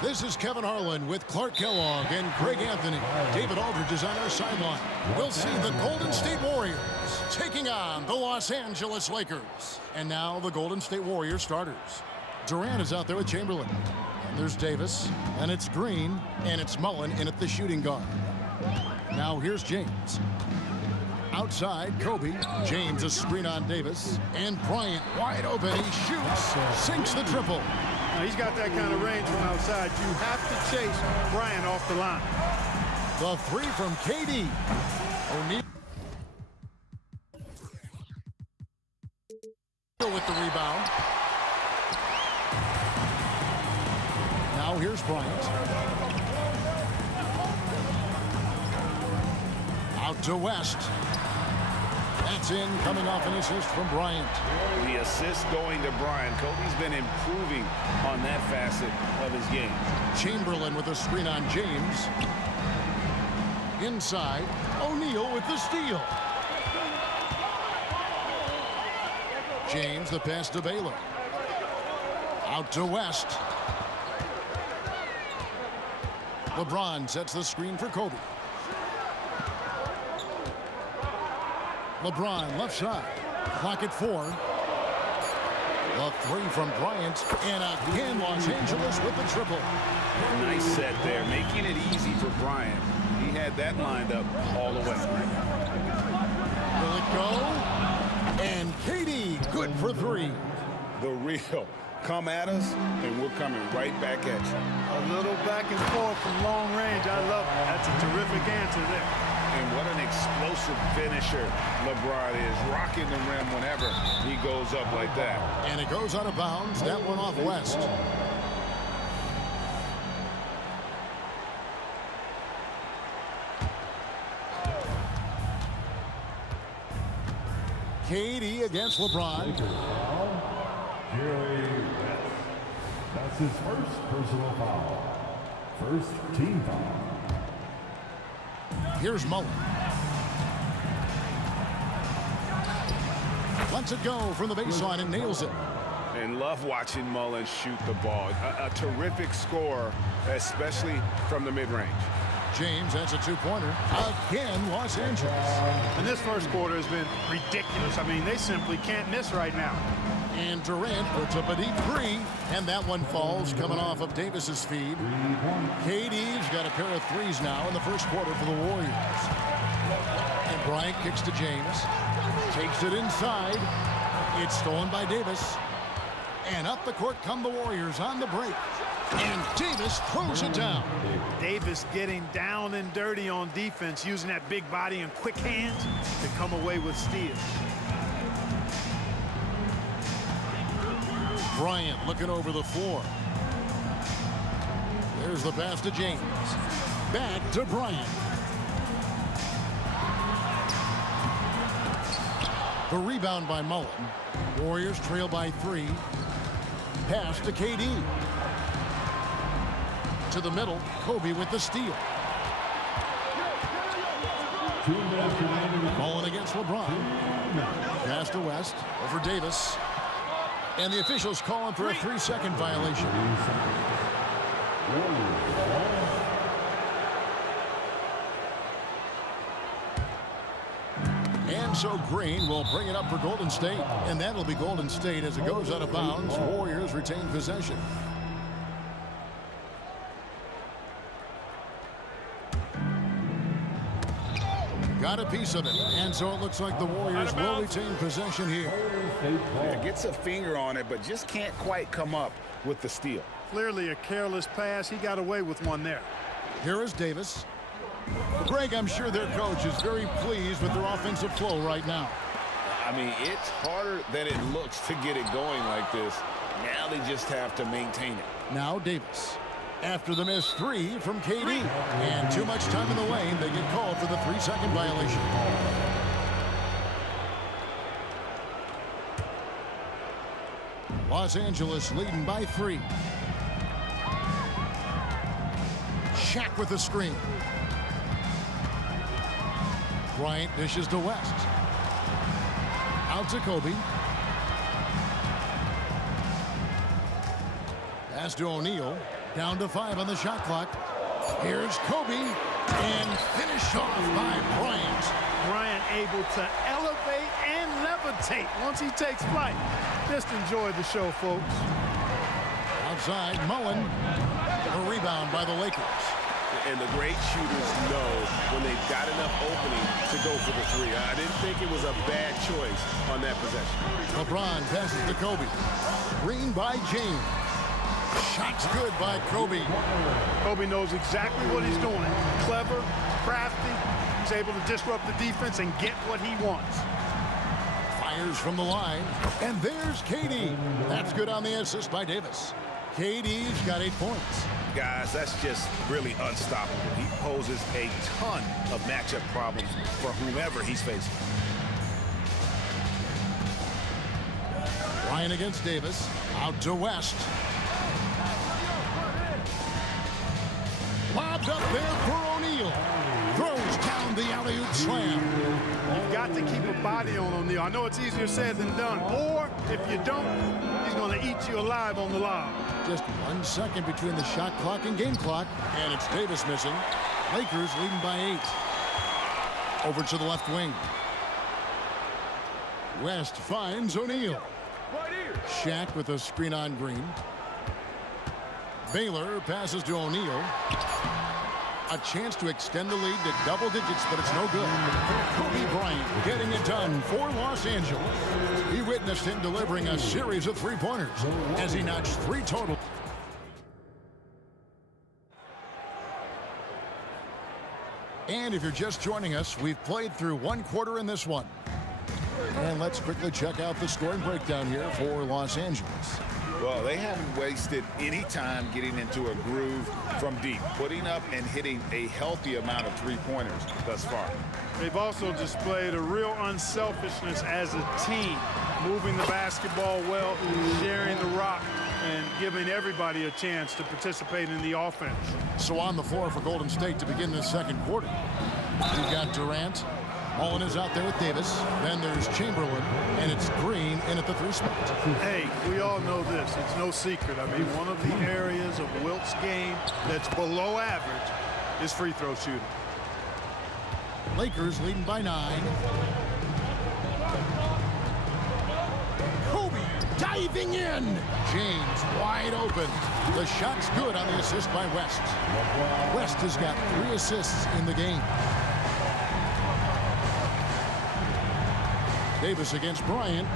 This is Kevin Harlan with Clark Kellogg and Greg Anthony. David Aldridge is on our sideline. We'll see the Golden State Warriors taking on the Los Angeles Lakers. And now the Golden State Warriors starters. Durant is out there with Chamberlain. And there's Davis, and it's Green, and it's Mullen in at the shooting guard. Now here's James. Outside, Kobe. James a screen on Davis. And Bryant wide open. He shoots. Sinks the triple. Now, he's got that kind of range from outside. You have to chase Bryant off the line. The three from KD. O'Neal with the rebound. Now here's Bryant. Out to West. That's in, coming off an assist from Bryant. The assist going to Bryant. Kobe's been improving on that facet of his game. Chamberlain with a screen on James. Inside, O'Neal with the steal. James, the pass to Baylor. Out to West. LeBron sets the screen for Kobe. LeBron left side. Clock at 4. The three from Bryant. And again, Los Angeles with the triple. Nice set there, making it easy for Bryant. He had that lined up all the way. Will it go? And KD, good for 3. The real. Come at us, and we're coming right back at you. A little back and forth from long range. I love it. That's a terrific answer there. And what an explosive finisher LeBron is, rocking the rim whenever he goes up like that. And it goes out of bounds. That one off West. KD against LeBron. That's his first personal foul. First team foul. Here's Mullen. Lets it go from the baseline and nails it. And love watching Mullen shoot the ball. A terrific scorer, especially from the mid-range. James has a two-pointer. Again, Los Angeles. And this first quarter has been ridiculous. I mean, they simply can't miss right now. And Durant puts up a deep 3, and that one falls coming off of Davis's feed. KD's got a pair of 3s now in the first quarter for the Warriors. And Bryant kicks to James. Takes it inside. It's stolen by Davis. And up the court come the Warriors on the break. And Davis throws it down. Davis getting down and dirty on defense, using that big body and quick hands to come away with steals. Bryant looking over the floor. There's the pass to James. Back to Bryant. The rebound by Mullen. Warriors trail by 3. Pass to KD. To the middle, Kobe with the steal. Mullen against LeBron. Pass to West over Davis. And the officials calling for a 3-second violation. And so Green will bring it up for Golden State. And that'll be Golden State as it goes out of bounds. Warriors retain possession. Got a piece of it. And so it looks like the Warriors will retain possession here. Yeah, gets a finger on it, but just can't quite come up with the steal. Clearly a careless pass. He got away with one there. Here is Davis. Greg, I'm sure their coach is very pleased with their offensive flow right now. I mean, it's harder than it looks to get it going like this. Now they just have to maintain it. Now Davis. After the missed 3 from KD. And too much time in the lane, they get called for the 3-second violation. Los Angeles leading by 3. Shaq with the screen. Bryant dishes to West. Out to Kobe. Pass to O'Neal. Down to 5 on the shot clock. Here's Kobe. And finish off by Bryant. Bryant able to elevate and levitate once he takes flight. Just enjoy the show, folks. Outside, Mullen. A rebound by the Lakers. And the great shooters know when they've got enough opening to go for the three. I didn't think it was a bad choice on that possession. LeBron passes to Kobe. Green by James. Shot's good by Kobe. Kobe knows exactly what he's doing. Clever, crafty. He's able to disrupt the defense and get what he wants. Fires from the line. And there's KD. That's good on the assist by Davis. KD's got 8 points. Guys, that's just really unstoppable. He poses a ton of matchup problems for whomever he's facing. Ryan against Davis. Out to West. Lobbed up there for O'Neal. Throws down the alley-oop slam. You've got to keep a body on O'Neal. I know it's easier said than done. Or, if you don't, he's going to eat you alive on the lob. Just 1 second between the shot clock and game clock. And it's Davis missing. Lakers leading by 8. Over to the left wing. West finds O'Neal. Shaq with a screen on Green. Baylor passes to O'Neal. A chance to extend the lead to double digits, but it's no good. Kobe Bryant getting it done for Los Angeles. He witnessed him delivering a series of three-pointers as he notched 3 total. And if you're just joining us, we've played through 1 quarter in this one. And let's quickly check out the scoring breakdown here for Los Angeles. Well, they haven't wasted any time getting into a groove from deep, putting up and hitting a healthy amount of three-pointers thus far. They've also displayed a real unselfishness as a team, moving the basketball well, sharing the rock, and giving everybody a chance to participate in the offense. So on the floor for Golden State to begin this second quarter, we've got Durant. Mullen is out there with Davis. Then there's Chamberlain, and it's Green in at the 3 spot. Hey, we all know this. It's no secret. I mean, one of the areas of Wilt's game that's below average is free throw shooting. Lakers leading by 9. Kobe diving in. James wide open. The shot's good on the assist by West. West has got 3 assists in the game. Davis against Bryant.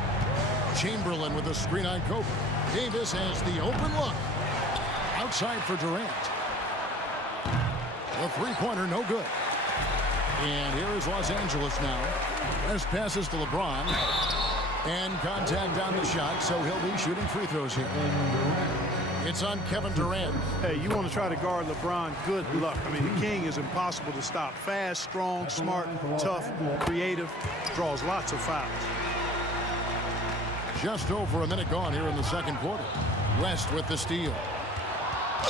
Chamberlain with a screen on Kobe. Davis has the open look. Outside for Durant. The three-pointer no good. And here is Los Angeles now. West passes to LeBron. And contact on the shot, so he'll be shooting free throws here. It's on Kevin Durant. Hey, you want to try to guard LeBron, good luck. I mean, the king is impossible to stop. Fast, strong, smart, tough, creative, draws lots of fouls. Just over a minute gone here in the second quarter. West with the steal.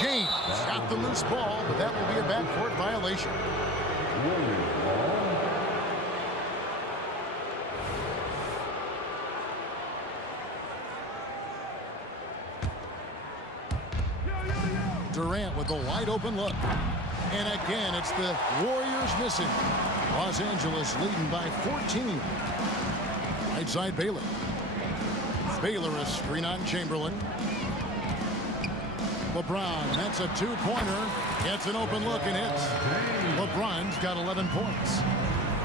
James got the loose ball, but that will be a backcourt violation. Durant with the wide open look. And again, it's the Warriors missing. Los Angeles leading by 14. Right side Baylor. Baylor a screen on Chamberlain. LeBron, that's a 2-pointer. Gets an open look and hits. LeBron's got 11 points.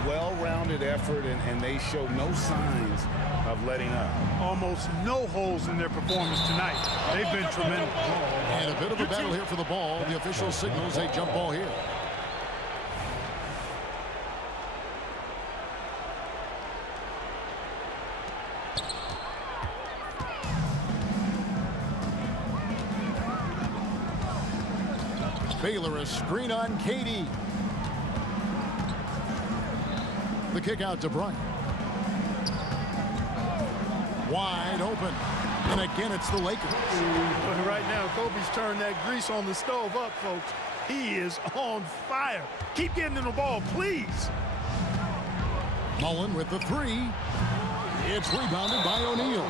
Well-rounded effort, and they show no signs of letting up. Almost no holes in their performance tonight. They've been tremendous. And a bit of a battle here for the ball. The official signals a jump ball here. Baylor a screen on KD. The kick out to Bryant. Wide open. And again, it's the Lakers. But right now, Kobe's turned that grease on the stove up, folks. He is on fire. Keep getting him the ball, please. Mullen with the 3. It's rebounded by O'Neal.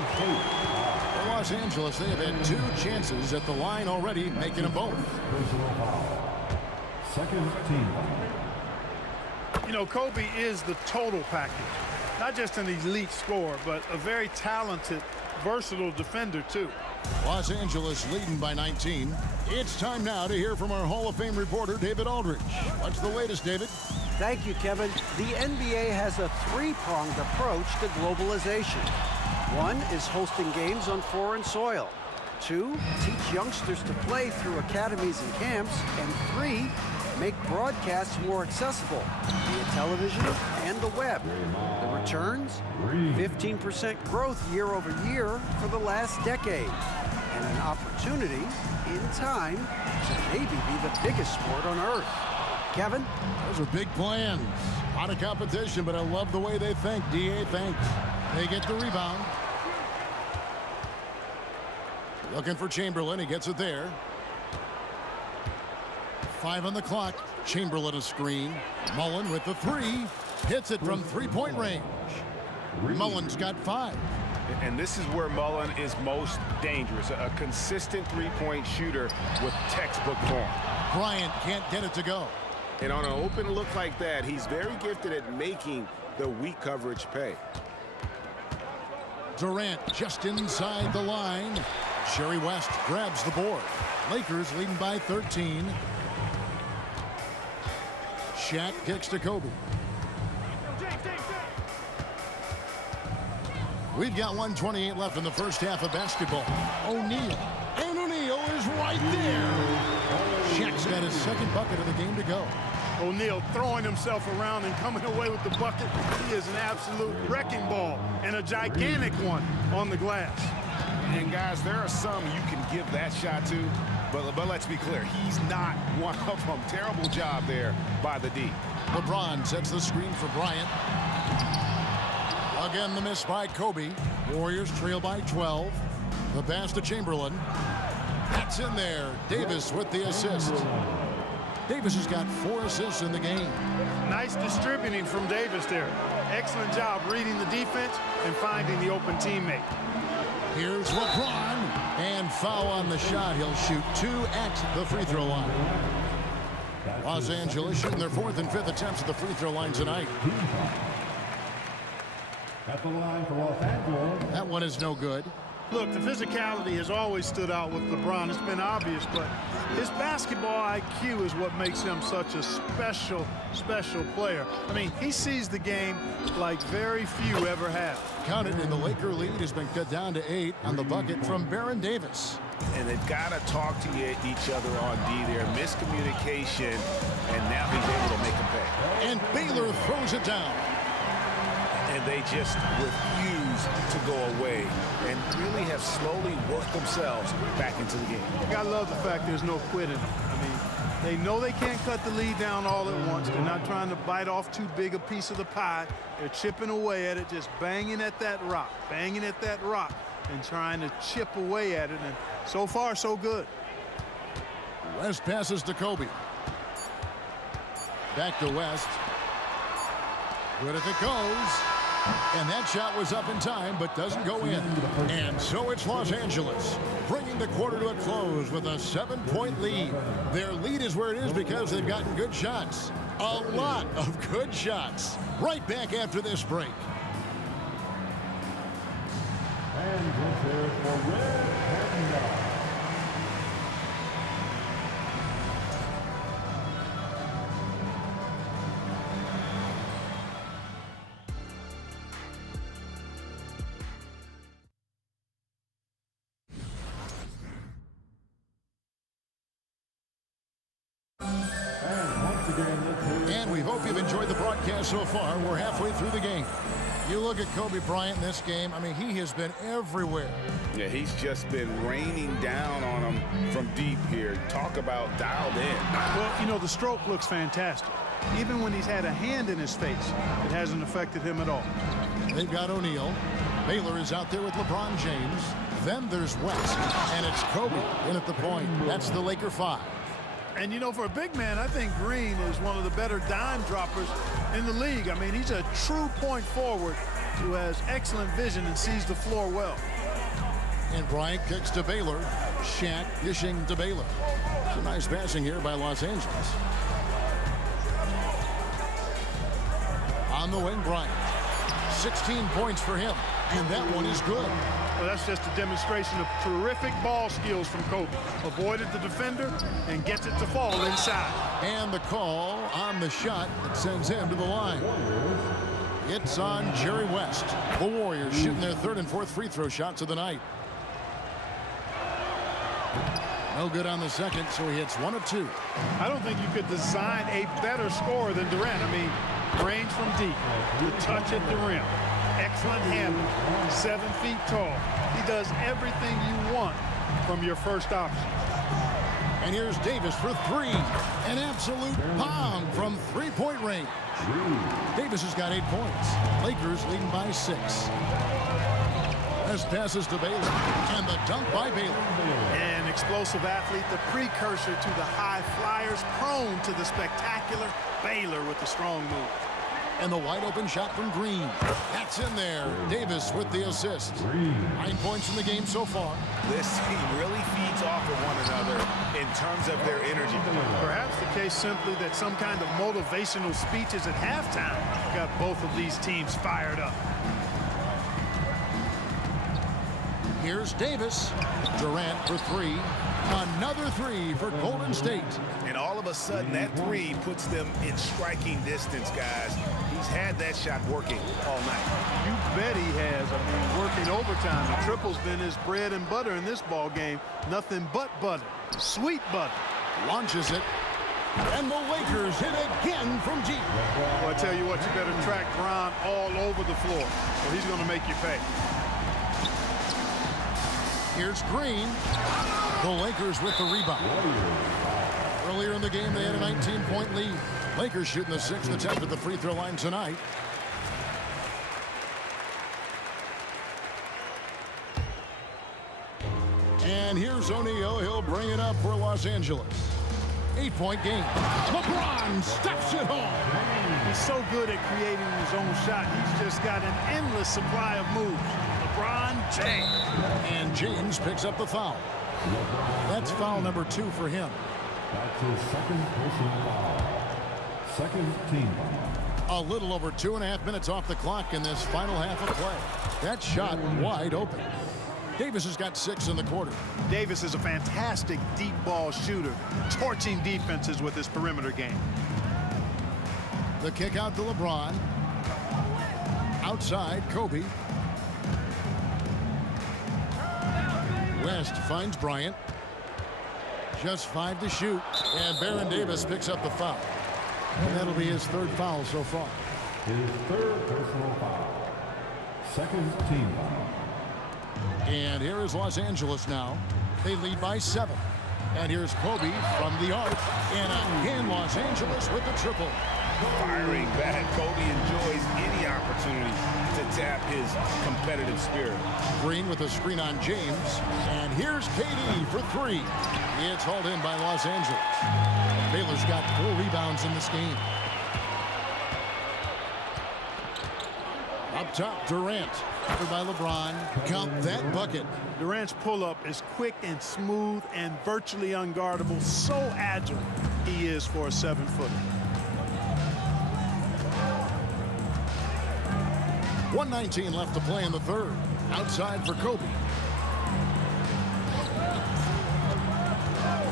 Los Angeles, they have had 2 chances at the line already, making them both. Personal foul. Second team. You know, Kobe is the total package. Not just an elite scorer, but a very talented, versatile defender, too. Los Angeles leading by 19. It's time now to hear from our Hall of Fame reporter, David Aldridge. What's the latest, David? Thank you, Kevin. The NBA has a 3-pronged approach to globalization. 1 is hosting games on foreign soil. 2, teach youngsters to play through academies and camps. And 3, make broadcasts more accessible via television and the web. The returns? 15% growth year over year for the last decade. And an opportunity, in time, to maybe be the biggest sport on earth. Kevin? Those are big plans. A lot of competition, but I love the way they think. DA thinks. They get the rebound. Looking for Chamberlain. He gets it there. 5 on the clock. Chamberlain a screen. Mullen with the 3. Hits it from 3-point range. Mullen's got 5. And this is where Mullen is most dangerous. A consistent 3-point shooter with textbook form. Bryant can't get it to go. And on an open look like that, he's very gifted at making the weak coverage pay. Durant just inside the line. Sherry West grabs the board. Lakers leading by 13. Shaq kicks to Kobe. We've got 1:28 left in the first half of basketball. O'Neal. And O'Neal is right there. Shaq's got his second bucket of the game to go. O'Neal throwing himself around and coming away with the bucket. He is an absolute wrecking ball and a gigantic one on the glass. And guys, there are some you can give that shot to, but let's be clear, he's not one of them. Terrible job there by the D. LeBron sets the screen for Bryant. Again, the miss by Kobe. Warriors trail by 12. The pass to Chamberlain. That's in there. Davis with the assist. Davis has got 4 assists in the game. Nice distributing from Davis there. Excellent job reading the defense and finding the open teammate. Here's LeBron. And foul on the shot. He'll shoot 2 at the free throw line. Los Angeles shooting their 4th and 5th attempts at the free throw line tonight. At the line for Los Angeles. That one is no good. Look, the physicality has always stood out with LeBron. It's been obvious, but his basketball IQ is what makes him such a special player. I mean, he sees the game like very few ever have. Counted, and the Laker lead has been cut down to 8 on the bucket from Baron Davis. And they've got to talk to each other on D there. Miscommunication, and now he's able to make them pay. And Baylor throws it down. And they just refuse to go away and really have slowly worked themselves back into the game. I love the fact there's no quitting. I mean, they know they can't cut the lead down all at once. They're not trying to bite off too big a piece of the pie. They're chipping away at it, just banging at that rock, and trying to chip away at it. And so far, so good. West passes to Kobe. Back to West. Good if it goes. And that shot was up in time, but doesn't go in. And so it's Los Angeles, bringing the quarter to a close with a 7-point lead. Their lead is where it is because they've gotten good shots. A lot of good shots. Right back after this break. And prepare for Red Panda. And we hope you've enjoyed the broadcast so far. We're halfway through the game. You look at Kobe Bryant in this game, I mean, he has been everywhere. Yeah, he's just been raining down on him from deep here. Talk about dialed in. Well, you know, the stroke looks fantastic. Even when he's had a hand in his face, it hasn't affected him at all. They've got O'Neal. Baylor is out there with LeBron James. Then there's West, and it's Kobe in at the point. That's the Laker 5. And, you know, for a big man, I think Green is one of the better dime droppers in the league. I mean, he's a true point forward who has excellent vision and sees the floor well. And Bryant kicks to Baylor. Shaq dishing to Baylor. Some nice passing here by Los Angeles. On the wing, Bryant. 16 points for him, and that one is good. Well, that's just a demonstration of terrific ball skills from Kobe. Avoided the defender and gets it to fall inside. And the call on the shot that sends him to the line. It's on Jerry West. The Warriors shooting their third and fourth free throw shots of the night. No good on the second, so he hits 1 of 2. I don't think you could design a better scorer than Durant. I mean, range from deep, the touch at the rim, excellent handle, 7 feet tall. He does everything you want from your first option. And here's Davis for 3. An absolute bomb from three-point range. Davis has got 8 points. Lakers leading by 6. This passes to Baylor, and the dunk by Baylor. An explosive athlete, the precursor to the high flyers, prone to the spectacular. Baylor with the strong move. And the wide open shot from Green. That's in there. Davis with the assist. 9 points in the game so far. This team really feeds off of one another in terms of their energy. Perhaps the case simply that some kind of motivational speeches at halftime got both of these teams fired up. Here's Davis. Durant for 3. Another 3 for Golden State. And all of a sudden, that 3 puts them in striking distance, guys. He's had that shot working all night. You bet he has. I mean, working overtime. The triple's been his bread and butter in this ball game. Nothing but butter. Sweet butter. Launches it. And the Lakers hit again from deep. Well, I tell you what, you better track Bron all over the floor, or he's going to make you pay. Here's Green. The Lakers with the rebound. Earlier in the game, they had a 19-point lead. Lakers shooting the 6th attempt at the free throw line tonight. And here's O'Neal. He'll bring it up for Los Angeles. 8-point game. LeBron steps it home. He's so good at creating his own shot. He's just got an endless supply of moves. LeBron James. And James picks up the foul. That's foul number 2 for him. That's his second personal foul. Second team foul. A little over 2.5 minutes off the clock in this final half of play. That shot wide open. Davis has got 6 in the quarter. Davis is a fantastic deep ball shooter, torching defenses with his perimeter game. The kick out to LeBron. Outside, Kobe. West finds Bryant. Just 5 to shoot. And Baron Davis picks up the foul. And that'll be his 3rd foul so far. His 3rd personal foul. Second team foul. And here is Los Angeles now. They lead by 7. And here's Kobe from the arc. And again, Los Angeles with the triple. Firing back. Kobe enjoys any opportunity to tap his competitive spirit. Green with a screen on James. And here's KD for 3. It's hauled in by Los Angeles. Baylor's got 4 rebounds in this game. Up top, Durant. Covered by LeBron. Count that bucket. Durant's pull-up is quick and smooth and virtually unguardable. So agile he is for a 7-footer. 1:19 left to play in the 3rd. Outside for Kobe.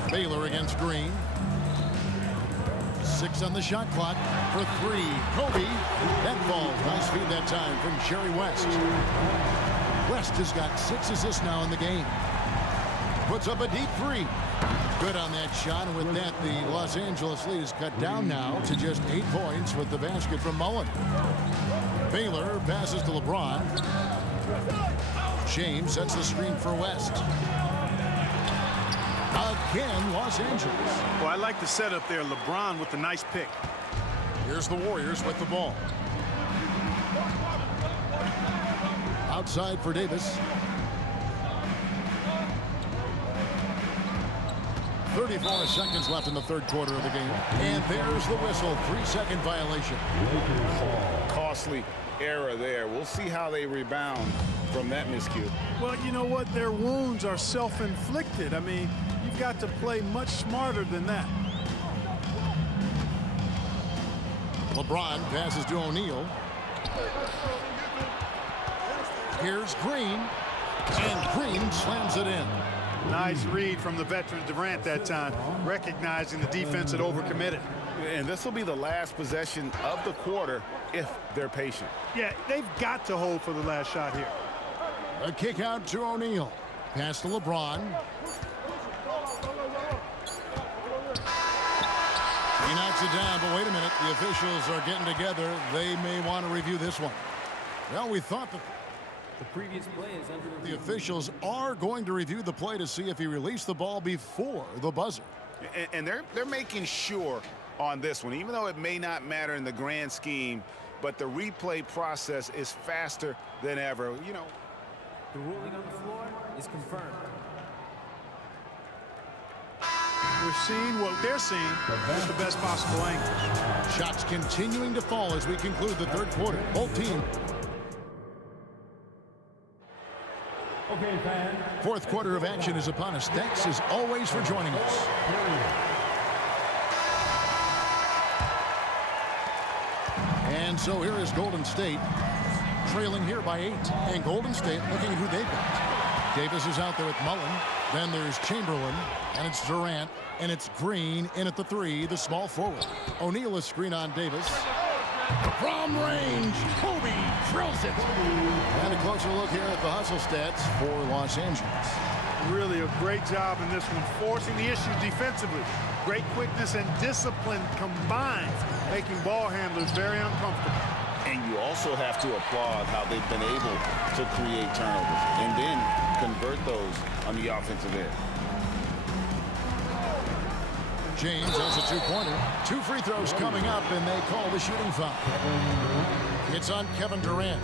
Baylor against Green. 6 on the shot clock for 3. Kobe. That falls. Nice feed that time from Jerry West. West has got 6 assists now in the game. Puts up a deep 3. Good on that shot, and with that, the Los Angeles lead is cut down now to just 8 points with the basket from Mullen. Baylor passes to LeBron. James sets the screen for West. Again, Los Angeles. Well, I like the setup there. LeBron with the nice pick. Here's the Warriors with the ball. Outside for Davis. 34 seconds left in the third quarter of the game. And there's the whistle. 3-second violation. Costly error there. We'll see how they rebound from that miscue. Well, you know what? Their wounds are self-inflicted. I mean, you've got to play much smarter than that. LeBron passes to O'Neal. Here's Green. And Green slams it in. Nice read from the veteran Durant that time, recognizing the defense had overcommitted. And this will be the last possession of the quarter if they're patient. Yeah, they've got to hold for the last shot here. A kick out to O'Neal. Pass to LeBron. He knocks it down, but wait a minute. The officials are getting together. They may want to review this one. Well, we thought that the previous play is under review. The officials are going to review the play to see if he released the ball before the buzzer. And they're making sure on this one, even though it may not matter in the grand scheme, but the replay process is faster than ever. You know, the ruling on the floor is confirmed. We're seeing what they're seeing with the best possible angle. Shots continuing to fall as we conclude the third quarter. Both teams. Okay, fans. Fourth quarter of action is upon us. Thanks as always for joining us. And so here is Golden State trailing here by 8. And Golden State looking at who they've got. Davis is out there with Mullen. Then there's Chamberlain. And it's Durant. And it's Green in at the 3, the small forward. O'Neal is screen on Davis. From range, Kobe drills it. And a closer look here at the hustle stats for Los Angeles. Really a great job in this one, forcing the issue defensively. Great quickness and discipline combined, making ball handlers very uncomfortable. And you also have to applaud how they've been able to create turnovers and then convert those on the offensive end. James has a two-pointer. 2 free throws coming up, and they call the shooting foul. It's on Kevin Durant.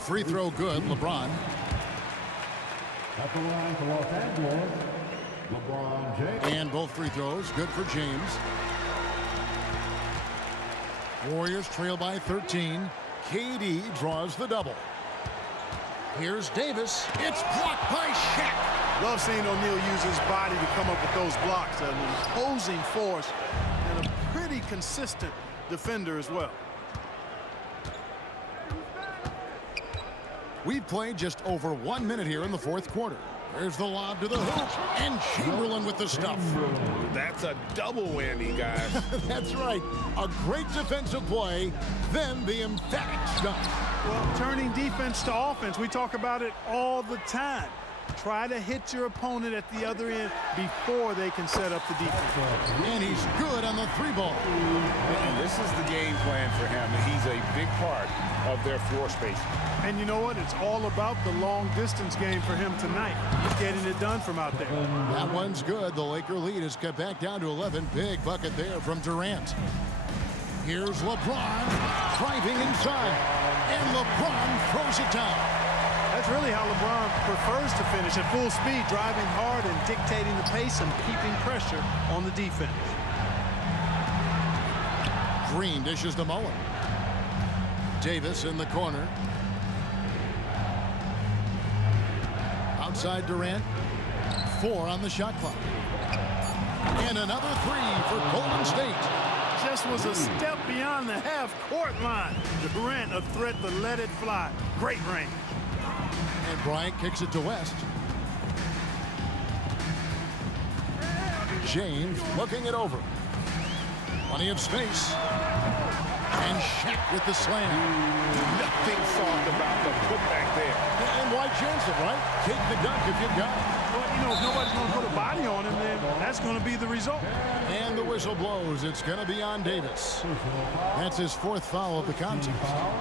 Free throw good, LeBron. At the line for Los Angeles, LeBron James. And both free throws good for James. Warriors trail by 13. KD draws the double. Here's Davis. It's blocked by Shaq. Love seeing O'Neal use his body to come up with those blocks. An imposing force and a pretty consistent defender as well. We've played just over 1 minute here in the fourth quarter. There's the lob to the hoop, and Chamberlain with the stuff. That's a double whammy, guys. That's right. A great defensive play, then the emphatic stuff. Well, turning defense to offense, we talk about it all the time. Try to hit your opponent at the other end before they can set up the defense. And he's good on the 3 ball. And this is the game plan for him. He's a big part of their floor space. And you know what? It's all about the long distance game for him tonight. He's getting it done from out there. That one's good. The Laker lead is cut back down to 11. Big bucket there from Durant. Here's LeBron driving inside. And LeBron throws it down. That's really how LeBron prefers to finish, at full speed, driving hard and dictating the pace and keeping pressure on the defense. Green dishes to Mullen. Davis in the corner. Outside Durant. 4 on the shot clock. And another 3 for Golden State. Just was a step beyond the half-court line. Durant a threat to let it fly. Great range. And Bryant kicks it to West. James looking it over. Plenty of space. And Shaq with the slam. Nothing soft about the putback there. And why chance it, right? Take the dunk if you've got it. Well, you know, if nobody's going to put a body on him, then that's going to be the result. And the whistle blows. It's going to be on Davis. That's his 4th foul of the contest.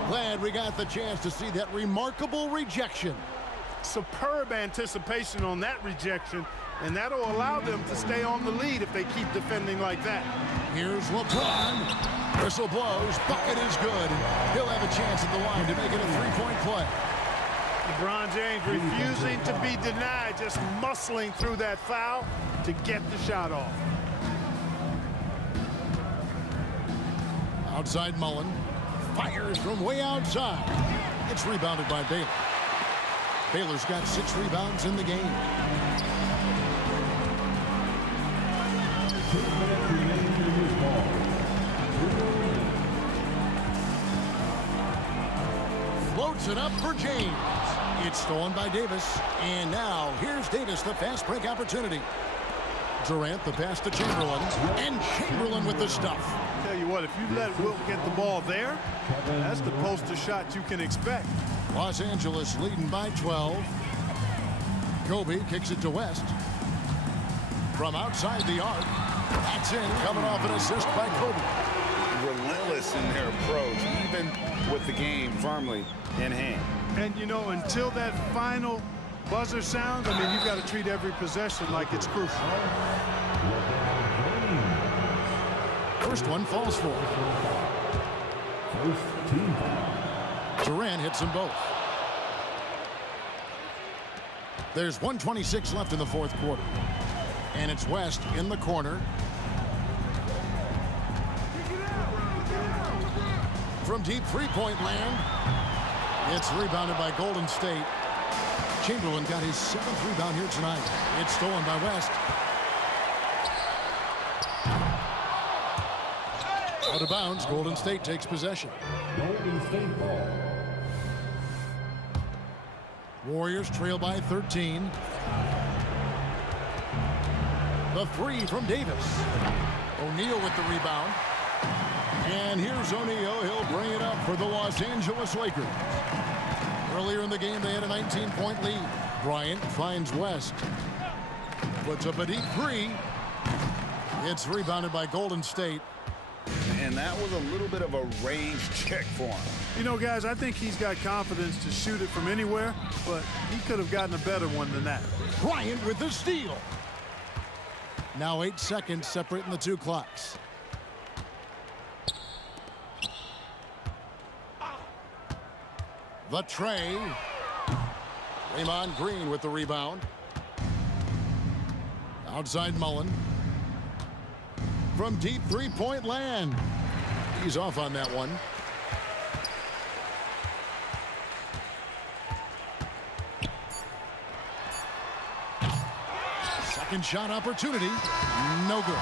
Glad we got the chance to see that remarkable rejection. Superb anticipation on that rejection, and that'll allow them to stay on the lead if they keep defending like that. Here's LeBron. Whistle blows. Bucket is good. He'll have a chance at the line to make it a 3-point play. LeBron James refusing to be denied, just muscling through that foul to get the shot off. Outside Mullen. Fires from way outside. It's rebounded by Baylor. Baylor's got 6 rebounds in the game. Floats it up for James. It's stolen by Davis. And now here's Davis, the fast break opportunity. Durant the pass to Chamberlain. And Chamberlain with the stuff. Tell you what, if you let Wilt get the ball there, that's the poster shot you can expect. Los Angeles leading by 12. Kobe kicks it to West. From outside the arc. That's in, coming off an assist by Kobe. Relentless in their approach, even with the game firmly in hand. And, you know, until that final buzzer sounds, I mean, you've got to treat every possession like it's crucial. First one falls for. Durant hits them both. There's 1:26 left in the fourth quarter. And it's West in the corner. From deep three-point land. It's rebounded by Golden State. Chamberlain got his 7th rebound here tonight. It's stolen by West. Out of bounds, Golden State takes possession. Golden State ball. Warriors trail by 13. The 3 from Davis. O'Neal with the rebound. And here's O'Neal. He'll bring it up for the Los Angeles Lakers. Earlier in the game, they had a 19-point lead. Bryant finds West. Puts up a deep 3. It's rebounded by Golden State. And that was a little bit of a range check for him. You know, guys, I think he's got confidence to shoot it from anywhere, but he could have gotten a better one than that. Bryant with the steal. Now 8 seconds separating the 2 clocks. The tray. Draymond Green with the rebound. Outside Mullen. From deep three-point land. He's off on that one. Second shot opportunity. No good.